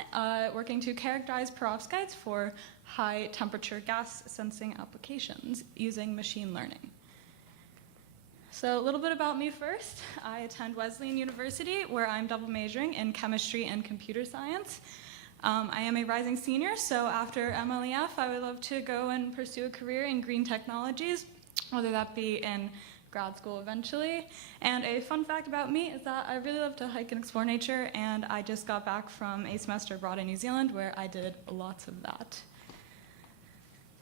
working to characterize perovskites for high temperature gas sensing applications using machine learning. So a little bit about me first. I attend Wesleyan University, where I'm double majoring in chemistry and computer science. I am a rising senior, so after MLEF, I would love to go and pursue a career in green technologies, whether that be in grad school eventually. And a fun fact about me is that I really love to hike and explore nature, and I just got back from a semester abroad in New Zealand where I did lots of that.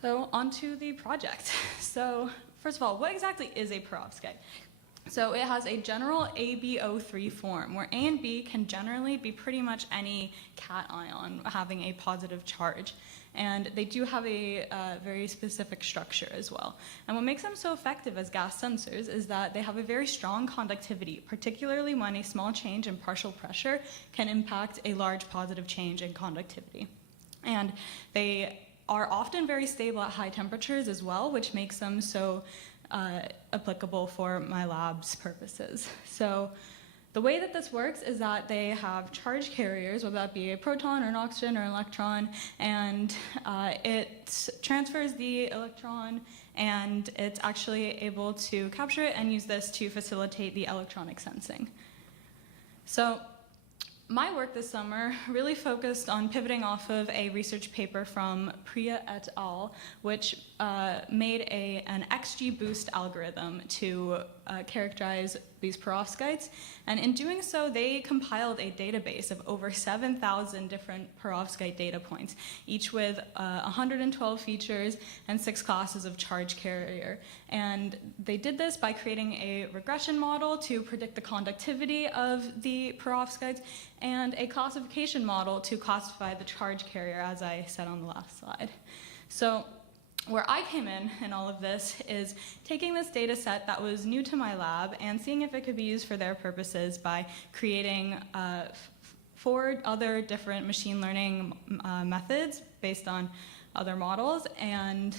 So on to the project. So first of all, what exactly is a perovskite? So it has a general ABO3 form, where A and B can generally be pretty much any cation having a positive charge. And they do have a very specific structure as well. And what makes them so effective as gas sensors is that they have a very strong conductivity, particularly when a small change in partial pressure can impact a large positive change in conductivity. And they are often very stable at high temperatures as well, which makes them so applicable for my lab's purposes. So the way that this works is that they have charge carriers, whether that be a proton or an oxygen or an electron, and it transfers the electron, and it's actually able to capture it and use this to facilitate the electronic sensing. So my work this summer really focused on pivoting off of a research paper from Priya et al., which made an XG boost algorithm to characterize these perovskites. And in doing so, they compiled a database of over 7,000 different perovskite data points, each with 112 features and 6 classes of charge carrier. And they did this by creating a regression model to predict the conductivity of the perovskites and a classification model to classify the charge carrier, as I said on the last slide. So where I came in all of this is taking this data set that was new to my lab and seeing if it could be used for their purposes by creating 4 other different machine learning methods based on other models, and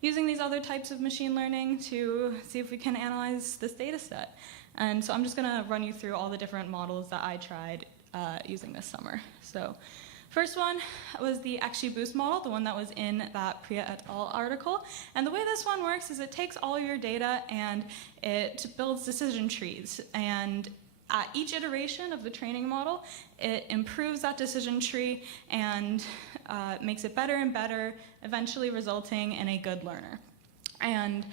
using these other types of machine learning to see if we can analyze this data set. And so I'm just going to run you through all the different models that I tried using this summer. So first one was the XG boost model, the one that was in that Priya et al. Article. And the way this one works is it takes all your data and it builds decision trees. And at each iteration of the training model, it improves that decision tree and makes it better and better, eventually resulting in a good learner. And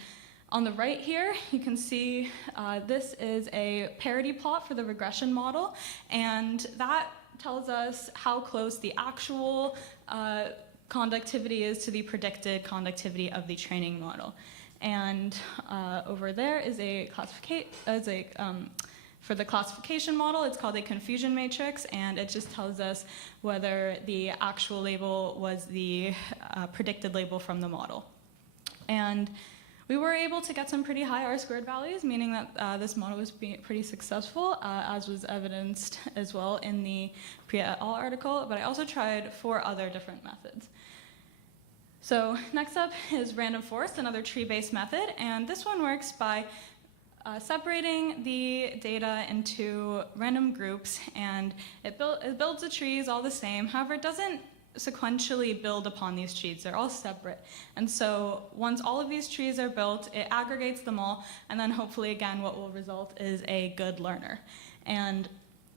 on the right here, you can see this is a parity plot for the regression model, and that tells us how close the actual conductivity is to the predicted conductivity of the training model. And over there is for the classification model, it's called a confusion matrix, and it just tells us whether the actual label was the predicted label from the model. And we were able to get some pretty high R-squared values, meaning that this model was pretty successful, as was evidenced as well in the Priya et al. Article, but I also tried 4 other different methods. So next up is random forest, another tree-based method, and this one works by separating the data into random groups, and it builds the trees all the same. However, it doesn't sequentially build upon these trees. They're all separate. And so once all of these trees are built, it aggregates them all, and then hopefully, again, what will result is a good learner. And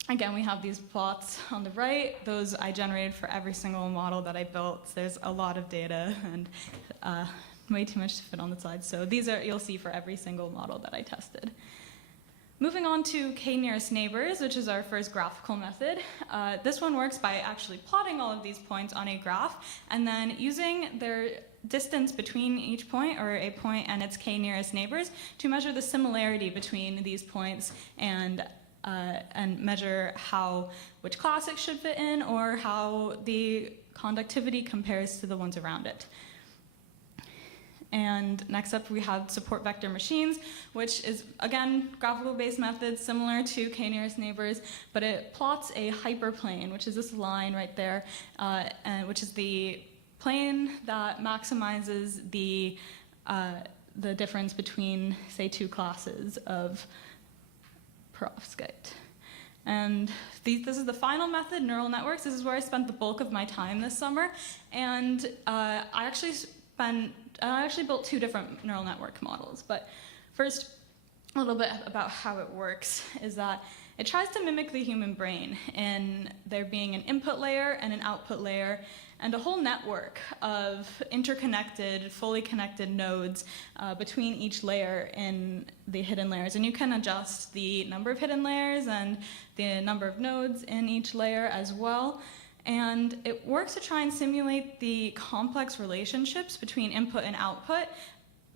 again, we have these plots on the right. Those I generated for every single model that I built. There's a lot of data and way too much to fit on the slide. So these are, you'll see for every single model that I tested. Moving on to k-nearest neighbors, which is our first graphical method. This one works by actually plotting all of these points on a graph and then using their distance between each point, or a point and its k-nearest neighbors, to measure the similarity between these points and measure which class it should fit in, or how the conductivity compares to the ones around it. And next up, we have support vector machines, which is, again, graphical-based methods similar to k-nearest neighbors, but it plots a hyperplane, which is this line right there, and which is the plane that maximizes the difference between, say, 2 classes of perovskite. And this is the final method, neural networks. This is where I spent the bulk of my time this summer, and I actually built 2 different neural network models. But first, a little bit about how it works is that it tries to mimic the human brain in there being an input layer and an output layer, and a whole network of interconnected, fully connected nodes between each layer in the hidden layers. And you can adjust the number of hidden layers and the number of nodes in each layer as well. And it works to try and simulate the complex relationships between input and output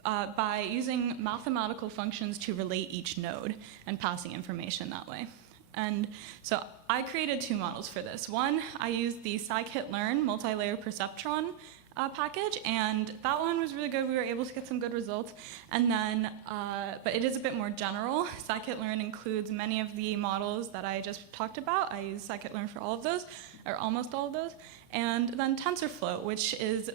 by using mathematical functions to relate each node and passing information that way. And so I created 2 models for this. One, I used the scikit-learn multi-layer perceptron package, and that one was really good. We were able to get some good results. And then, but it is a bit more general. Scikit-learn includes many of the models that I just talked about. I use scikit-learn for all of those, or almost all of those. And then TensorFlow, which is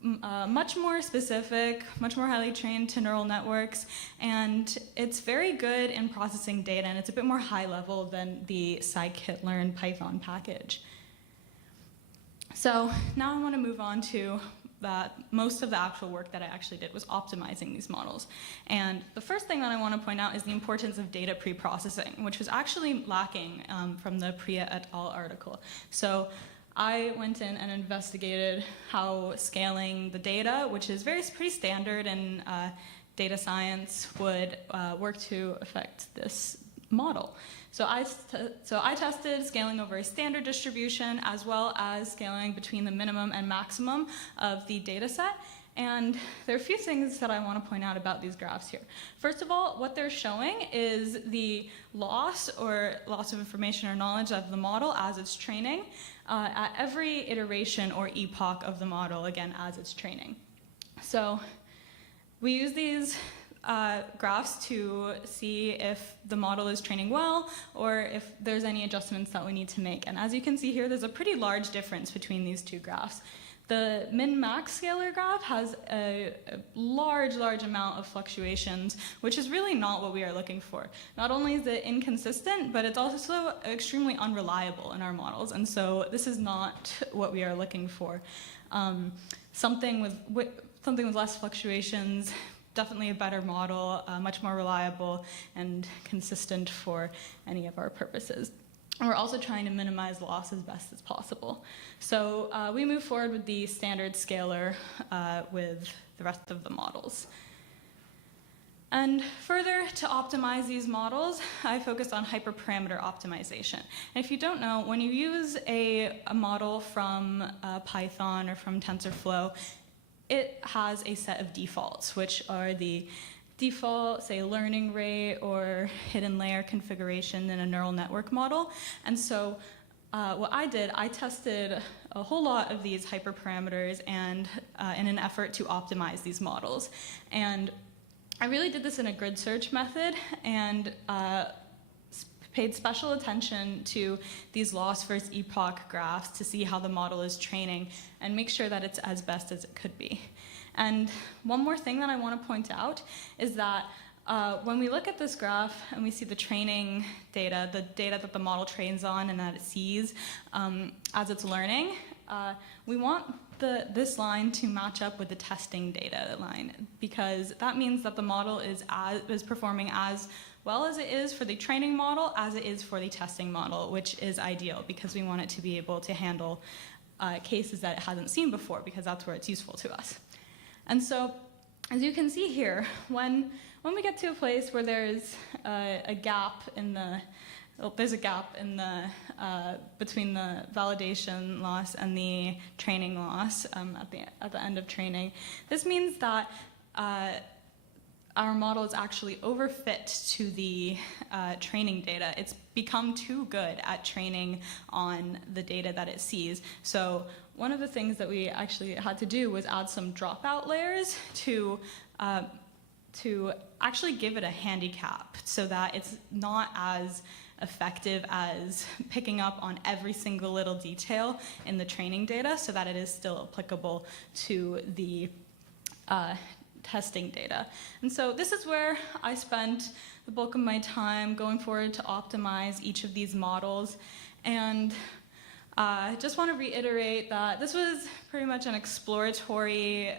much more specific, much more highly trained to neural networks, and it's very good in processing data, and it's a bit more high level than the scikit-learn Python package. So now I want to move on to that most of the actual work that I actually did was optimizing these models. And the first thing that I want to point out is the importance of data pre-processing, which was actually lacking from the Priya et al. Article. So I went in and investigated how scaling the data, which is pretty standard in data science, would work to affect this model. So I tested scaling over a standard distribution as well as scaling between the minimum and maximum of the data set. And there are a few things that I want to point out about these graphs here. First of all, what they're showing is the loss of information or knowledge of the model as it's training at every iteration or epoch of the model, again, as it's training. So we use these graphs to see if the model is training well or if there's any adjustments that we need to make. And as you can see here, there's a pretty large difference between these 2 graphs. The min-max scalar graph has a large amount of fluctuations, which is really not what we are looking for. Not only is it inconsistent, but it's also extremely unreliable in our models. And so this is not what we are looking for. Something with less fluctuations, definitely a better model, much more reliable and consistent for any of our purposes. And we're also trying to minimize loss as best as possible. So we move forward with the standard scalar with the rest of the models. And further, to optimize these models, I focused on hyperparameter optimization. And if you don't know, when you use a model from Python or from TensorFlow, it has a set of defaults, which are the default, say, learning rate or hidden layer configuration in a neural network model. And so what I did, I tested a whole lot of these hyperparameters and in an effort to optimize these models. And I really did this in a grid search method and paid special attention to these loss versus epoch graphs to see how the model is training and make sure that it's as best as it could be. And one more thing that I want to point out is that when we look at this graph and we see the training data, the data that the model trains on and that it sees as it's learning, we want this line to match up with the testing data line, because that means that the model is performing as well as it is for the training model as it is for the testing model, which is ideal because we want it to be able to handle cases that it hasn't seen before, because that's where it's useful to us. And so, as you can see here, when we get to a place where there's a gap in the between the validation loss and the training loss at the end of training, this means that our model is actually overfit to the training data. It's become too good at training on the data that it sees. So one of the things that we actually had to do was add some dropout layers to actually give it a handicap so that it's not as effective as picking up on every single little detail in the training data, so that it is still applicable to the testing data. And so this is where I spent the bulk of my time going forward to optimize each of these models. And I just want to reiterate that this was pretty much an exploratory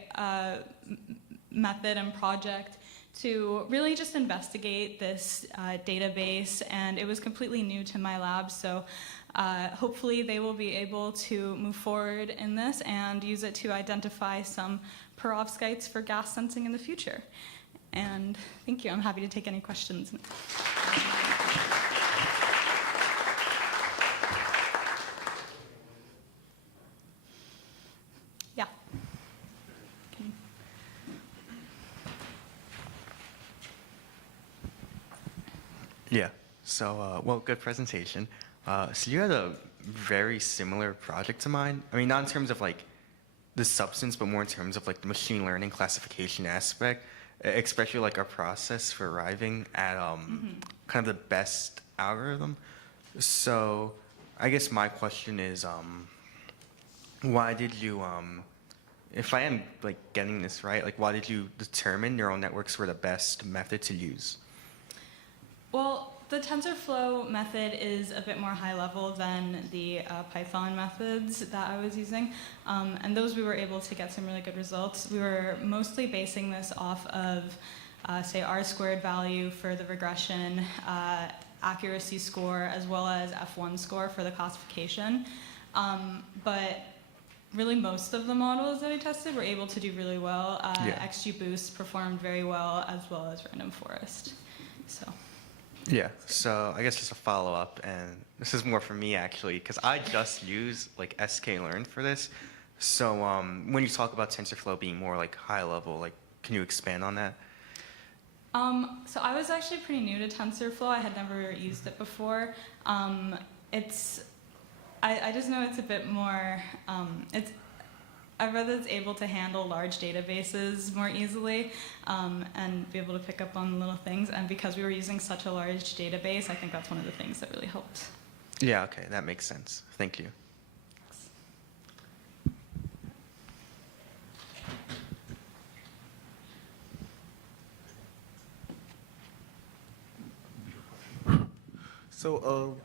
method and project to really just investigate this database, and it was completely new to my lab, so Hopefully they will be able to move forward in this and use it to identify some perovskites for gas sensing in the future. And thank you. I'm happy to take any questions. Yeah. Yeah. So, well, good presentation. So you had a very similar project to mine. I mean, not in terms of like the substance, but more in terms of like the machine learning classification aspect, especially like our process for arriving at kind of the best algorithm. So I guess my question is, why did you, if I am like getting this right, like why did you determine neural networks were the best method to use? Well, the TensorFlow method is a bit more high level than the Python methods that I was using. And those we were able to get some really good results. We were mostly basing this off of, say, R-squared value for the regression, accuracy score, as well as F1 score for the classification. But really most of the models that I tested were able to do really well. XGBoost performed very well as Random Forest. So. Yeah, so I guess just a follow-up, and this is more for me actually, because I just use like sklearn for this. So when you talk about TensorFlow being more like high level, like can you expand on that? So I was actually pretty new to TensorFlow. I had never used it before. I just know it's a bit more, I'd rather it's able to handle large databases more easily and be able to pick up on little things. And because we were using such a large database, I think that's one of the things that really helped. Yeah, okay, that makes sense. Thank you. So,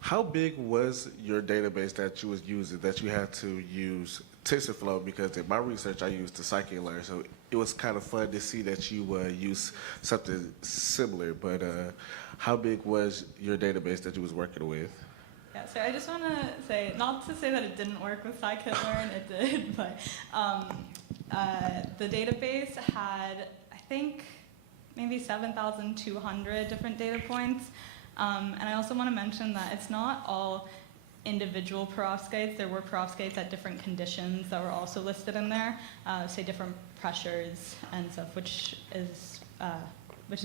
how big was your database that you was using that you had to use TensorFlow? Because in my research, I used the scikit-learn, so it was kind of fun to see that you use something similar. But how big was your database that you was working with? Yeah, so I just want to say, not to say that it didn't work with scikit-learn, it did, but the database had, I think, maybe 7,200 different data points. And I also want to mention that it's not all individual perovskites. There were perovskites at different conditions that were also listed in there, say different pressures and stuff, which is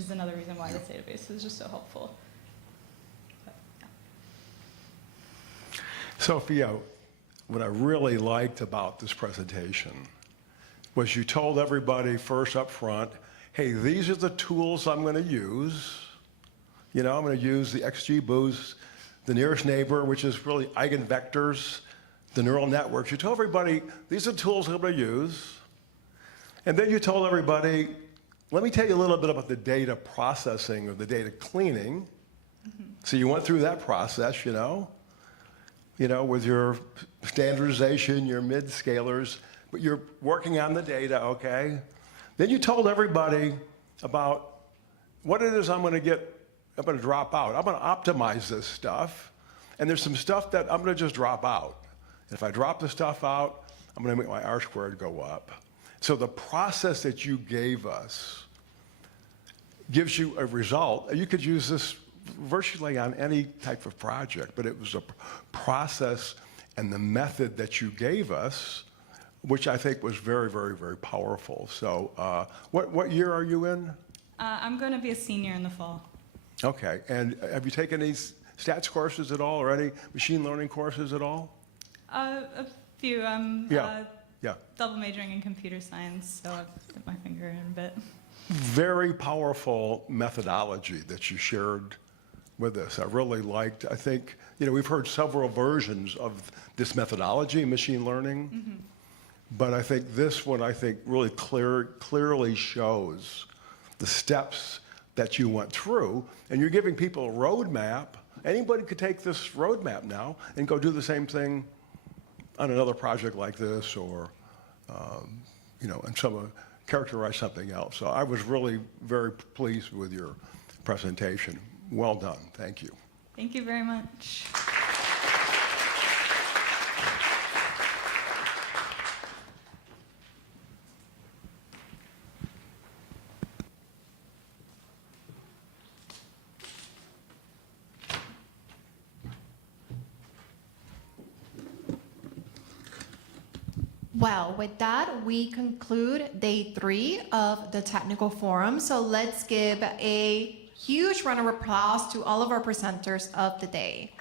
another reason why this database is just so helpful. But, yeah. Sophia, what I really liked about this presentation was you told everybody first up front, hey, these are the tools I'm going to use. You know, I'm going to use the XGBoost, the nearest neighbor, which is really eigenvectors, the neural networks. You told everybody, these are the tools I'm going to use. And then you told everybody, let me tell you a little bit about the data processing or the data cleaning. So you went through that process, you know, with your standardization, your mid-scalars, but you're working on the data, okay? Then you told everybody about what it is I'm going to drop out. I'm going to optimize this stuff, and there's some stuff that I'm going to just drop out. And if I drop the stuff out, I'm going to make my R-squared go up. So the process that you gave us gives you a result. You could use this virtually on any type of project, but it was a process and the method that you gave us, which I think was very, very, very powerful. So what year are you in? I'm going to be a senior in the fall. Okay, and have you taken any stats courses at all or any machine learning courses at all? A few. Yeah. Double majoring in computer science, so I've put my finger in a bit. Very powerful methodology that you shared with us. I really liked, I think, we've heard several versions of this methodology, machine learning, but I think this one, really clearly shows the steps that you went through, and you're giving people a roadmap. Anybody could take this roadmap now and go do the same thing on another project like this, or and characterize something else. So I was really very pleased with your presentation. Well done. Thank you. Thank you very much. Well, with that, we conclude day 3 of the technical forum. So let's give a huge round of applause to all of our presenters of the day.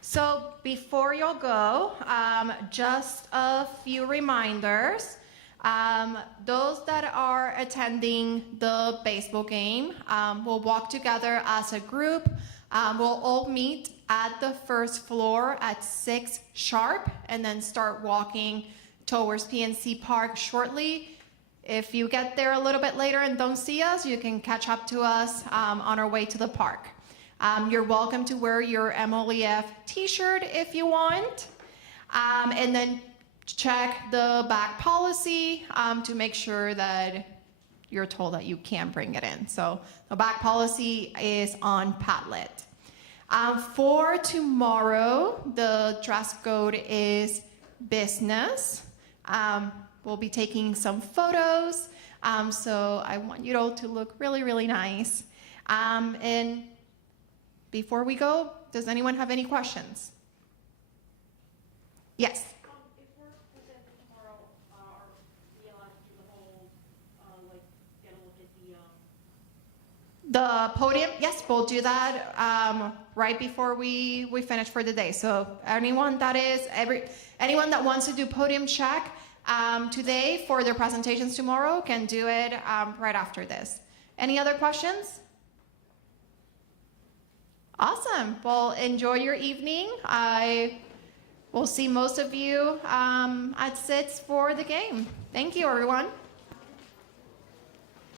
So before you'll go, just a few reminders. Those that are attending the baseball game will walk together as a group. We'll all meet at the first floor at 6 sharp and then start walking towards PNC Park shortly. If you get there a little bit later and don't see us, you can catch up to us on our way to the park. You're welcome to wear your MLEF t-shirt if you want. And then check the bag policy to make sure that you're told that you can bring it in. So the bag policy is on Padlet. For tomorrow, the dress code is business. We'll be taking some photos, so I want you all to look really, really nice. And before we go, does anyone have any questions? Yes? If we're presenting tomorrow, are we allowed to do the whole, like, get a look at The podium, yes, we'll do that right before we finish for the day. So anyone that wants to do podium check today for their presentations tomorrow can do it right after this. Any other questions? Awesome. Well, enjoy your evening. I will see most of you at 6 for the game. Thank you, everyone.